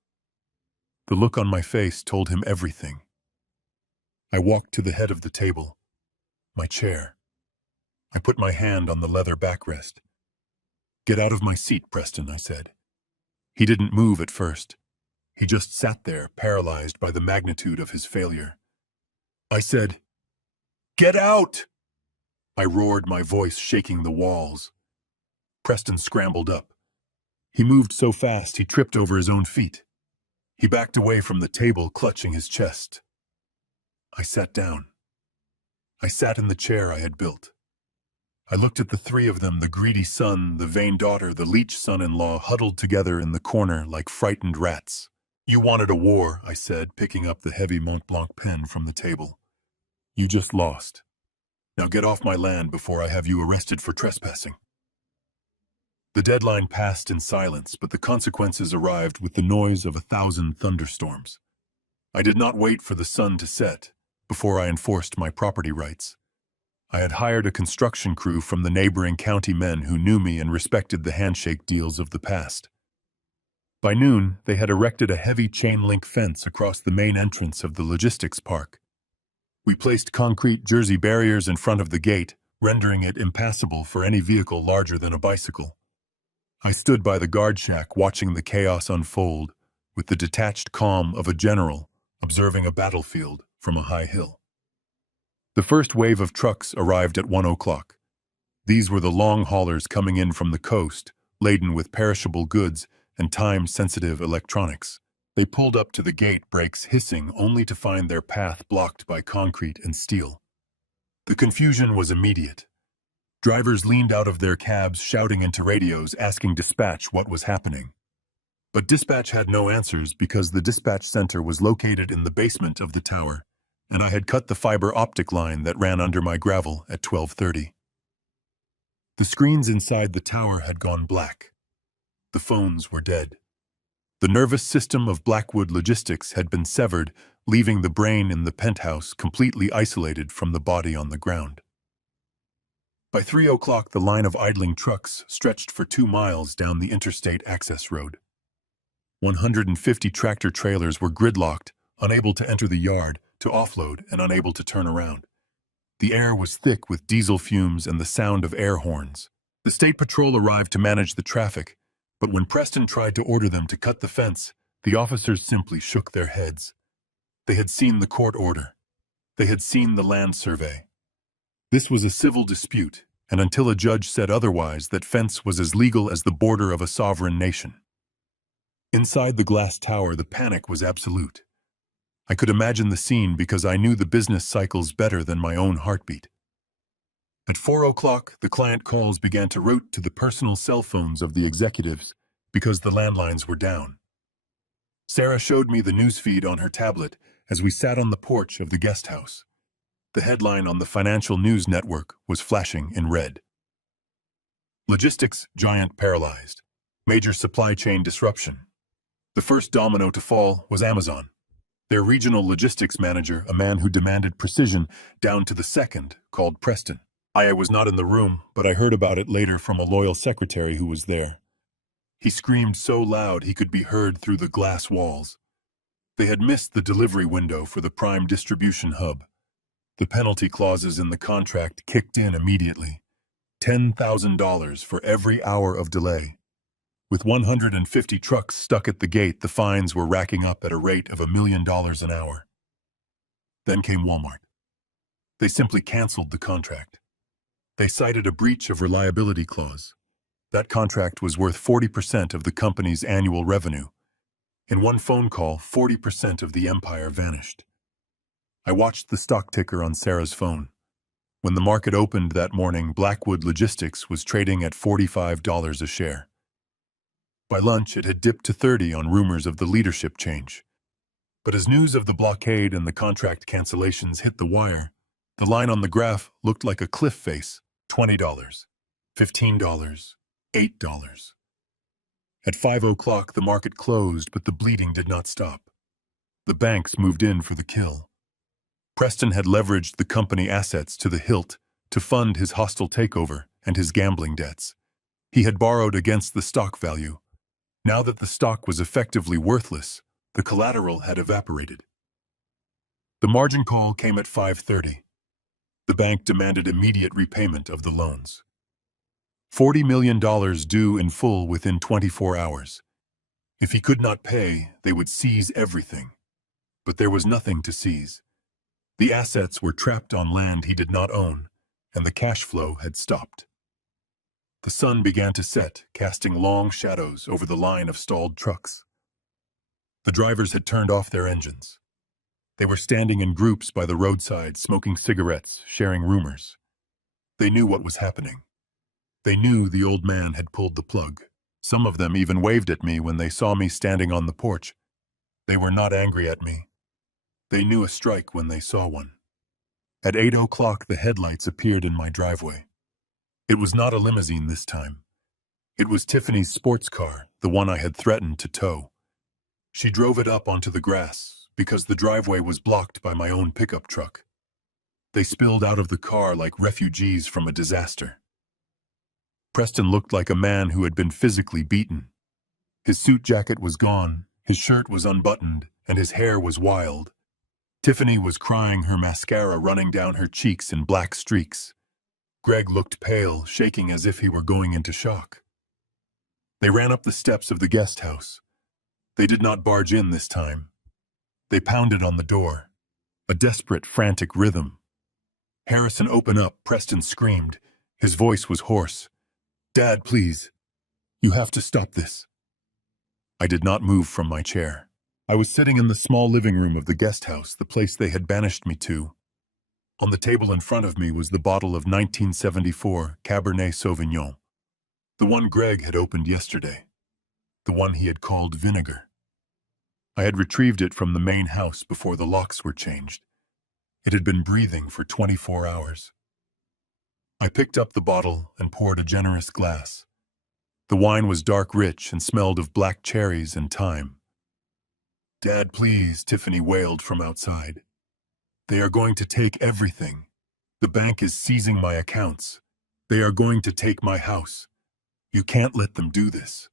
The look on my face told him everything. I walked to the head of the table, my chair. I put my hand on the leather backrest. Get out of my seat, Preston, I said. He didn't move at first. He just sat there, paralyzed by the magnitude of his failure. I said, "Get out!" I roared, my voice shaking the walls. Preston scrambled up. He moved so fast he tripped over his own feet. He backed away from the table, clutching his chest. I sat down. I sat in the chair I had built. I looked at the three of them, the greedy son, the vain daughter, the leech son-in-law, huddled together in the corner like frightened rats. You wanted a war, I said, picking up the heavy Mont Blanc pen from the table. You just lost. Now get off my land before I have you arrested for trespassing. The deadline passed in silence, but the consequences arrived with the noise of 1,000 thunderstorms. I did not wait for the sun to set. before I enforced my property rights. I had hired a construction crew from the neighboring county men who knew me and respected the handshake deals of the past. By noon, they had erected a heavy chain-link fence across the main entrance of the logistics park. We placed concrete jersey barriers in front of the gate, rendering it impassable for any vehicle larger than a bicycle. I stood by the guard shack watching the chaos unfold, with the detached calm of a general observing a battlefield from a high hill. The first wave of trucks arrived at 1 o'clock. These were the long haulers coming in from the coast, laden with perishable goods and time-sensitive electronics. They pulled up to the gate, brakes hissing, only to find their path blocked by concrete and steel. The confusion was immediate. Drivers leaned out of their cabs, shouting into radios, asking dispatch what was happening. But dispatch had no answers because the dispatch center was located in the basement of the tower, and I had cut the fiber optic line that ran under my gravel at 12:30. The screens inside the tower had gone black. The phones were dead. The nervous system of Blackwood Logistics had been severed, leaving the brain in the penthouse completely isolated from the body on the ground. By 3 o'clock, the line of idling trucks stretched for 2 miles down the interstate access road. 150 tractor-trailers were gridlocked, unable to enter the yard, to offload, and unable to turn around. The air was thick with diesel fumes and the sound of air horns. The state patrol arrived to manage the traffic, but when Preston tried to order them to cut the fence, the officers simply shook their heads. They had seen the court order. They had seen the land survey. This was a civil dispute, and until a judge said otherwise, that fence was as legal as the border of a sovereign nation. Inside the glass tower, the panic was absolute. I could imagine the scene because I knew the business cycles better than my own heartbeat. At 4 o'clock, the client calls began to route to the personal cell phones of the executives because the landlines were down. Sarah showed me the newsfeed on her tablet as we sat on the porch of the guest house. The headline on the financial news network was flashing in red. Logistics giant paralyzed. Major supply chain disruption. The first domino to fall was Amazon. Their regional logistics manager, a man who demanded precision down to the second, called Preston. I was not in the room, but I heard about it later from a loyal secretary who was there. He screamed so loud he could be heard through the glass walls. They had missed the delivery window for the prime distribution hub. The penalty clauses in the contract kicked in immediately. $10,000 for every hour of delay. With 150 trucks stuck at the gate, the fines were racking up at a rate of $1 million an hour. Then came Walmart. They simply canceled the contract. They cited a breach of reliability clause. That contract was worth 40% of the company's annual revenue. In one phone call, 40% of the empire vanished. I watched the stock ticker on Sarah's phone. When the market opened that morning, Blackwood Logistics was trading at $45 a share. By lunch, it had dipped to 30 on rumors of the leadership change. But as news of the blockade and the contract cancellations hit the wire, the line on the graph looked like a cliff face. $20, $15, $8. At 5 o'clock, the market closed, but the bleeding did not stop. The banks moved in for the kill. Preston had leveraged the company assets to the hilt to fund his hostile takeover and his gambling debts. He had borrowed against the stock value. Now that the stock was effectively worthless, the collateral had evaporated. The margin call came at 5:30. The bank demanded immediate repayment of the loans. $40 million due in full within 24 hours. If he could not pay, they would seize everything. But there was nothing to seize. The assets were trapped on land he did not own, and the cash flow had stopped. The sun began to set, casting long shadows over the line of stalled trucks. The drivers had turned off their engines. They were standing in groups by the roadside, smoking cigarettes, sharing rumors. They knew what was happening. They knew the old man had pulled the plug. Some of them even waved at me when they saw me standing on the porch. They were not angry at me. They knew a strike when they saw one. At 8 o'clock, the headlights appeared in my driveway. It was not a limousine this time. It was Tiffany's sports car, the one I had threatened to tow. She drove it up onto the grass, because the driveway was blocked by my own pickup truck. They spilled out of the car like refugees from a disaster. Preston looked like a man who had been physically beaten. His suit jacket was gone, his shirt was unbuttoned, and his hair was wild. Tiffany was crying, her mascara running down her cheeks in black streaks. Greg looked pale, shaking as if he were going into shock. They ran up the steps of the guest house. They did not barge in this time. They pounded on the door, a desperate, frantic rhythm. "Harrison, open up," Preston screamed. His voice was hoarse. "Dad, please. You have to stop this." I did not move from my chair. I was sitting in the small living room of the guest house, the place they had banished me to. On the table in front of me was the bottle of 1974 Cabernet Sauvignon, the one Greg had opened yesterday, the one he had called vinegar. I had retrieved it from the main house before the locks were changed. It had been breathing for 24 hours. I picked up the bottle and poured a generous glass. The wine was dark rich and smelled of black cherries and thyme. "Dad, please," Tiffany wailed from outside. "They are going to take everything. The bank is seizing my accounts. They are going to take my house. You can't let them do this."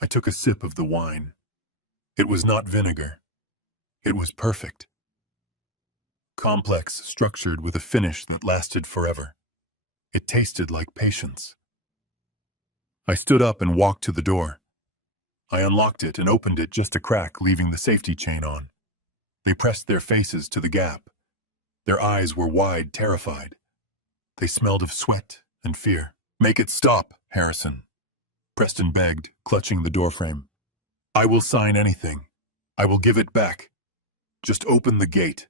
I took a sip of the wine. It was not vinegar. It was perfect. Complex, structured with a finish that lasted forever. It tasted like patience. I stood up and walked to the door. I unlocked it and opened it just a crack, leaving the safety chain on. They pressed their faces to the gap. Their eyes were wide, terrified. They smelled of sweat and fear. "Make it stop, Harrison," Preston begged, clutching the doorframe. "I will sign anything. I will give it back. Just open the gate.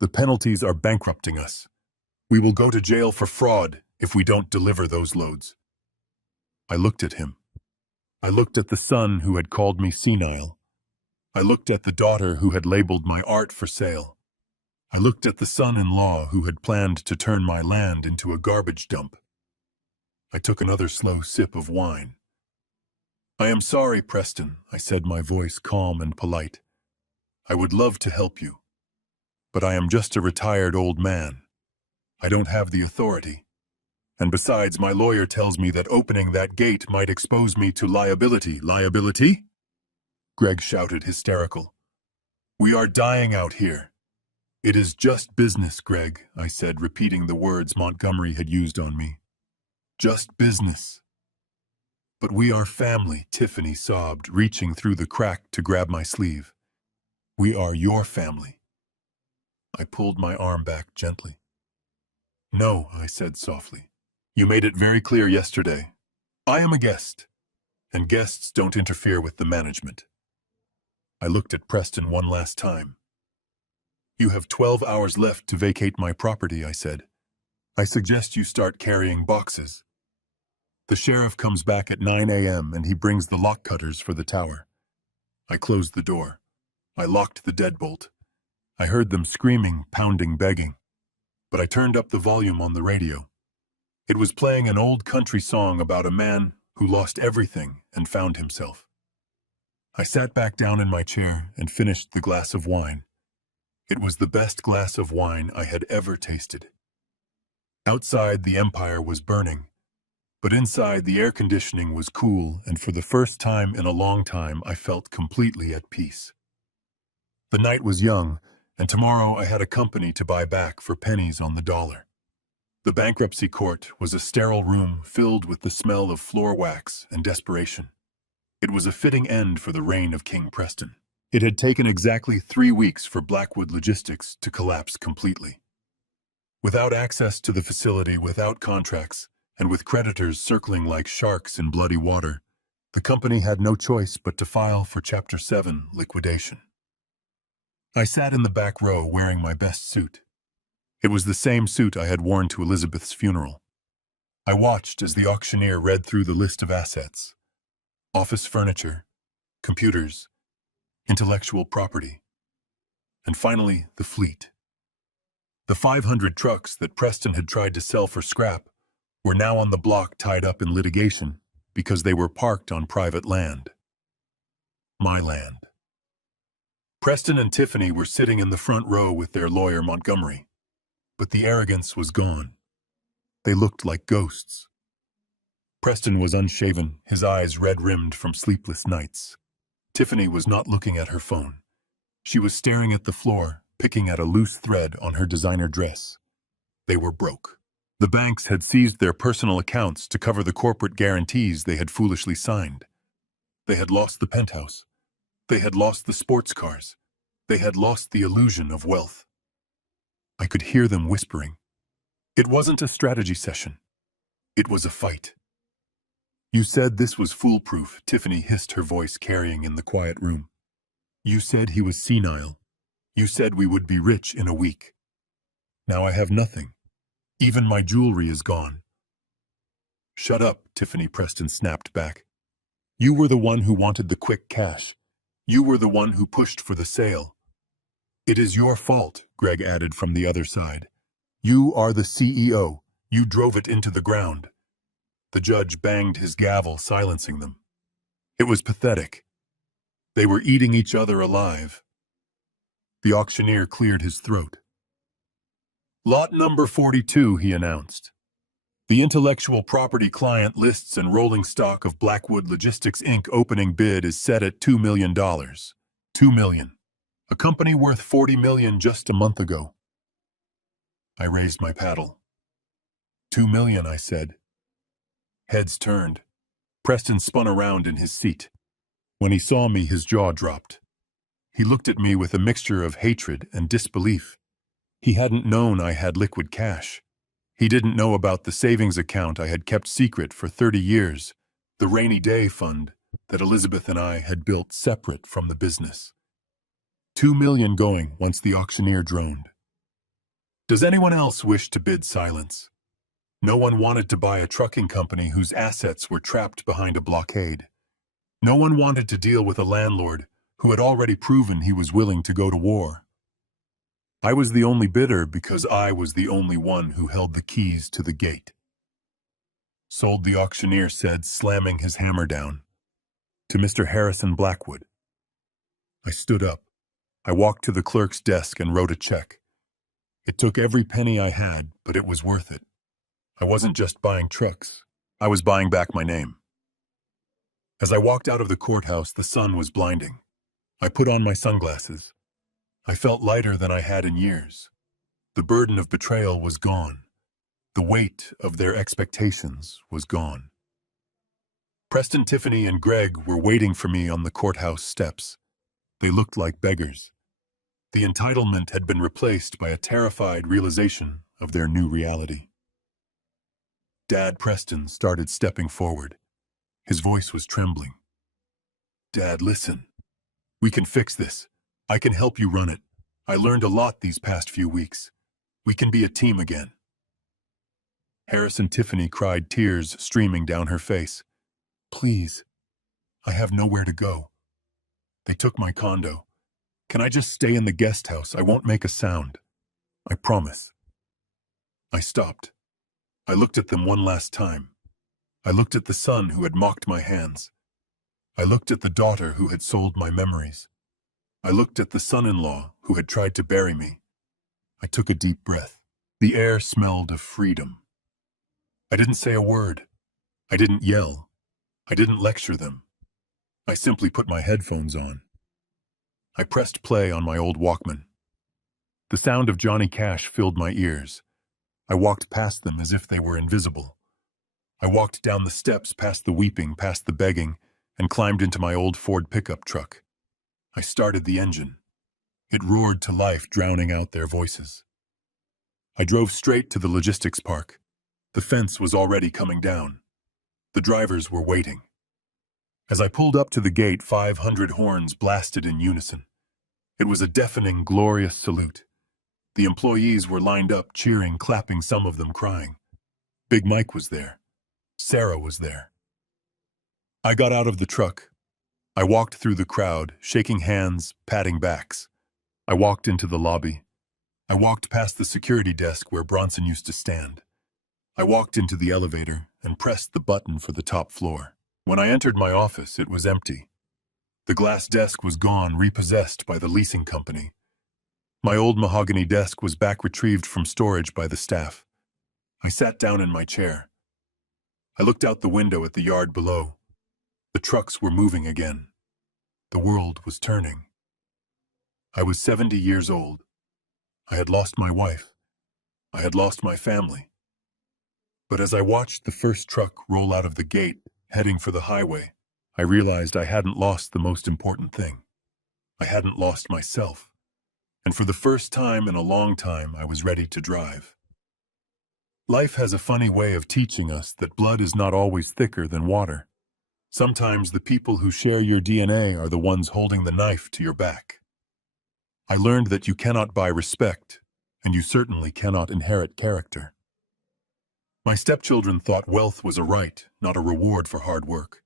The penalties are bankrupting us. We will go to jail for fraud if we don't deliver those loads." I looked at him. I looked at the son who had called me senile. I looked at the daughter who had labeled my art for sale. I looked at the son-in-law who had planned to turn my land into a garbage dump. I took another slow sip of wine. "I am sorry, Preston," I said, my voice calm and polite. "I would love to help you. But I am just a retired old man. I don't have the authority. And besides, my lawyer tells me that opening that gate might expose me to liability." "Liability?" Greg shouted, hysterical. "We are dying out here." "It is just business, Greg," I said, repeating the words Montgomery had used on me. "Just business." "But we are family," Tiffany sobbed, reaching through the crack to grab my sleeve. "We are your family." I pulled my arm back gently. "No," I said softly. "You made it very clear yesterday. I am a guest, and guests don't interfere with the management." I looked at Preston one last time. "You have 12 hours left to vacate my property," I said. "I suggest you start carrying boxes. The sheriff comes back at 9 a.m. and he brings the lock cutters for the tower." I closed the door. I locked the deadbolt. I heard them screaming, pounding, begging. But I turned up the volume on the radio. It was playing an old country song about a man who lost everything and found himself. I sat back down in my chair and finished the glass of wine. It was the best glass of wine I had ever tasted. Outside, the empire was burning, but inside, the air conditioning was cool, and for the first time in a long time, I felt completely at peace. The night was young, and tomorrow I had a company to buy back for pennies on the dollar. The bankruptcy court was a sterile room filled with the smell of floor wax and desperation. It was a fitting end for the reign of King Preston. It had taken exactly 3 weeks for Blackwood Logistics to collapse completely. Without access to the facility, without contracts, and with creditors circling like sharks in bloody water, the company had no choice but to file for Chapter 7 liquidation. I sat in the back row wearing my best suit. It was the same suit I had worn to Elizabeth's funeral. I watched as the auctioneer read through the list of assets: office furniture, computers, intellectual property, and finally the fleet. The 500 trucks that Preston had tried to sell for scrap were now on the block tied up in litigation because they were parked on private land. My land. Preston and Tiffany were sitting in the front row with their lawyer, Montgomery. But the arrogance was gone. They looked like ghosts. Preston was unshaven, his eyes red-rimmed from sleepless nights. Tiffany was not looking at her phone. She was staring at the floor, picking at a loose thread on her designer dress. They were broke. The banks had seized their personal accounts to cover the corporate guarantees they had foolishly signed. They had lost the penthouse. They had lost the sports cars. They had lost the illusion of wealth. I could hear them whispering. It wasn't a strategy session. It was a fight. You said this was foolproof, Tiffany hissed, her voice carrying in the quiet room. You said he was senile. You said we would be rich in a week. Now I have nothing. Even my jewelry is gone. Shut up, Tiffany, Preston snapped back. You were the one who wanted the quick cash. You were the one who pushed for the sale. It is your fault, Greg added from the other side. You are the CEO. You drove it into the ground. The judge banged his gavel, silencing them. It was pathetic. They were eating each other alive. The auctioneer cleared his throat. Lot number 42, he announced. The intellectual property client lists and rolling stock of Blackwood Logistics, Inc. opening bid is set at $2 million. $2 million. A company worth $40 million just a month ago. I raised my paddle. $2 million, I said. Heads turned. Preston spun around in his seat. When he saw me, his jaw dropped. He looked at me with a mixture of hatred and disbelief. He hadn't known I had liquid cash. He didn't know about the savings account I had kept secret for 30 years, the rainy day fund that Elizabeth and I had built separate from the business. $2 million going once the auctioneer droned. Does anyone else wish to bid silence? No one wanted to buy a trucking company whose assets were trapped behind a blockade. No one wanted to deal with a landlord who had already proven he was willing to go to war. I was the only bidder because I was the only one who held the keys to the gate. Sold, the auctioneer said, slamming his hammer down. To Mr. Harrison Blackwood. I stood up. I walked to the clerk's desk and wrote a check. It took every penny I had, but it was worth it. I wasn't just buying trucks. I was buying back my name. As I walked out of the courthouse, the sun was blinding. I put on my sunglasses. I felt lighter than I had in years. The burden of betrayal was gone. The weight of their expectations was gone. Preston, Tiffany, and Greg were waiting for me on the courthouse steps. They looked like beggars. The entitlement had been replaced by a terrified realization of their new reality. Dad, Preston started stepping forward. His voice was trembling. Dad, listen. We can fix this. I can help you run it. I learned a lot these past few weeks. We can be a team again. Harrison, Tiffany cried, tears streaming down her face. Please. I have nowhere to go. They took my condo. Can I just stay in the guest house? I won't make a sound. I promise. I stopped. I looked at them one last time. I looked at the son who had mocked my hands. I looked at the daughter who had sold my memories. I looked at the son-in-law who had tried to bury me. I took a deep breath. The air smelled of freedom. I didn't say a word. I didn't yell. I didn't lecture them. I simply put my headphones on. I pressed play on my old Walkman. The sound of Johnny Cash filled my ears. I walked past them as if they were invisible. I walked down the steps, past the weeping, past the begging, and climbed into my old Ford pickup truck. I started the engine. It roared to life, drowning out their voices. I drove straight to the logistics park. The fence was already coming down. The drivers were waiting. As I pulled up to the gate, 500 horns blasted in unison. It was a deafening, glorious salute. The employees were lined up, cheering, clapping, some of them crying. Big Mike was there. Sarah was there. I got out of the truck. I walked through the crowd, shaking hands, patting backs. I walked into the lobby. I walked past the security desk where Bronson used to stand. I walked into the elevator and pressed the button for the top floor. When I entered my office, it was empty. The glass desk was gone, repossessed by the leasing company. My old mahogany desk was back retrieved from storage by the staff. I sat down in my chair. I looked out the window at the yard below. The trucks were moving again. The world was turning. I was 70 years old. I had lost my wife. I had lost my family. But as I watched the first truck roll out of the gate, heading for the highway, I realized I hadn't lost the most important thing. I hadn't lost myself. And for the first time in a long time, I was ready to drive. Life has a funny way of teaching us that blood is not always thicker than water. Sometimes the people who share your DNA are the ones holding the knife to your back. I learned that you cannot buy respect, and you certainly cannot inherit character. My stepchildren thought wealth was a right, not a reward for hard work.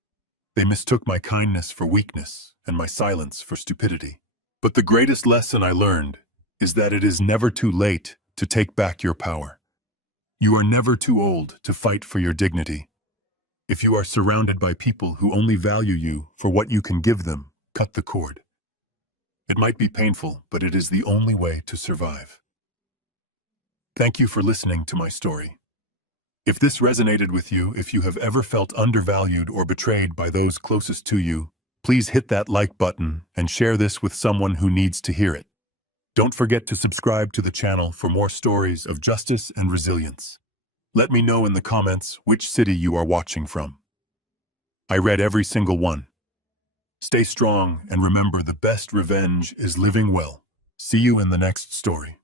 They mistook my kindness for weakness and my silence for stupidity. But the greatest lesson I learned is that it is never too late to take back your power. You are never too old to fight for your dignity. If you are surrounded by people who only value you for what you can give them, cut the cord. It might be painful, but it is the only way to survive. Thank you for listening to my story. If this resonated with you, if you have ever felt undervalued or betrayed by those closest to you, please hit that like button and share this with someone who needs to hear it. Don't forget to subscribe to the channel for more stories of justice and resilience. Let me know in the comments which city you are watching from. I read every single one. Stay strong and remember the best revenge is living well. See you in the next story.